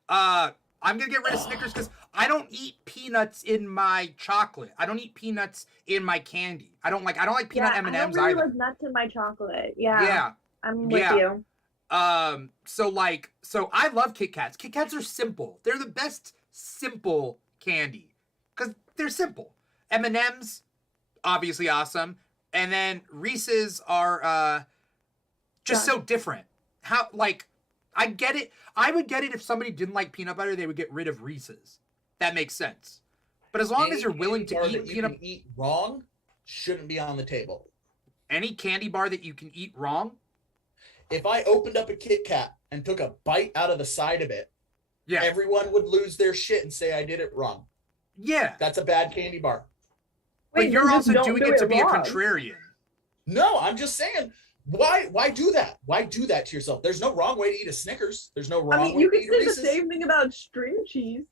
I'm gonna get rid of Snickers because I don't eat peanuts in my chocolate. I don't eat peanuts in my candy. I don't like peanut Yeah, M&Ms I don't really either. like nuts in my chocolate. Yeah, Yeah. I'm with Yeah. you. So I love Kit Kats. Kit Kats are simple. They're the best simple candy because they're simple. M&Ms, obviously awesome, and then Reese's are just so different. How I get it. I would get it if somebody didn't like peanut butter, they would get rid of Reese's. That makes sense. But as long as you're willing to Any eat candy bar that you peanut, can eat wrong shouldn't be on the table. any candy bar that you can eat wrong, If I opened up a Kit Kat and took a bite out of the side of it, yeah, everyone would lose their shit and say I did it wrong. yeah. That's a bad candy bar. But Wait, you're you also just don't doing do it to it be a wrong. contrarian. No, I'm just saying, why do that? Why do that to yourself? There's no wrong way to eat a Snickers. There's no wrong I mean, way you to could eat a say the Reese's. same thing about string cheese.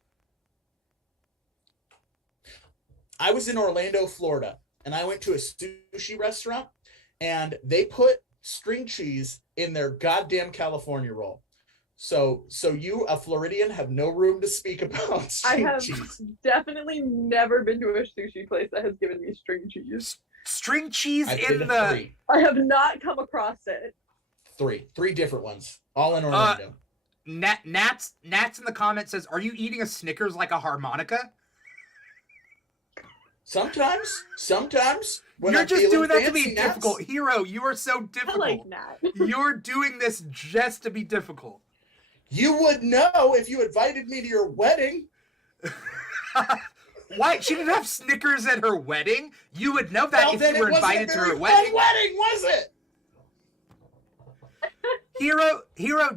I was in Orlando, Florida, and I went to a sushi restaurant, and they put string cheese in their goddamn California roll. So you, a Floridian, have no room to speak about I string have cheese. definitely never been to a sushi place that has given me string cheese. String cheese I've been in to the I have not come across it. three different ones, all in Orlando. Nats in the comment says, "Are you eating a Snickers like a harmonica?" Sometimes. When You're I'm just feeling doing that to fancy, be Nats. difficult. Hero, you are so I difficult. like that. You're doing this just to be difficult. You would know if you invited me to your wedding. Why? She didn't have Snickers at her wedding. You would know that Well, if then you were it wasn't invited a to very her fun wedding. wedding, was it? Hero,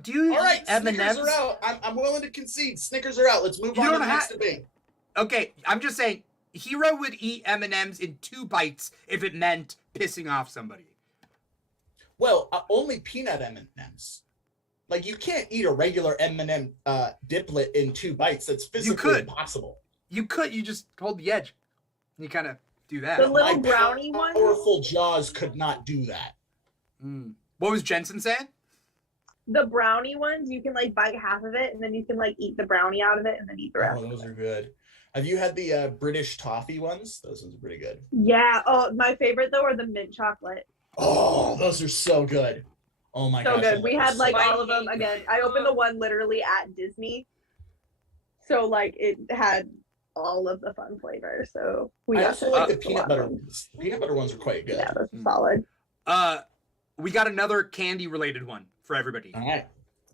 do you All right, eat M&Ms? Snickers are out. I'm willing to concede. Snickers are out. Let's move You on to don't the next have- debate. Okay, I'm just saying, Hero would eat M&Ms in 2 bites if it meant pissing off somebody. Well, only peanut M&Ms. Like, you can't eat a regular M&M diplet in 2 bites. That's physically could. impossible. You just hold the edge. You kind of do that. The little My brownie ones? powerful jaws could not do that. What was Jensen saying? The brownie ones, you can like bite half of it and then you can like eat the brownie out of it and then eat the rest. Oh, those are good. Have you had the British toffee ones? Those ones are pretty good. Yeah. Oh, my favorite though are the mint chocolate. Oh, those are so good. Oh my So gosh. good. We had like so all of them. Again, I opened the one literally at Disney. So like it had all of the fun flavors. So we I got also to like the taste a peanut lot butter of them. ones. The peanut butter ones are quite good. Yeah, those are solid. We got another candy related one for everybody.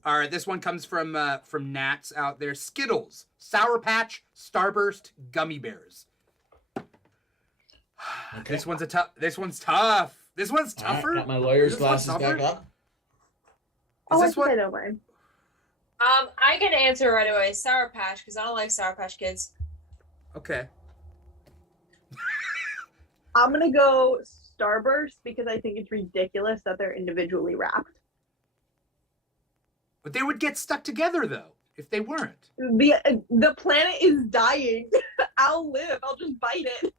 All right. This one comes from Nats out there. Skittles, Sour Patch, Starburst, Gummy Bears. Okay. This one's tough. This one's tougher. Got my lawyer's Is this one glasses tougher? back on. Oh, I this think one? I know mine. I can answer right away. Sour Patch, because I don't like Sour Patch Kids. Okay. I'm gonna go Starburst because I think it's ridiculous that they're individually wrapped. But they would get stuck together though if they weren't. The planet is dying. I'll live. I'll just bite it.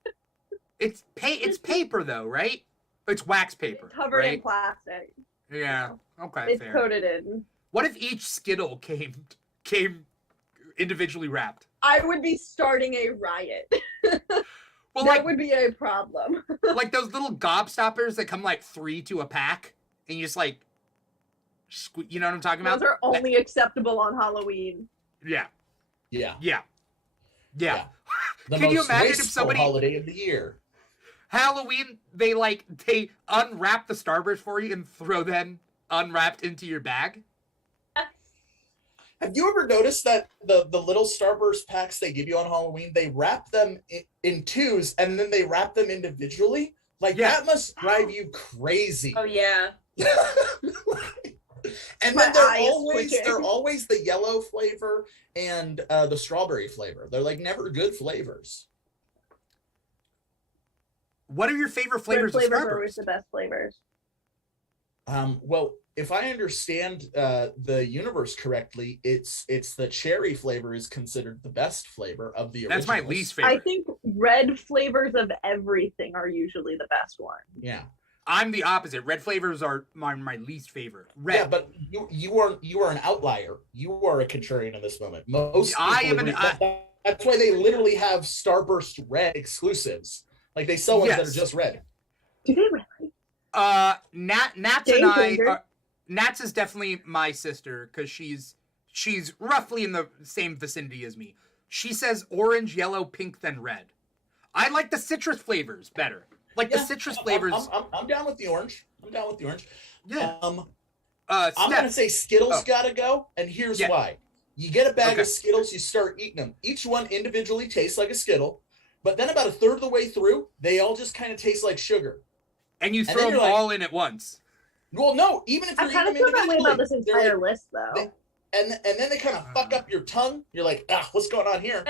It's paper though, right? It's wax paper. It's covered right? in plastic. Yeah. Okay. It's fair. coated in. What if each Skittle came individually wrapped? I would be starting a riot. Well, That like would be a problem. like those little gobstoppers that come like 3 to a pack, and you just like, you know what I'm talking about? Those are only acceptable on Halloween. Yeah. Yeah. Yeah. Yeah. The Can you most imagine if wasteful somebody holiday of the year. Halloween they unwrap the Starburst for you and throw them unwrapped into your bag? Have you ever noticed that the little Starburst packs they give you on Halloween, they wrap them in 2s and then they wrap them individually? Like, Yeah. that must drive you crazy. Oh, yeah. And My then they're eye is twitching. always the yellow flavor and the strawberry flavor. They're like never good flavors. What are your favorite Flavors flavors of are always Starburst? the best flavors. Well, if I understand the universe correctly, it's the cherry flavor is considered the best flavor of the originals. That's my least favorite. I think red flavors of everything are usually the best one. Yeah. I'm the opposite. Red flavors are my least favorite. Red. Yeah, but you are an outlier. You are a contrarian in this moment. Most I people am agree. That's why they literally have Starburst Red exclusives. Like they sell ones that are Yes. just red. Do they really? Nats Game and I changer. are, Nats is definitely my sister because she's roughly in the same vicinity as me. She says orange, yellow, pink, then red. I like the citrus flavors better. Like the citrus flavors. I'm down with the orange. I'm down with the orange. Yeah. I'm gonna Steph, say Skittles Oh. gotta go, and here's Yeah. why. You get a bag Okay. of Skittles, you start eating them. Each one individually tastes like a Skittle, but then about a third of the way through, they all just kind of taste like sugar. and you and throw then them you're like- all in at once. Well, no, even if I you're kind of eating feel them that way about this individually, they're entire like- list, though. and then they kind of fuck up your tongue. You're like, what's going on here?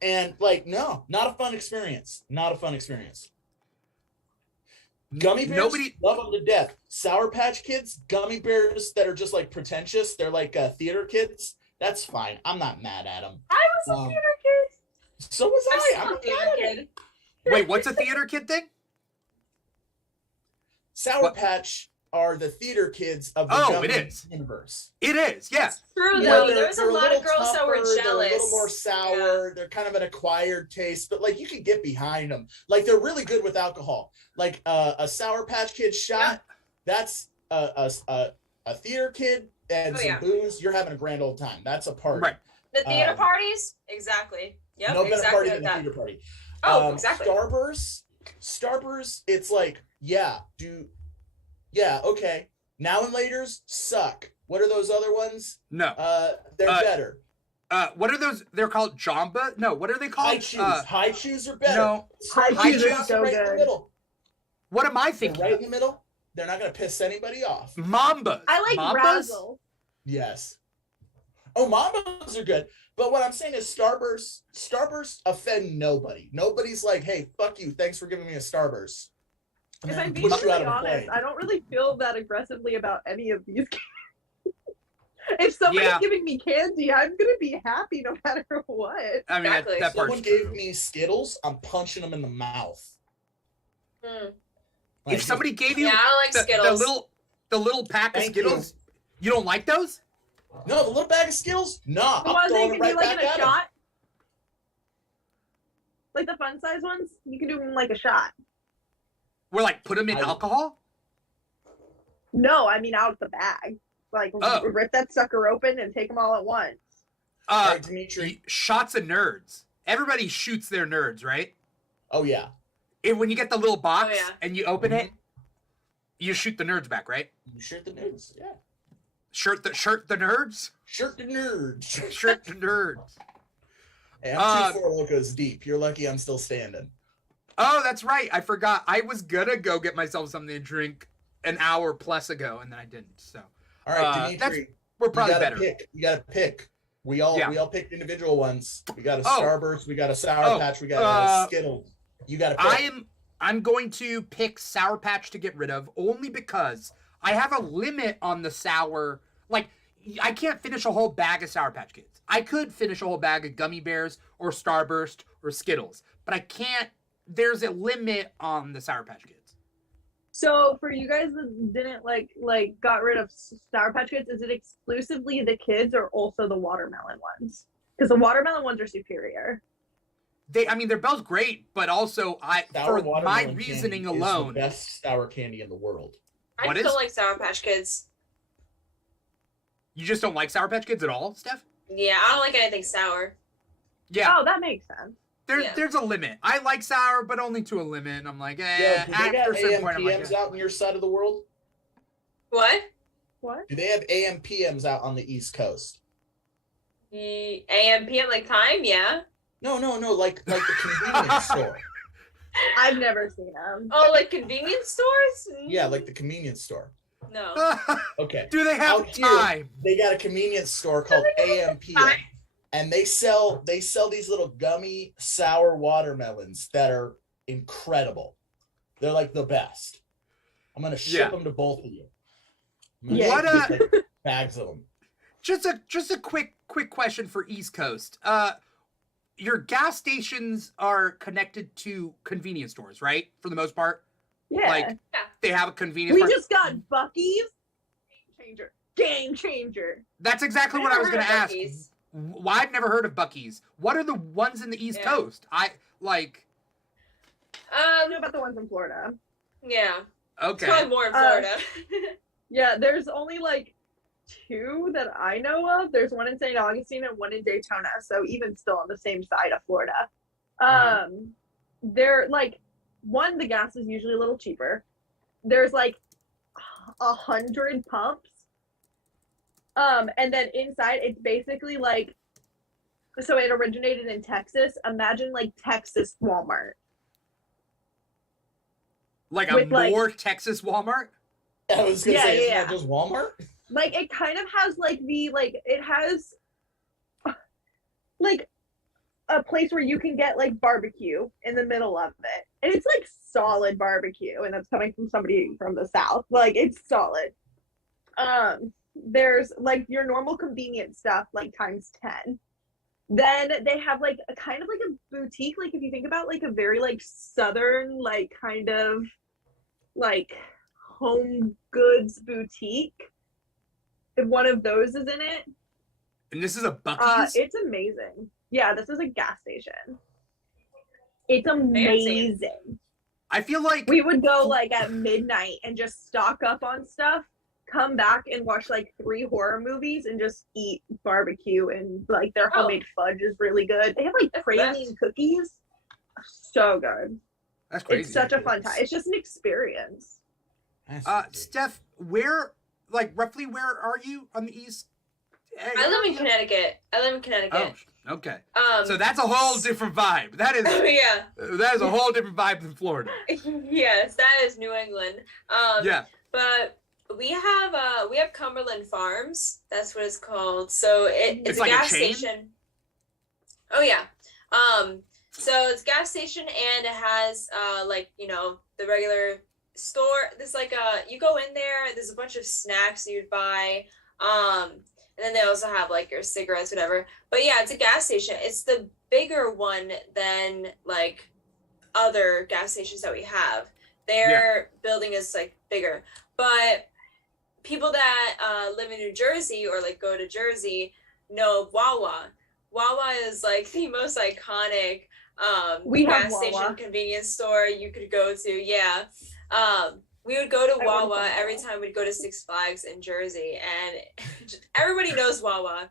And like, no, not a fun experience. Not a fun experience. Gummy bears, Nobody- love them to death. Sour Patch Kids, gummy bears that are just like pretentious. They're like theater kids. That's fine. I'm not mad at them. I was a theater kid. So was I'm I. still I'm a not theater mad at it. kid. Wait, what's a theater kid thing? Sour What? Patch are the theater kids of the Oh, gummy it is. universe. It is, yeah. True, Yeah, though. They're- There was a they're lot of little girls that were tougher, they're jealous. a little more sour. They're kind of an acquired taste, but like you can get behind them. Like they're really good with alcohol. Like a Sour Patch Kid shot, that's a theater kid and Oh, some yeah. booze. You're having a grand old time. That's a party. Right. The theater Um, parties? Exactly. Yep, No better exactly party like than a that. theater party. Oh, exactly. Starburst, it's like, okay. Now and laters suck. What are those other ones? No. They're better. What are those? They're called Jamba? No, what are they called? High chews. High chews are better. No. High chews are so right in the good. middle. What am I They're thinking? right in the middle. They're not going to piss anybody off. Mambas. I like Mambas? Razzle. Yes. Oh, Mambas are good. But what I'm saying is Starburst offend nobody. Nobody's like, hey, fuck you. Thanks for giving me a Starburst. If I'm being really honest, I don't really feel that aggressively about any of these games. If somebody's giving me candy, I'm gonna be happy no matter what. I mean, Exactly. that part's Someone true. gave me Skittles, I'm punching them in the mouth. Like, If somebody gave you Yeah, I don't like the Skittles. little pack of Thank Skittles, you don't like those? no, the little bag of Skittles, nah, The I'm ones that you throwing can it do right like back in a at 'em. shot? Like the fun size ones? You can do them in like a shot. We're like, put them in alcohol? No, I mean out the bag. Like rip that sucker open and take them all at once. All right, Dimitri. Shots of nerds. Everybody shoots their nerds, right? Oh yeah. And when you get the little box and you open it, Mm-hmm. you shoot the nerds back, right? You shirt the nerds, yeah. Shirt the nerds? Shirt the nerds. Shirt the nerds. Hey, I'm 2-4 locos deep. You're lucky I'm still standing. Oh, that's right. I forgot. I was gonna go get myself something to drink an hour plus ago, and then I didn't. So, all right, Dimitri, we're probably better. You gotta pick. We all picked individual ones. We got a Starburst, we got a Sour Patch, we got a Skittles. You gotta pick. I'm going to pick Sour Patch to get rid of, only because I have a limit on the sour. Like, I can't finish a whole bag of Sour Patch Kids. I could finish a whole bag of Gummy Bears or Starburst or Skittles, but I can't. There's a limit on the Sour Patch Kids. So for you guys that didn't like got rid of Sour Patch Kids, is it exclusively the kids or also the watermelon ones? Because the watermelon ones are superior. They're both great, but also for my reasoning alone, is the best sour candy in the world. I still like Sour Patch Kids. You just don't like Sour Patch Kids at all, Steph? Yeah, I don't like anything sour. Yeah. Oh, that makes sense. There's a limit. I like sour, but only to a limit. And I'm like, Do they after have a certain point, I'm like, AMPMs out on your side of the world? What? Do they have AMPMs out on the East Coast? The AM/PM like time? Yeah. No, like the convenience store. I've never seen them. Oh, like convenience stores? Yeah, like the convenience store. No. Okay. Do they have Out here, time? they got a convenience store called AMPM, and they sell these little gummy sour watermelons that are incredible. They're like the best. I'm gonna ship them to both of you. What bags of them? Just a quick question for East Coast. Your gas stations are connected to convenience stores, right? For the most part. Yeah. Like they have a convenience. We just got Buc-ee's. Game changer. That's exactly what I was going to ask. Why I've never heard of Buc-ee's. What are the ones in the East Coast? I know about the ones in Florida. Yeah. Okay. It's probably more in Florida. Yeah, there's only like 2 that I know of. There's one in St. Augustine and one in Daytona. So even still on the same side of Florida. They're like, one, the gas is usually a little cheaper. There's like 100 pumps. And then inside it's basically like, so it originated in Texas. Imagine like Texas Walmart. Like a more Texas Walmart? I was gonna say, isn't that just Walmart? Like it kind of has like it has like a place where you can get like barbecue in the middle of it. And it's like solid barbecue, and that's coming from somebody from the South. Like it's solid. There's like your normal convenience stuff, like times 10. Then they have like a kind of like a boutique, like if you think about like a very like southern, like kind of like home goods boutique. If one of those is in it. And this is a Buc-ee's? It's amazing. Yeah, this is a gas station. It's amazing. I feel like we would go like at midnight and just stock up on stuff, come back and watch like 3 horror movies and just eat barbecue, and like their homemade fudge is really good. They have like praline cookies. So good. That's crazy. It's such a fun time. It's just an experience. Steph, roughly where are you on the east? I live in Connecticut. Oh, okay. So So that's a whole different vibe. That is yeah. that is a whole different vibe than Florida. Yes, that is New England. Yeah. But we have Cumberland Farms. That's what it's called. So it's It's a like a gas chain? station. Oh yeah. So it's a gas station and it has the regular store. There's you go in there, there's a bunch of snacks you'd buy. And then they also have like your cigarettes, whatever. But yeah, it's a gas station. It's the bigger one than like other gas stations that we have. Their building is like bigger. But people that live in New Jersey or like go to Jersey know of Wawa. Wawa is like the most iconic We have gas Wawa. station convenience store you could go to. Yeah. We would go to I Wawa would've every time we'd go to Six Flags in Jersey, and everybody knows Wawa.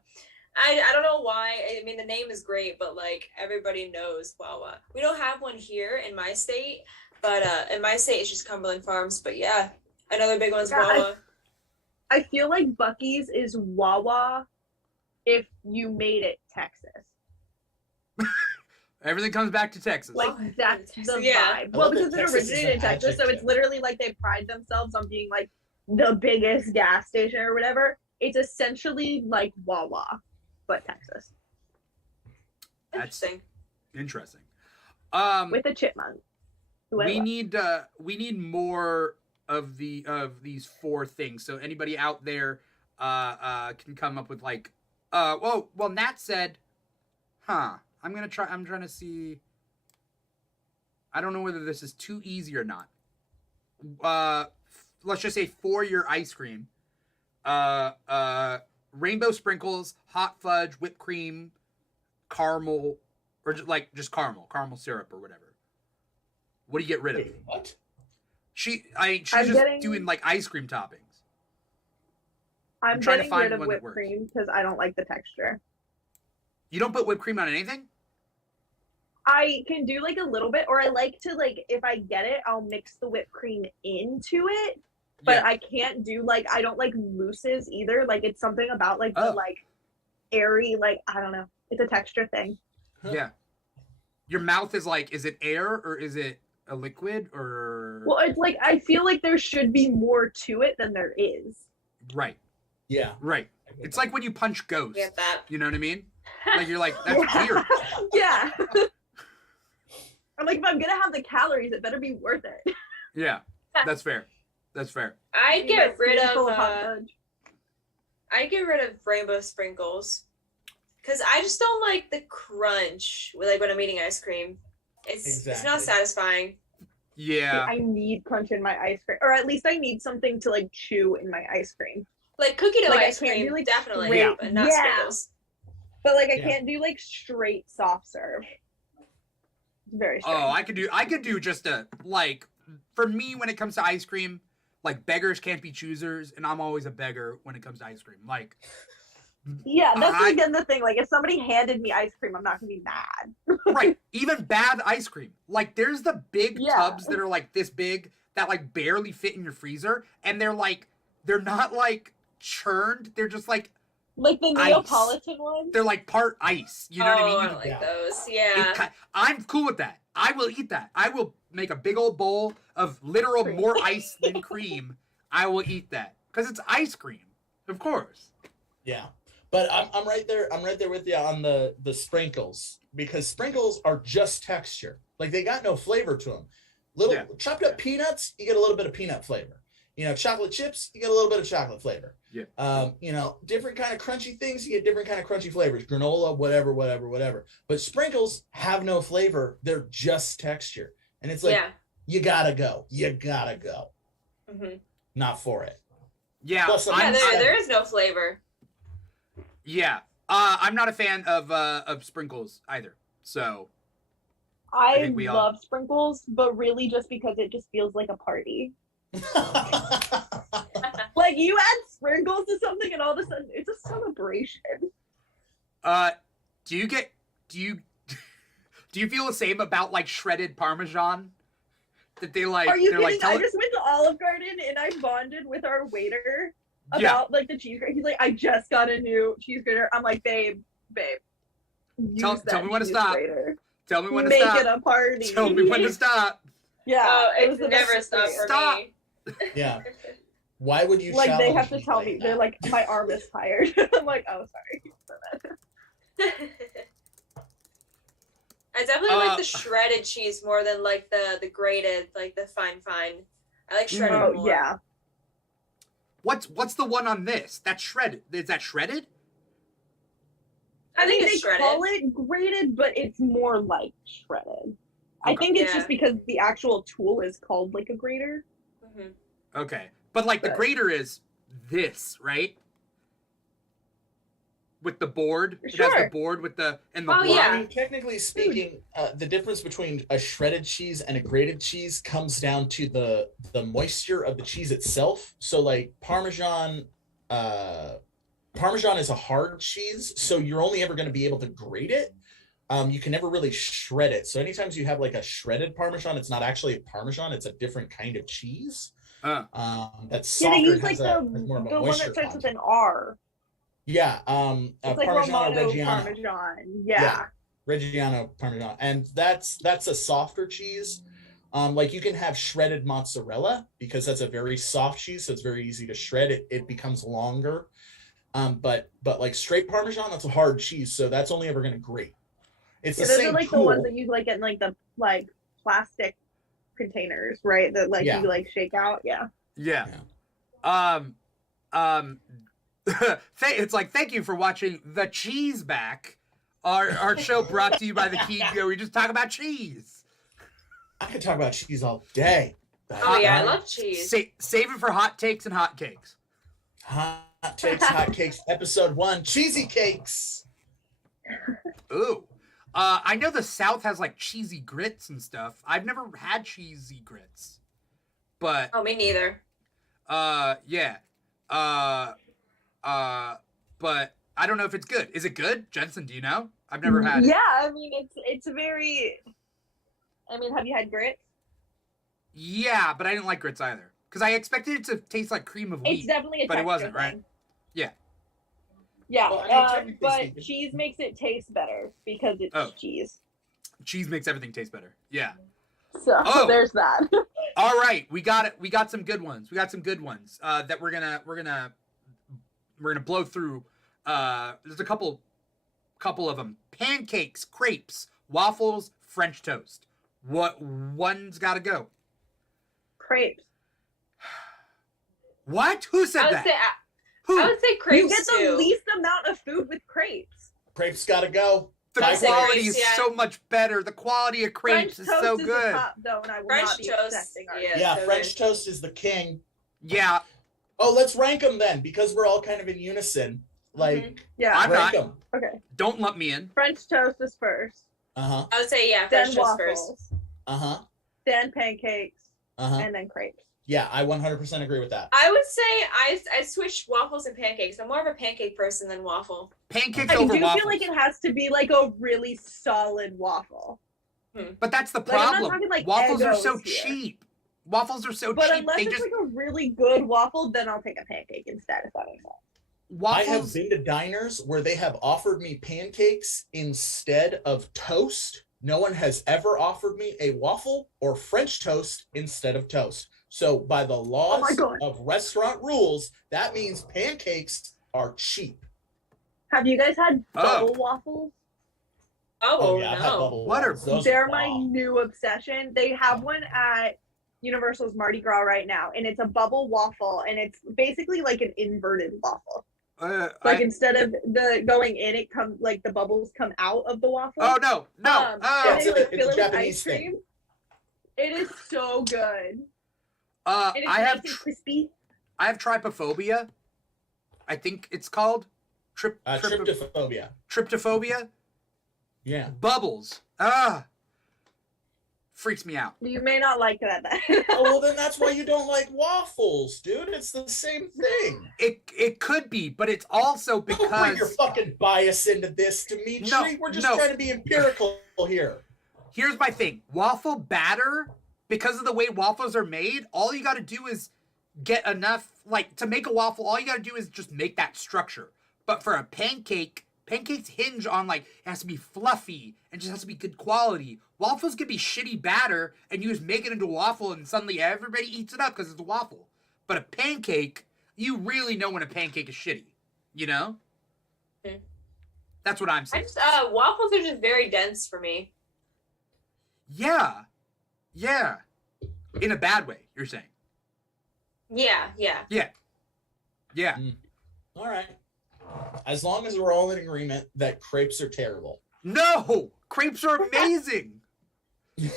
I don't know why. I mean, the name is great, but like everybody knows Wawa. We don't have one here in my state, but in my state it's just Cumberland Farms. But yeah, another big one's Yeah, Wawa. I feel like Buc-ee's is Wawa if you made it Texas. Everything comes back to Texas. Like that's the Yeah. vibe. Well, love that because it Texas is originated an in Texas, so it's adjective. literally like they pride themselves on being like the biggest gas station or whatever. It's essentially like Wawa, but Texas Interesting. Interesting. with a chipmunk. who I we love. need more of these four things. So anybody out there can come up with like well Nat said, I'm trying to see. I don't know whether this is too easy or not. Let's just say for your ice cream, rainbow sprinkles, hot fudge, whipped cream, caramel, or just caramel syrup or whatever. What do you get rid of? What? She's I'm just getting- doing like ice cream toppings. I'm trying to getting find rid of one that whipped works. cream because I don't like the texture. You don't put whipped cream on anything? I can do like a little bit, or I like to like if I get it, I'll mix the whipped cream into it. But Yeah. I can't do like I don't like mousses either. Like it's something about like the Oh. like airy I don't know. It's a texture thing. Yeah. Your mouth is like, is it air or is it a liquid or? Well, it's like I feel like there should be more to it than there is. Right. Yeah. Right. It's like when you punch ghosts. Get that. You know what I mean? Like you're like, that's Yeah. weird. Yeah. I'm like, if I'm gonna have the calories, it better be worth it. Yeah. That's fair. That's fair. I'd get rid Spoonful of hot fudge. I'd get rid of rainbow sprinkles. Cause I just don't like the crunch like when I'm eating ice cream. It's not Exactly. satisfying. Yeah. I need crunch in my ice cream, or at least I need something to like chew in my ice cream. Like cookie dough Like, I ice can't cream, do, like, definitely, straight- but not Yeah. sprinkles. But like I Yeah. can't do like straight soft serve. It's very strange. Oh, I could do just a like for me when it comes to ice cream, like beggars can't be choosers, and I'm always a beggar when it comes to ice cream. Like Yeah, that's I- again the thing. Like if somebody handed me ice cream, I'm not gonna be mad. right, even bad ice cream. Like there's the big Yeah. tubs that are like this big that like barely fit in your freezer, and they're not like churned. They're just like Like the Ice. Neapolitan ones. they're like part ice. You know what I mean? I don't like Yeah. those. Yeah. I'm cool with that. I will eat that. I will make a big old bowl of literal Cream. more ice than cream. I will eat that because it's ice cream, of course. Yeah. But I'm right there. I'm right there with you on the sprinkles, because sprinkles are just texture. Like they got no flavor to them. Little Yeah. chopped up peanuts, you get a little bit of peanut flavor. You know, chocolate chips, you get a little bit of chocolate flavor. Yeah. You know, different kind of crunchy things, you get different kind of crunchy flavors. Granola, whatever. But sprinkles have no flavor. They're just texture. And it's like, Yeah. you gotta go. You gotta go. hmm Not for it. Yeah, Plus, Yeah, I'm, there is no flavor. yeah. I'm not a fan of sprinkles either. So I think we all- love sprinkles, but really just because it just feels like a party. Like you add sprinkles to something, and all of a sudden it's a celebration. do you Do you feel the same about like shredded Parmesan? That they like? Are you they're kidding? like, I just went to Olive Garden and I bonded with our waiter about Yeah. like the cheese grater. He's like, I just got a new cheese grater. I'm like, babe. Tell use that me when to cheese stop. grater. Tell me when to Make stop. it a party. Tell me when to stop. Yeah. Oh, it was it the never best stopped for Stop. me. Yeah. Why would you Like they have to challenge tell me me. like They're that? like, my arm is tired. I'm like, oh, sorry. I definitely like Uh, the shredded cheese more than like the grated, like the fine. I like shredded Oh more. yeah. What's the one on this? That's shredded. Is that shredded? I think they it's shredded. call it grated, but it's more like shredded. I Okay. think it's Yeah. just because the actual tool is called like a grater. Mhm. Okay, but like the But- grater is this, right? With the board, it has Sure. the board with the and the Oh, block. yeah. I mean, technically speaking, the difference between a shredded cheese and a grated cheese comes down to the moisture of the cheese itself. So, like Parmesan is a hard cheese, so you're only ever going to be able to grate it. You can never really shred it. So, anytime you have like a shredded Parmesan, it's not actually a Parmesan; it's a different kind of cheese. That's Yeah, softer. they use and like has the more of a one moisture that starts with content. an R. Yeah, It's like Parmigiano Romano Reggiano. Parmesan. Yeah. Yeah. Reggiano Parmesan, and that's a softer cheese. Like you can have shredded mozzarella because that's a very soft cheese, so it's very easy to shred. It becomes longer. But like straight Parmesan, that's a hard cheese, so that's only ever going to grate. It's the Those same are like tool. the ones that you like get in like the like plastic containers, right? That like Yeah. you like shake out. Yeah. Yeah. It's like, thank you for watching the Keegback, our show brought to you by the Keeg, where we just talk about cheese. I could talk about cheese all day. Oh yeah, I love cheese. Save it for hot takes and hot cakes. Hot cakes, episode 1, cheesy cakes. Ooh. I know the South has like cheesy grits and stuff. I've never had cheesy grits. But Oh, me neither. yeah. But I don't know if it's good. Is it good? Jensen, do you know? I've never had it. Yeah, I mean it's very. I mean, have you had grits? Yeah, but I didn't like grits either. Because I expected it to taste like cream of wheat. It's definitely a but it texture wasn't, thing. right? Yeah. Yeah, Well, I mean, technically but speaking- cheese makes it taste better because it's Oh. cheese. Cheese makes everything taste better. Yeah. So Oh. there's that. All right, we got it. We got some good ones. That we're gonna blow through. There's a couple of them: pancakes, crepes, waffles, French toast. What one's got to go? Crepes. What? Who said I would that? say Who? I would say crepes You get the too. least amount of food with crepes. Crepes gotta go. The I'd say quality crepes, is yeah. so much better. The quality of crepes is French so toast good. is the top, though, and I will French not be toast, accepting our yeah. Yeah, so French good. toast is the king. Yeah, Oh, let's rank them then, because we're all kind of in unison. Like, Yeah. I'm rank not. them. Okay. don't lump me in. French toast is first. Uh-huh. I would say yeah, Then French toast waffles. first. Uh-huh. Then pancakes. Uh-huh. And then crepes. Yeah, I 100% agree with that. I would say I switched waffles and pancakes. I'm more of a pancake person than waffle. Pancakes I over do waffles. feel like it has to be like a really solid waffle. But that's the Like, I'm not problem. talking, like, Waffles are so Eggos here. cheap. Waffles are so But cheap. unless They it's just like a really good waffle, then I'll take a pancake instead, if that makes sense. waffles. I have been to diners where they have offered me pancakes instead of toast. No one has ever offered me a waffle or French toast instead of toast. So by the laws God. of restaurant rules, that means pancakes are cheap. Have you guys had Oh. bubble waffles? Oh, yeah, I've had no. bubble What are- waffles. Those They're are my bomb. new obsession. They have one at Universal's Mardi Gras right now, and it's a bubble waffle, and it's basically like an inverted waffle. Like instead of the going in, it comes like the bubbles come out of the waffle. oh no. And It's they a- like it's fill a it with Japanese ice thing. cream. It is so good. And it's I nice have and crispy. I have trypophobia. I think it's called Tryptophobia. tryptophobia. Yeah. Bubbles. Freaks me out. You may not like that then. Oh, well, then that's why you don't like waffles, dude. It's the same thing. It could be, but it's also Don't bring your because fucking bias into this, Dimitri. No, We're just no. trying to be empirical here. Here's my thing. Waffle batter, because of the way waffles are made, all you got to do is get enough, like, to make a waffle, all you got to do is just make that structure. But for a pancake, pancakes hinge on, like, it has to be fluffy and just has to be good quality. Waffles can be shitty batter, and you just make it into a waffle, and suddenly everybody eats it up because it's a waffle. But a pancake, you really know when a pancake is shitty, you know? Hmm. That's what I'm saying. Waffles are just very dense for me. Yeah. In a bad way, you're saying. Yeah. Yeah. All right. As long as we're all in agreement that crepes are terrible. No! Crepes are amazing!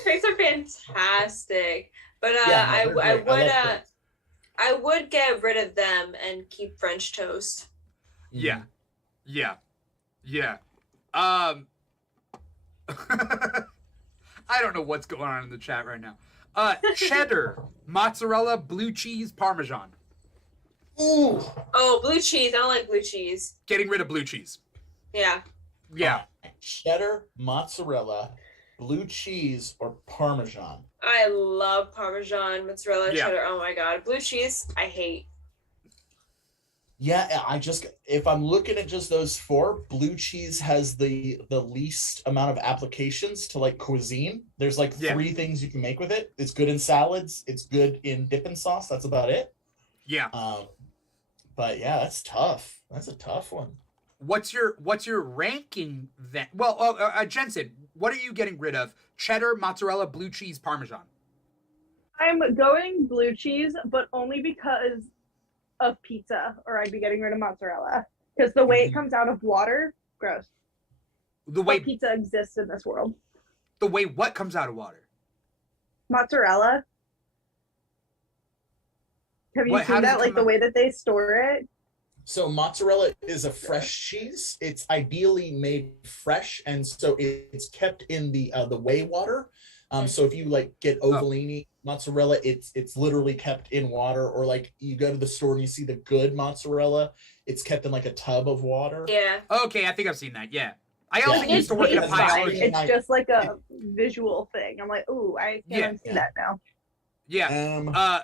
Crepes are fantastic. But Yeah, no, they're great. I would get rid of them and keep French toast. Yeah. I don't know what's going on in the chat right now. Cheddar, mozzarella, blue cheese, Parmesan. Ooh. Oh, blue cheese. I don't like blue cheese. Getting rid of blue cheese. Yeah. Cheddar, mozzarella, blue cheese, or Parmesan. I love Parmesan, mozzarella, Yeah. cheddar. Oh my god. Blue cheese, I hate. Yeah, if I'm looking at just those four, blue cheese has the least amount of applications to like cuisine. There's like three things you can make with it. It's good in salads. It's good in dipping sauce. That's about it. Yeah. But yeah, that's tough. That's a tough one. What's your ranking then? Well, Jensen, what are you getting rid of? Cheddar, mozzarella, blue cheese, Parmesan. I'm going blue cheese, but only because of pizza, or I'd be getting rid of mozzarella. Because the way it comes out of water, gross. The way But pizza exists in this world. The way what comes out of water? Mozzarella. Have you seen that? Like the way that they store it? So mozzarella is a fresh cheese. It's ideally made fresh, and so it's kept in the whey water. So if you like get Ovalini mozzarella, it's literally kept in water. Or like you go to the store and you see the good mozzarella, it's kept in like a tub of water. Yeah. Okay, I think I've seen that. Yeah. I also used to work in a pie. It's just like a visual thing. I'm like, ooh, I can't see that now. Yeah.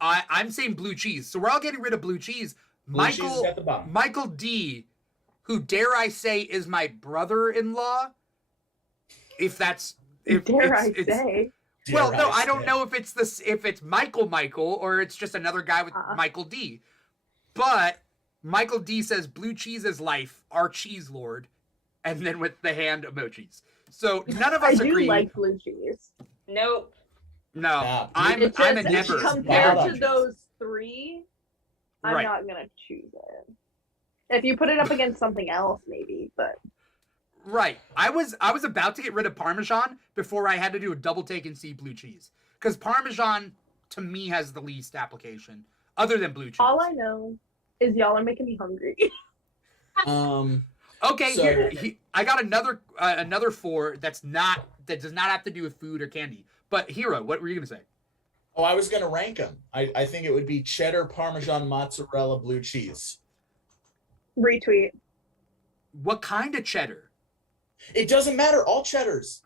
I'm saying blue cheese. So we're all getting rid of blue cheese. Blue cheese is at the bottom. Michael D, who dare I say is my brother-in-law. If that's dare I say? Well, no, I don't know if it's Michael or it's just another guy with Michael D. But Michael D says blue cheese is life, our cheese lord, and then with the hand emojis. So none of us agree. I do like blue cheese. Nope. No, I'm a never. Compared to those three, I'm not gonna choose it. If you put it up against something else, maybe, but. Right. I was about to get rid of Parmesan before I had to do a double take and see blue cheese. Because Parmesan, to me, has the least application, other than blue cheese. All I know is y'all are making me hungry. Okay, so, here, I got another four that does not have to do with food or candy. But Hero, what were you gonna say? Oh, I was gonna rank them. I think it would be cheddar, Parmesan, mozzarella, blue cheese. Retweet. What kind of cheddar? It doesn't matter. All cheddars.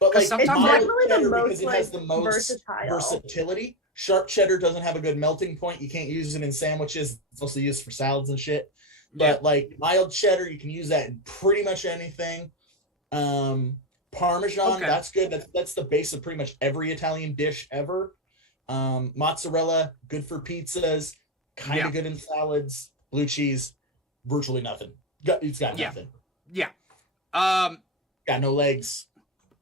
But like it's definitely the most, because it has the most versatile. Versatility. Sharp cheddar doesn't have a good melting point. You can't use it in sandwiches. It's also used for salads and shit. But like mild cheddar, you can use that in pretty much anything. Parmesan, that's good. That's the base of pretty much every Italian dish ever. Mozzarella, good for pizzas, kind of good in salads. Blue cheese, virtually nothing. It's got nothing. Yeah. Got no legs.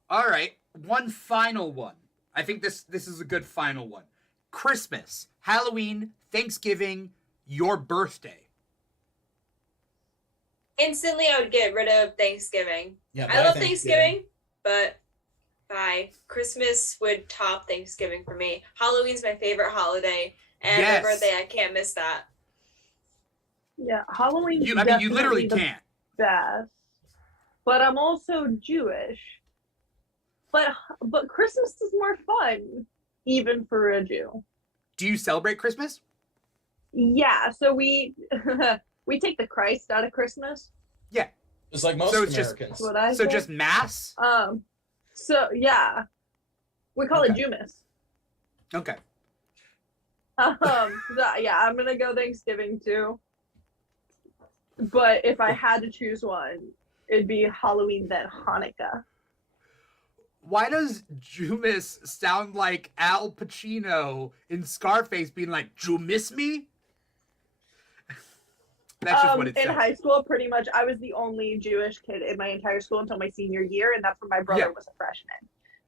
All right. One final one. I think this is a good final one. Christmas, Halloween, Thanksgiving, your birthday. Instantly, I would get rid of Thanksgiving. Yeah, I love Thanksgiving, but bye. Christmas would top Thanksgiving for me. Halloween's my favorite holiday, and my birthday, I can't miss that. Yeah, Halloween. You literally can't. Best, but I'm also Jewish. But Christmas is more fun, even for a Jew. Do you celebrate Christmas? Yeah, so we we take the Christ out of Christmas. Yeah. Just like most So it's Americans. What I So say. just mass? So yeah, we call it Okay. Jumas. Okay. Yeah, I'm gonna go Thanksgiving too. But if I had to choose one, it'd be Halloween then Hanukkah. Why does Jumis sound like Al Pacino in Scarface being like, "You miss me"? That's just what it In sounds. high school, pretty much, I was the only Jewish kid in my entire school until my senior year, and that's when my brother was a freshman.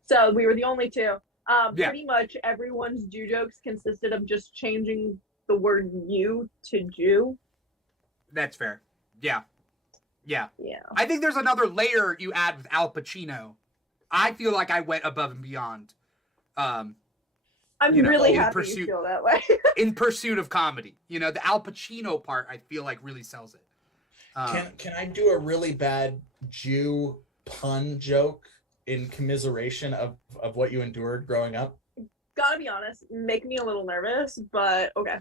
So we were the only two. Yeah. Pretty much everyone's Jew jokes consisted of just changing the word "you" to "Jew." That's fair. Yeah. Yeah. Yeah. I think there's another layer you add with Al Pacino. I feel like I went above and beyond. I'm You know, really in happy pursuit- you feel that way. In pursuit of comedy. You know, the Al Pacino part, I feel like really sells it. Can I do a really bad Jew pun joke in commiseration of what you endured growing up? Gotta be honest, make me a little nervous, but okay.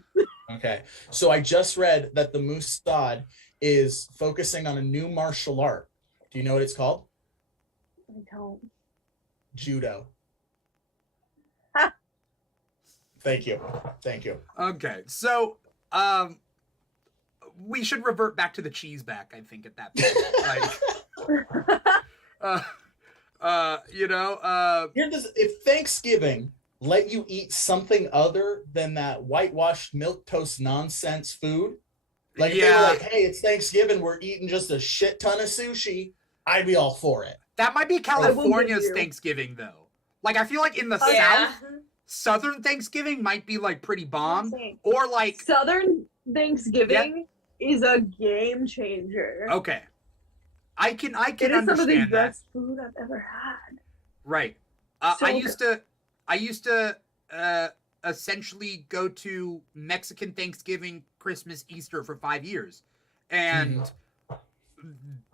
Okay. So I just read that the Mossad is focusing on a new martial art. Do you know what it's called? I don't. Judo. Ha. Thank you. Thank you. Okay, so we should revert back to the cheese back, I think, at that point. You know, If Thanksgiving let you eat something other than that whitewashed milk toast nonsense food, like if they were like, hey, it's Thanksgiving, we're eating just a shit ton of sushi, I'd be all for it. that might be will California's give you- Thanksgiving, though. Like, I feel like in the Yeah. South, Southern Thanksgiving might be, like, pretty bomb. saying. Or, like, Southern Thanksgiving is a game changer. okay. I can It is some of the understand that. best food I've ever had. Right. So I used to essentially go to Mexican Thanksgiving, Christmas, Easter for 5 years. And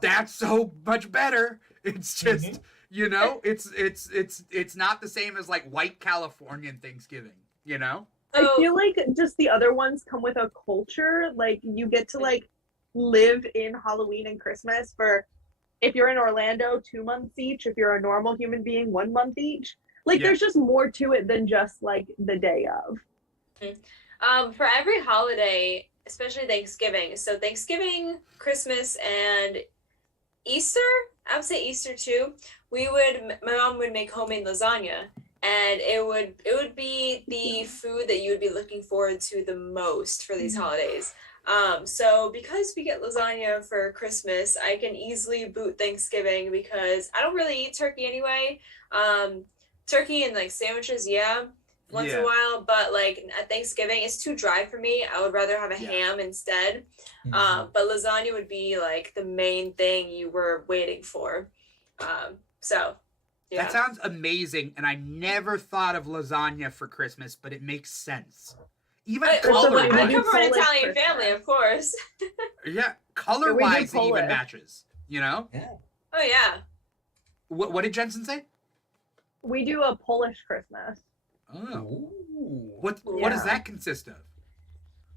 that's so much better. It's just, you know, it's not the same as like white Californian Thanksgiving, you know? I feel like just the other ones come with a culture. Like you get to like live in Halloween and Christmas for, if you're in Orlando, 2 months each. If you're a normal human being, 1 month each. Like there's just more to it than just like the day of. For every holiday, especially Thanksgiving. So Thanksgiving, Christmas, and Easter, I would say Easter too. My mom would make homemade lasagna, and it would be the food that you would be looking forward to the most for these holidays. So because we get lasagna for Christmas, I can easily boot Thanksgiving because I don't really eat turkey anyway. Turkey and like sandwiches, once in a while, but like at Thanksgiving, it's too dry for me. I would rather have a ham instead. But lasagna would be like the main thing you were waiting for. So yeah. That sounds amazing, and I never thought of lasagna for Christmas, but it makes sense. Even I color-wise. come from an Polish Italian Christmas. family, of course. Yeah, color-wise, it even Polish. matches, you know? Oh yeah. What did Jensen say? We do a Polish Christmas. Oh. Ooh. What does Yeah. that consist of?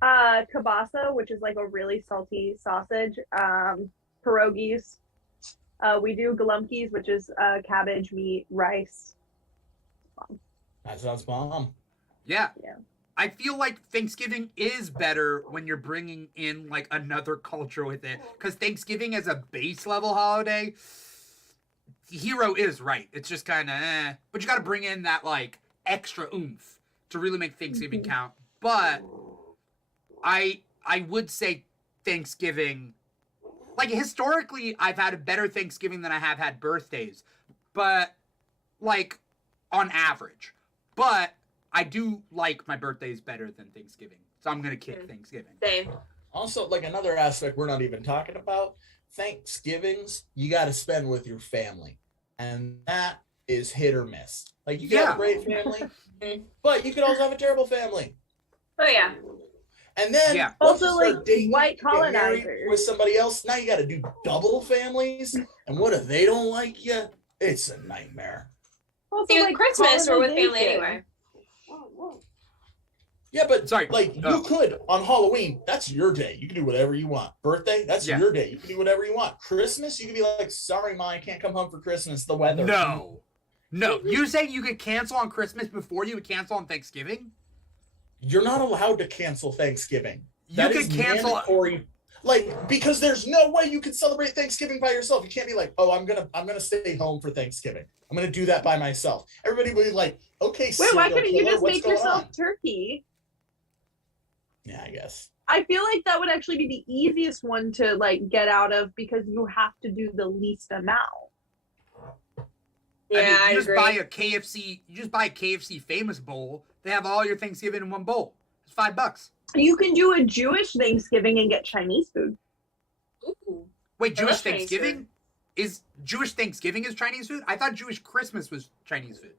Kielbasa, which is like a really salty sausage. Pierogies. We do galumkis, which is cabbage, meat, rice. That sounds bomb. Yeah. Yeah. I feel like Thanksgiving is better when you're bringing in like another culture with it, because Thanksgiving as a base level holiday, Hero is right. It's just kind of but you got to bring in that like extra oomph to really make Thanksgiving count. But I would say Thanksgiving, like historically, I've had a better Thanksgiving than I have had birthdays, but like on average. But I do like my birthdays better than Thanksgiving, so I'm gonna kick Thanksgiving. Same. Also, like another aspect we're not even talking about, Thanksgivings you got to spend with your family, and that is hit or miss. Like you can have a great family, but you could also have a terrible family. Oh yeah. And then Also, once you start like, dating, white you get married colonizers. with somebody else. Now you got to do double families, and what if they don't like you? It's a nightmare. Also, See, with like, Christmas, we're with family colonization. anyway. Yeah, but Sorry. like you could on Halloween, that's your day. You can do whatever you want. Birthday, that's your day. You can do whatever you want. Christmas, you can be like, sorry, Ma, I can't come home for Christmas. The weather. No. You saying you could cancel on Christmas before you would cancel on Thanksgiving? You're not allowed to cancel Thanksgiving. You could cancel mandatory. Like, because there's no way you can celebrate Thanksgiving by yourself. You can't be like, oh, I'm gonna stay home for Thanksgiving. I'm gonna do that by myself. Everybody will be like, okay, Wait, why couldn't you killer, just what's make going yourself on? turkey? Yeah, I guess. I feel like that would actually be the easiest one to like get out of because you have to do the least amount. Yeah, I mean, you just agree. buy a KFC. You just buy a KFC Famous Bowl. They have all your Thanksgiving in one bowl. It's $5. You can do a Jewish Thanksgiving and get Chinese food. Ooh. Wait, I Jewish love Chinese Thanksgiving food. is Jewish Thanksgiving is Chinese food? I thought Jewish Christmas was Chinese food.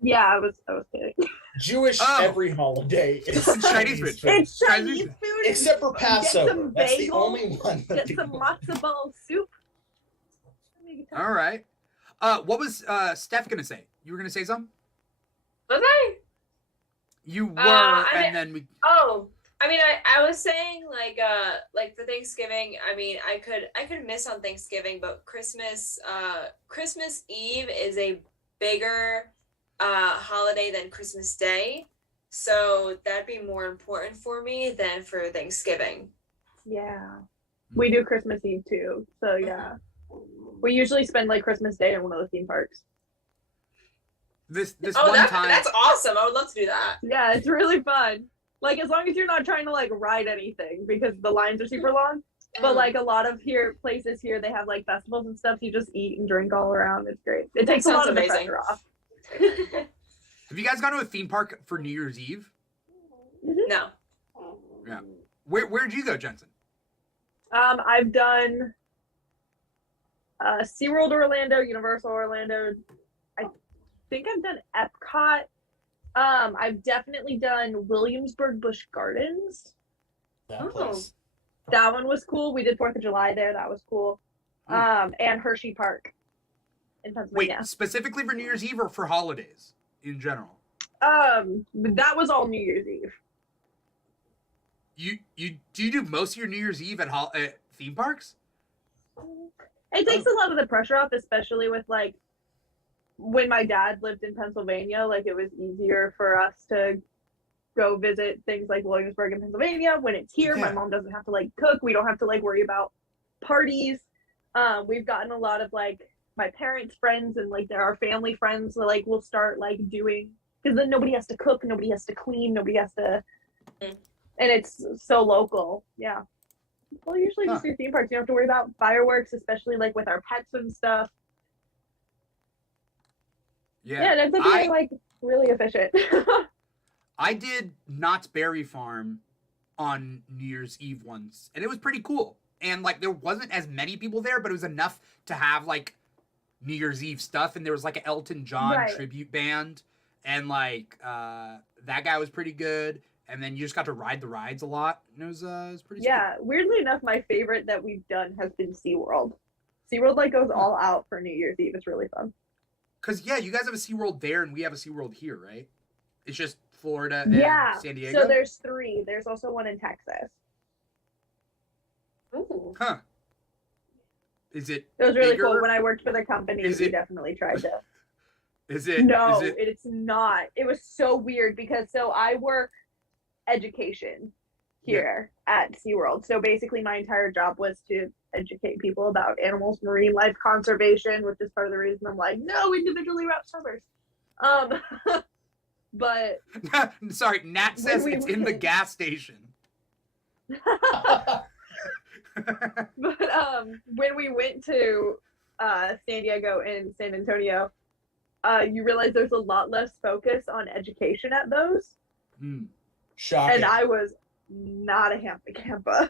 Yeah, I was kidding. Jewish every holiday is Chinese food. It's Chinese Chinese food. food. Except for Passover. Get some That's the bagels, only one. That Get some people- matzo ball soup. All right. What was Steph gonna say? You were gonna say something? Was I? You were, I mean- then we. Oh, I mean, I was saying like for Thanksgiving. I mean, I could miss on Thanksgiving, but Christmas Eve is a bigger holiday than Christmas Day, so that'd be more important for me than for Thanksgiving. Yeah. We do Christmas Eve too. So yeah. We usually spend like Christmas Day in one of the theme parks. This Oh, one time. that's awesome! I would love to do that. Yeah, it's really fun. Like as long as you're not trying to like ride anything because the lines are super long. But like a lot of places here, they have like festivals and stuff. You just eat and drink all around. It's great. It takes a sounds lot of the amazing. pressure off. Have you guys gone to a theme park for New Year's Eve? No. Yeah. Where'd you go, Jensen? I've done SeaWorld Orlando, Universal Orlando. I think I've done Epcot. I've definitely done Williamsburg Busch Gardens. That place. That one was cool. We did 4th of July there. That was cool. And Hershey Park in Pennsylvania. Wait, specifically for New Year's Eve or for holidays in general? That was all New Year's Eve. Do you do most of your New Year's Eve at theme parks? It takes a lot of the pressure off, especially with like when my dad lived in Pennsylvania. Like it was easier for us to go visit things like Williamsburg in Pennsylvania. When it's here, my mom doesn't have to like cook. We don't have to like worry about parties. We've gotten a lot of like my parents' friends and like there are family friends that like will start like doing, because then nobody has to cook, nobody has to clean, nobody has to, and it's so local. Yeah. Well, usually just do theme parks. You don't have to worry about fireworks, especially like with our pets and stuff. Yeah, it ends up being like really efficient. I did Knott's Berry Farm on New Year's Eve once, and it was pretty cool. And like there wasn't as many people there, but it was enough to have like New Year's Eve stuff. And there was like an Elton John tribute band, and like that guy was pretty good. And then you just got to ride the rides a lot, and it was pretty. Yeah, weirdly enough, my favorite that we've done has been SeaWorld. SeaWorld like goes all out for New Year's Eve. It's really fun. Cause yeah, you guys have a SeaWorld there, and we have a SeaWorld here, right? It's just Florida and San Diego. So there's 3. There's also one in Texas. Ooh. Huh. Is it? It was really bigger? cool. When I worked for the company, we definitely tried to. Is it? No, is it... it's not. It was so weird because I work education here at SeaWorld. So basically my entire job was to educate people about animals, marine life conservation, which is part of the reason I'm like, no individually wrapped servers. But sorry, Nat says it's in the gas station. But when we went to San Diego and San Antonio, you realize there's a lot less focus on education at those. Shocking. And I was not a Hampa.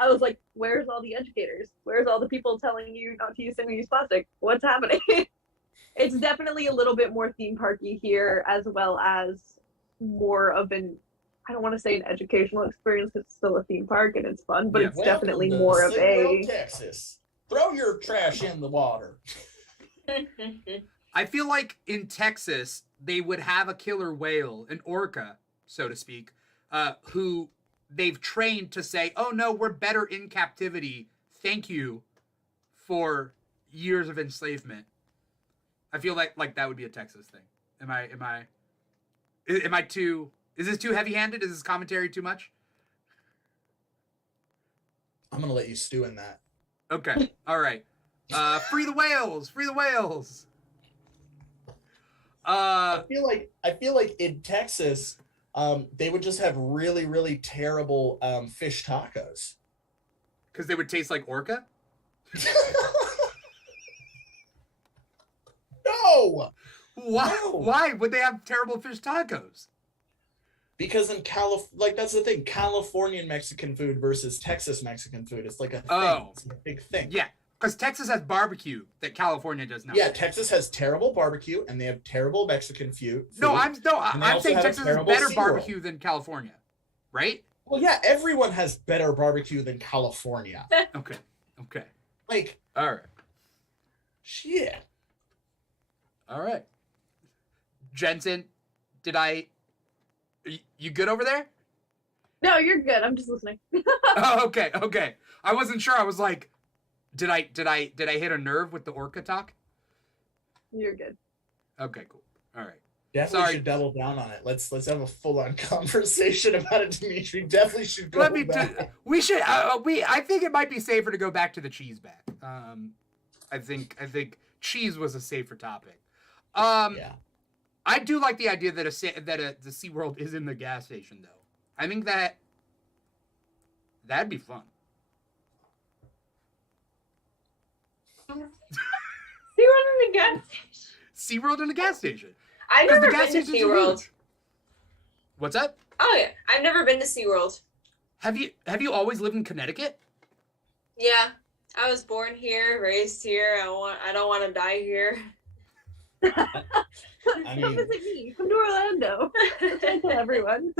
I was like, where's all the educators? Where's all the people telling you not to use single-use plastic? What's happening? It's definitely a little bit more theme parky here, as well as more of an, I don't want to say an educational experience, because it's still a theme park and it's fun, but it's definitely more of a... Texas. Throw your trash in the water. I feel like in Texas, they would have a killer whale, an orca, so to speak, who they've trained to say, "Oh no, we're better in captivity. Thank you for years of enslavement." I feel like that would be a Texas thing. Am I too? Is this too heavy-handed? Is this commentary too much? I'm gonna let you stew in that. Okay. All right. Free the whales! Free the whales! I feel like in Texas, they would just have really, really terrible fish tacos. Because they would taste like orca? No! Why? No. Why would they have terrible fish tacos? Because in that's the thing. Californian Mexican food versus Texas Mexican food. It's like a thing. Oh. It's a big thing. Yeah, because Texas has barbecue that California does not. Yeah, Texas has terrible barbecue and they have terrible Mexican food. No, I'm also saying have a Texas has terrible better SeaWorld. barbecue than California, right? Well, yeah, everyone has better barbecue than California. Okay. Like, All right. shit. All right. Jensen, you good over there? No, you're good. I'm just listening. Oh, okay. I wasn't sure. I was like, did I hit a nerve with the orca talk? You're good. Okay, cool. All right. Definitely Sorry. should double down on it. Let's have a full-on conversation about it, Dimitri. Definitely should go back. We should. I think it might be safer to go back to the cheese back. I think cheese was a safer topic. Yeah. I do like the idea that the SeaWorld is in the gas station, though. I think that'd be fun. SeaWorld in the gas station. SeaWorld in a gas station. I've 'Cause the never gas been to stations are SeaWorld. huge. What's that? Oh yeah, I've never been to SeaWorld. Have you always lived in Connecticut? Yeah, I was born here, raised here. I don't want to die here. I Come mean, visit me. Come to Orlando. That's what I tell everyone.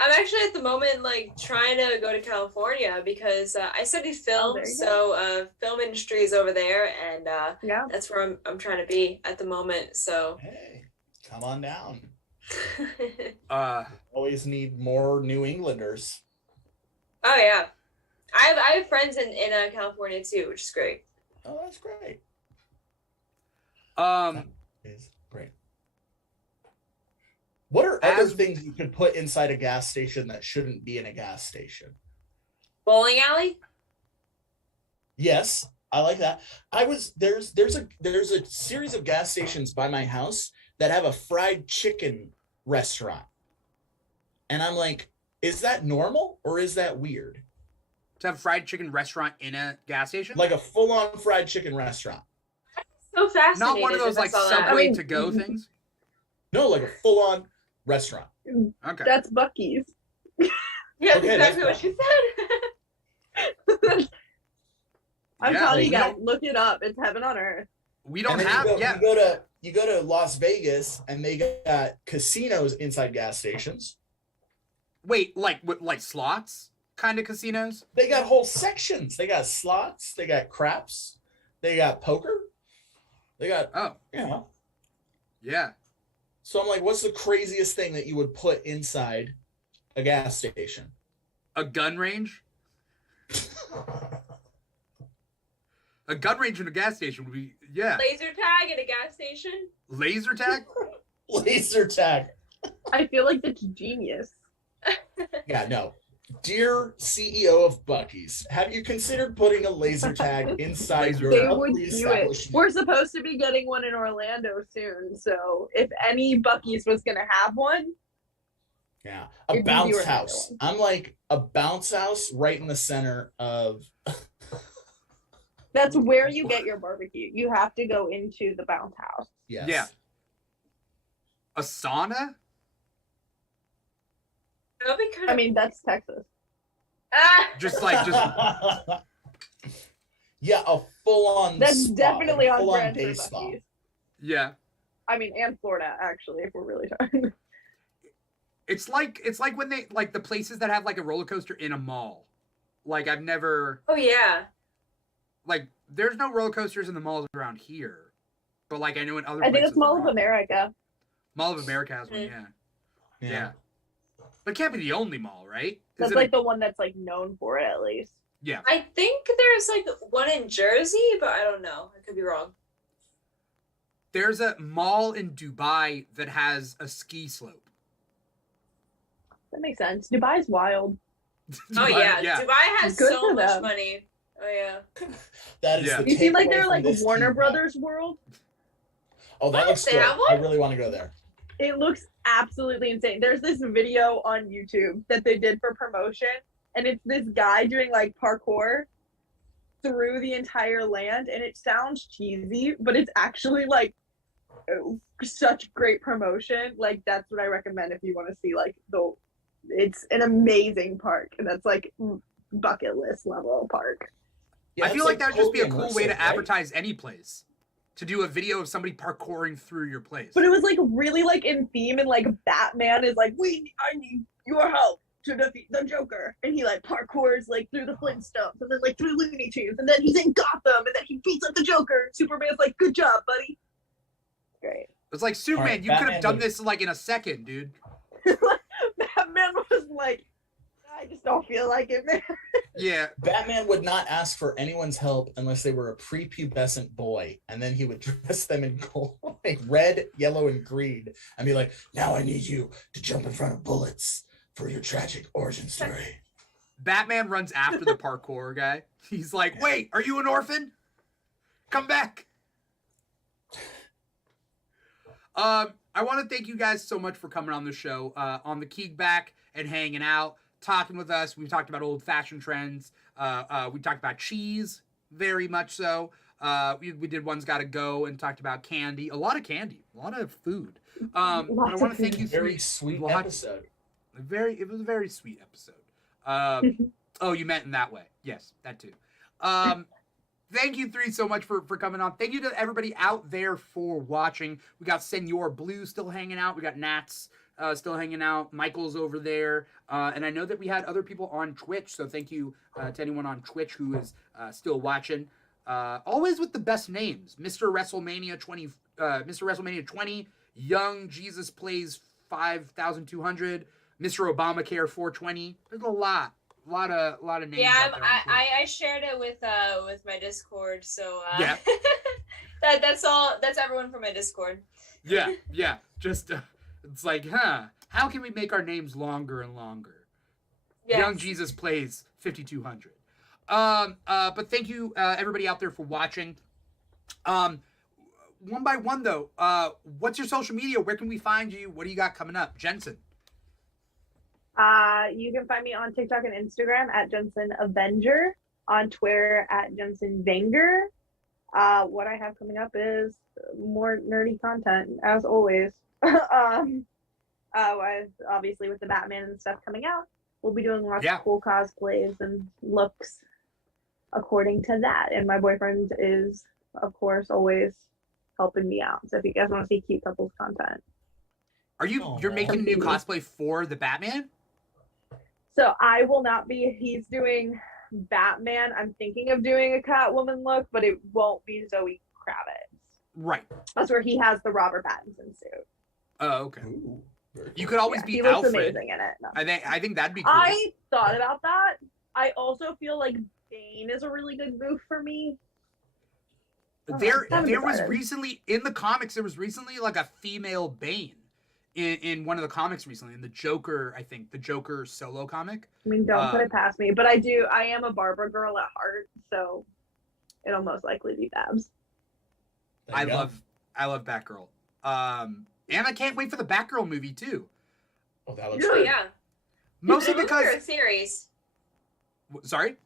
I'm actually at the moment like trying to go to California because I studied film, there you so film industry is over there, and Yeah. that's where I'm trying to be at the moment. So hey, come on down. Uh, Always need more New Englanders. oh yeah, I have friends in California too, which is great. Oh, that's great. Is great. What are other As- things you could put inside a gas station that shouldn't be in a gas station? Bowling alley. Yes, I like that. There's a series of gas stations by my house that have a fried chicken restaurant. And I'm like, is that normal or is that weird? to have a fried chicken restaurant in a gas station? Like a full-on fried chicken restaurant. So fascinated. Not one of those if I like saw that. Subway I mean- to go things? No, like a full-on restaurant. Okay. That's Buc-ee's. Yeah, that's Okay, exactly what that's she said. I'm Yeah, telling you like, guys, look it up. It's heaven on earth. We don't And then have, you go to Las Vegas and they got casinos inside gas stations. Wait, like slots kind of casinos? They got whole sections. They got slots, they got craps, they got poker. They got, Oh, you know. yeah. So I'm like, what's the craziest thing that you would put inside a gas station? A gun range? A gun range in a gas station would be, yeah. Laser tag at a gas station. Laser tag? Laser tag. I feel like that's genius. Yeah, no. Dear CEO of Buc-ee's, have you considered putting a laser tag inside Laser your They tag. would Buc-ee's do it. establishment? We're supposed to be getting one in Orlando soon, so if any Buc-ee's was gonna have one, Yeah, It'd a be the bounce Orlando house. one. I'm like a bounce house right in the center of. that's where you get your barbecue. You have to go into the bounce house. Yes. Yeah. A sauna? That would be kind of. I mean, that's Texas. Just Yeah, a full-on. That's spa, definitely like a on full-on brand for day spa. Buc-ee's. Yeah. I mean, and Florida, actually, if we're really talking. It's like when they like the places that have like a roller coaster in a mall. Like I've never Oh yeah. like there's no roller coasters in the malls around here. But like I know in other I think places it's Mall of there are. America. Mall of America has one, yeah. But it can't be the only mall, right? That's like the one that's like known for it at least. Yeah. I think there's like one in Jersey, but I don't know. I could be wrong. There's a mall in Dubai that has a ski slope. That makes sense. Dubai's wild. Oh yeah, Dubai has Good so for much them. money. Oh yeah. That is Yeah. the You seem like takeaway they're from like this Warner Keegback. Brothers world. Oh, that What? looks They good. have one? I really want to go there. It looks absolutely insane. There's this video on YouTube that they did for promotion, and it's this guy doing like parkour through the entire land, and it sounds cheesy, but it's actually like such great promotion. Like that's what I recommend if you want to see like it's an amazing park, and that's like bucket list level park. Yeah, I feel it's like that would just be a totally cool way to immersive, right? advertise any place. To do a video of somebody parkouring through your place. But it was like really like in theme, and like Batman is like, I need your help to defeat the Joker, and he like parkours like through the Flintstones, and then like through Looney Tunes, and then he's in Gotham, and then he beats up the Joker. Superman's like, good job, buddy. Great. It's like Superman, Alright, you could have Batman done would- this like in a second, dude. Batman was like, I just don't feel like it, man. Yeah. Batman would not ask for anyone's help unless they were a prepubescent boy, and then he would dress them in gold, like red, yellow, and green, and be like, "Now I need you to jump in front of bullets for your tragic origin story." Batman runs after the parkour guy. He's like, wait, are you an orphan? Come back. I want to thank you guys so much for coming on the show, on the Keegback and hanging out, talking with us. We talked about old fashion trends. We talked about cheese, very much so. We did One's Gotta Go and talked about candy. A lot of candy, a lot of food. But I want to thank you Very three. sweet Lots- episode. It was a very sweet episode. Oh, you meant in that way. Yes, that too. Thank you three so much for coming on. Thank you to everybody out there for watching. We got Senor Blue still hanging out. We got Nats still hanging out. Michael's over there. And I know that we had other people on Twitch, so thank you to anyone on Twitch who is still watching. Always with the best names. Mr. WrestleMania 20, Mr. WrestleMania 20, Young Jesus Plays 5200, Mr. Obamacare 420. There's a lot of names. Yeah, out there on Twitch. I shared it with my Discord, so Yeah. that's all. That's everyone from my Discord. Yeah. Just it's like, how can we make our names longer and longer? Yes. Young Jesus Plays 5200. But thank you everybody out there for watching. One by one though, what's your social media? Where can we find you? What do you got coming up, Jensen? You can find me on TikTok and Instagram at Jensen Avenger, on Twitter at Jensen Vanger. What I have coming up is more nerdy content, as always. Obviously with the Batman and stuff coming out, we'll be doing lots of cool cosplays and looks according to that. And my boyfriend is, of course, always helping me out. So if you guys want to see cute couples content. You're making a new cosplay for the Batman? So I will not be. He's doing Batman. I'm thinking of doing a Catwoman look, but it won't be Zoe Kravitz. Right. That's where he has the Robert Pattinson suit. Oh, okay. Ooh, You could always be he looks Alfred. amazing in it. No. I think that'd be cool. I thought about that. I also feel like Bane is a really good move for me. There haven't was decided. recently in the comics. There was recently like a female Bane in one of the comics recently in the Joker. I think the Joker solo comic. I mean, don't put it past me, but I am a Barbara girl at heart, so it'll most likely be Babs. I love Batgirl. And I can't wait for the Batgirl movie too. Oh, that looks Oh good. yeah. Mostly Is it a movie because or a series? sorry,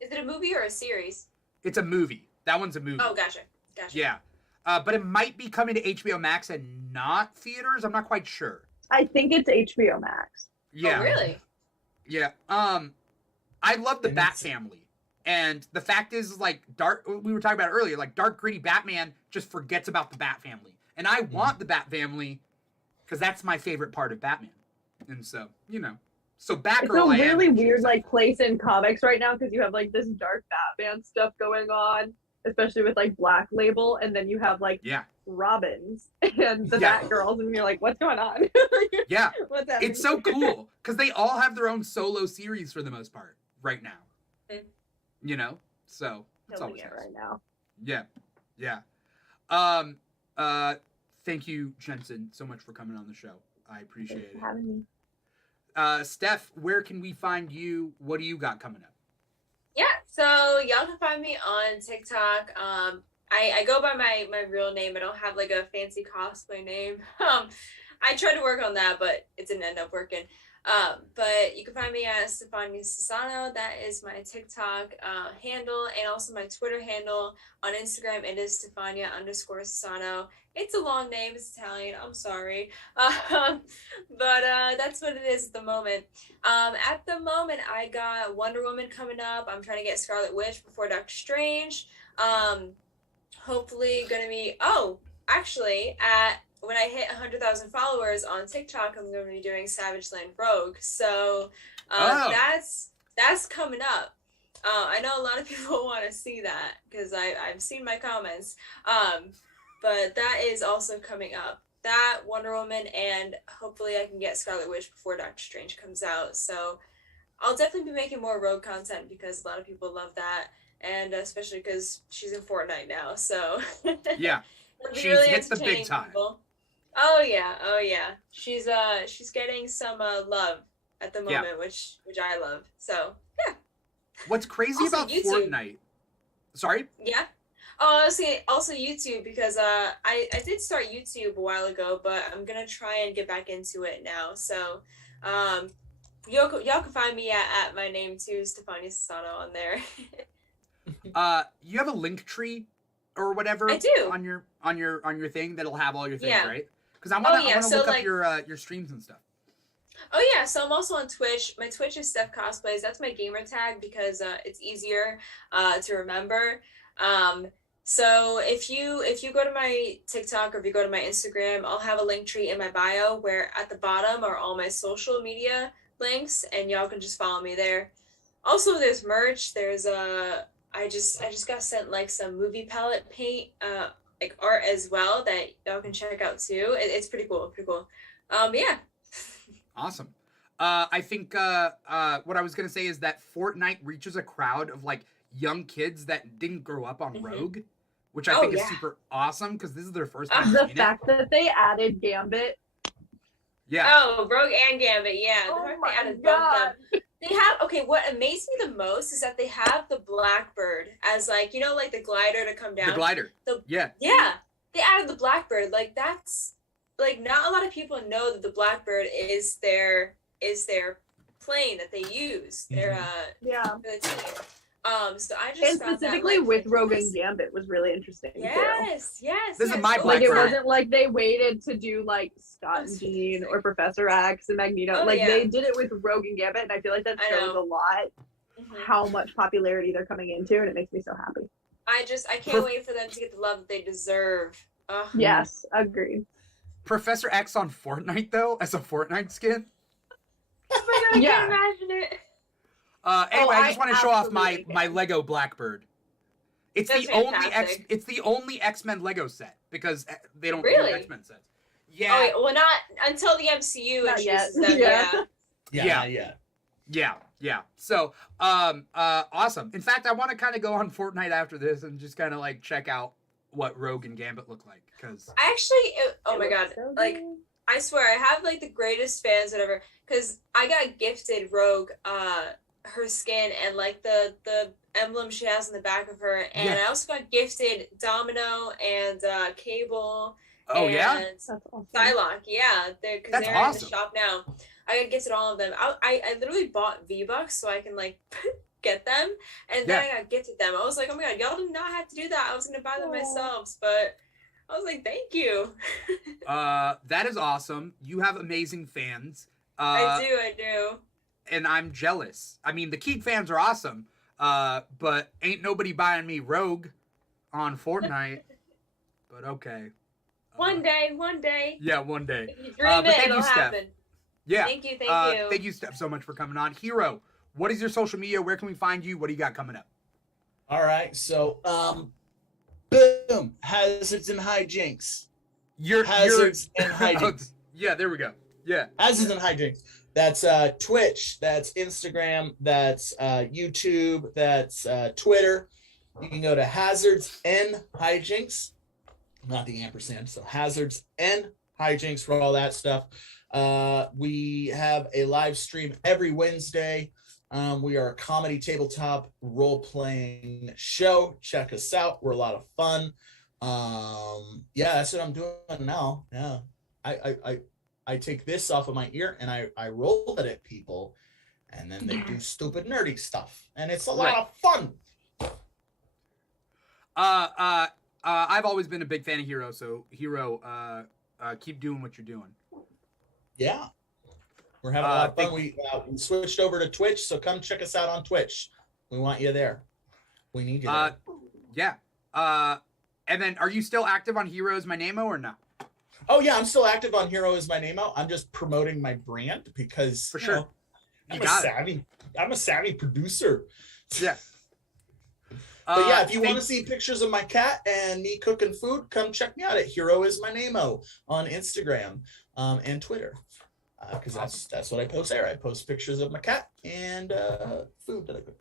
Is it a movie or a series? it's a movie. That one's a movie. Oh, gotcha. Yeah. But it might be coming to HBO Max and not theaters. I'm not quite sure. I think it's HBO Max. Yeah. Oh, really? Yeah. I love the And Bat it's- family. And the fact is, like, we were talking about it earlier, like, dark, gritty Batman just forgets about the Bat family. And I want the Bat family because that's my favorite part of Batman. And so, so Batgirl. It's a I am really actually weird excited like place in comics right now because you have like this dark Batman stuff going on, especially with like Black Label, and then you have like Yeah. Robins and the Yeah. Batgirls, and you're like, what's going on? Yeah. What's happening? It's so cool because they all have their own solo series for the most part right now. You know, so it's Killing always it nice. right now. Yeah, yeah. Thank you, Jensen, so much for coming on the show. I appreciate Thanks it. for having me. Steph, where can we find you? What do you got coming up? Yeah, so y'all can find me on TikTok. I go by my real name. I don't have like a fancy cosplay name. I tried to work on that, but it didn't end up working. But you can find me at Stefania Sassano. That is my TikTok handle, and also my Twitter handle. On Instagram, it is Stefania_Sassano. It's a long name. It's Italian. I'm sorry. But that's what it is at the moment. At the moment, I got Wonder Woman coming up. I'm trying to get Scarlet Witch before Doctor Strange. Hopefully gonna be, actually, when I hit 100,000 followers on TikTok, I'm going to be doing Savage Land Rogue. So that's coming up. I know a lot of people want to see that because I've seen my comments. But that is also coming up. That, Wonder Woman, and hopefully I can get Scarlet Witch before Doctor Strange comes out. So I'll definitely be making more Rogue content because a lot of people love that. And especially because she's in Fortnite now. So Yeah, it'll be she's really hit the big entertaining, time. people. Oh yeah. She's getting some love at the moment, which I love. So yeah. What's crazy Also about YouTube. Fortnite? Sorry. Yeah. Oh, I was saying also YouTube because I did start YouTube a while ago, but I'm gonna try and get back into it now. So y'all can find me at my name too, Stefania Sassano, on there. You have a link tree or whatever I do. on your thing that'll have all your things, Yeah. right? Because I want to So, look like, up your streams and stuff. Oh yeah, so I'm also on Twitch. My Twitch is Steph Cosplays. That's my gamer tag because it's easier to remember. So if you go to my TikTok or if you go to my Instagram, I'll have a link tree in my bio where at the bottom are all my social media links, and y'all can just follow me there. Also, there's merch. There's I just got sent like some movie palette paint like art as well that y'all can check out too. It's pretty cool. Yeah. Awesome. I think what I was gonna say is that Fortnite reaches a crowd of like young kids that didn't grow up on Rogue, which I think is super awesome because this is their first time The seeing fact that they added Gambit. Yeah. Oh, Rogue and Gambit, yeah. Oh The fact my they added God. both of them. They have, what amazed me the most is that they have the Blackbird as like, like the glider to come down. The glider. Yeah. Yeah. They added the Blackbird. Like that's like not a lot of people know that the Blackbird is their plane that they use. Their Yeah. for the team. So I just And found specifically that, like, with Rogue and fantastic. Gambit was really interesting too. Yes. This is my Like it Blackbird. wasn't like they waited to do like Scott and Jean or Professor X and Magneto. Oh, like yeah. they did it with Rogue and Gambit, and I feel like that I shows know. a lot Mhm. how much popularity they're coming into, and it makes me so happy. I can't wait for them to get the love that they deserve. Ugh. Yes, agreed. Professor X on Fortnite though, as a Fortnite skin. Oh my God, I Yeah. can't imagine it. Anyway, I just want to show off absolutely my can. Lego Blackbird. It's That's the only fantastic. it's the only X-Men Lego set because they don't Really? do X-Men sets. Yeah. Oh, wait, well, not until the MCU Not yet. introduces them. Yeah. Yeah. Yeah. Yeah. So, awesome. In fact, I want to kind of go on Fortnite after this and just kind of like check out what Rogue and Gambit look like because I actually, oh my It God, looks so like good. I swear I have like the greatest fans ever because I got gifted Rogue, her skin and like the emblem she has in the back of her, and Yeah. I also got gifted Domino and Cable. Oh, and yeah? That's awesome. Psylocke, yeah, because That's they're awesome. in the shop now. I got gifted all of them. I literally bought V-Bucks so I can like get them, and then I got gifted them. I was like, oh my God, y'all did not have to do that. I was gonna buy them myself, but I was like, thank you. that is awesome. You have amazing fans. I do. And I'm jealous. I mean, the Keeg fans are awesome. But ain't nobody buying me Rogue on Fortnite. But okay. One day. Yeah, one day. If you But dream it, thank it'll you, Steph. happen. Yeah. Thank you. Thank you, Steph, so much for coming on. Hero, what is your social media? Where can we find you? What do you got coming up? All right. So, Boom. Hazards and hijinks. Hazards and hijinks. Yeah, there we go. Yeah. Hazards and hijinks. That's Twitch. That's Instagram. That's YouTube. That's Twitter. You can go to Hazards and Hijinks, not the ampersand. So Hazards and Hijinks for all that stuff. We have a live stream every Wednesday. We are a comedy tabletop role-playing show. Check us out. We're a lot of fun. Yeah, that's what I'm doing now. Yeah. I take this off of my ear and I roll it at people, and then they do stupid nerdy stuff. And it's a lot of fun. I've always been a big fan of Hero, so Hero, keep doing what you're doing. Yeah. We're having a lot of fun. We switched over to Twitch, so come check us out on Twitch. We want you there. We need you there. Yeah. And then are you still active on Hero Is My Name-O or no? Oh yeah, I'm still active on Hero Is My Name-O. I'm just promoting my brand because for sure. I'm a savvy producer. Yeah. But yeah, if you want to see pictures of my cat and me cooking food, come check me out at Hero Is My Name-O on Instagram and Twitter. Because that's what I post there. I post pictures of my cat and food that I cook.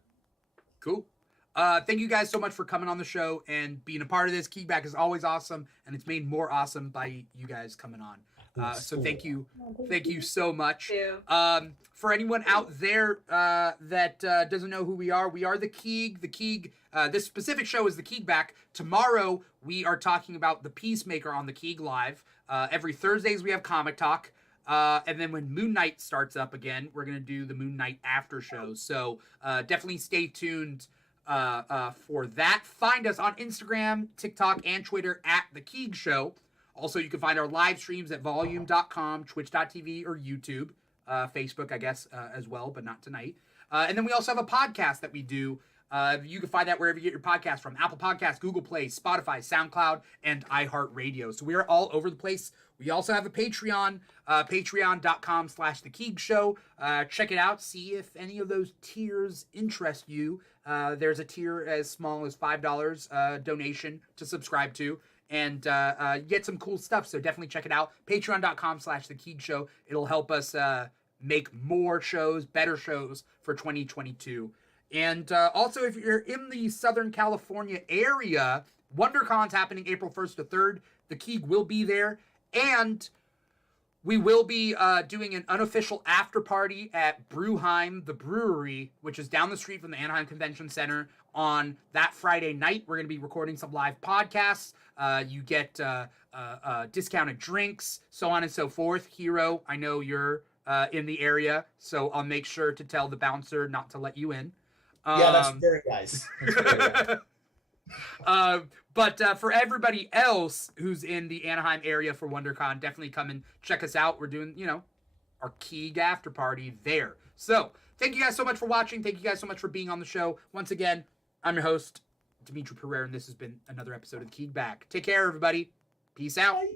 Cool. Thank you guys so much for coming on the show and being a part of this. Keegback is always awesome, and it's made more awesome by you guys coming on. So thank you so much. For anyone out there that doesn't know who we are the Keeg. The Keeg. This specific show is the Keegback. Tomorrow we are talking about the Peacemaker on the Keeg Live. Every Thursdays we have Comic Talk. And then when Moon Knight starts up again, we're going to do the Moon Knight after show. So definitely stay tuned for that. Find us on Instagram, TikTok, and Twitter at The Keeg Show. Also, you can find our live streams at volume.com, twitch.tv, or YouTube. Facebook, I guess, as well, but not tonight. And then we also have a podcast that we do. You can find that wherever you get your podcast from. Apple Podcasts, Google Play, Spotify, SoundCloud, and iHeartRadio. So we are all over the place. We also have a Patreon, patreon.com/The Keeg Show. Check it out. See if any of those tiers interest you. There's a tier as small as $5 donation to subscribe to. And get some cool stuff. So definitely check it out. Patreon.com/The Keeg Show. It'll help us make more shows, better shows for 2022. And also, if you're in the Southern California area, WonderCon's happening April 1st to 3rd. The Keeg will be there. And we will be doing an unofficial after party at Brewheim, the brewery, which is down the street from the Anaheim Convention Center on that Friday night. We're going to be recording some live podcasts. You get discounted drinks, so on and so forth. Hero, I know you're in the area, so I'll make sure to tell the bouncer not to let you in. Yeah, that's very nice. But for everybody else who's in the Anaheim area for WonderCon, definitely come and check us out. We're doing, our Keeg after party there. So thank you guys so much for watching. Thank you guys so much for being on the show. Once again, I'm your host, Dimitri Pereira, and this has been another episode of Keegback. Take care, everybody. Peace out. Bye.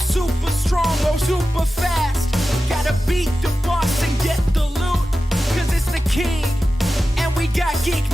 Super strong or super fast. Gotta beat the boss and get the loot. Cause it's the king. And we got geek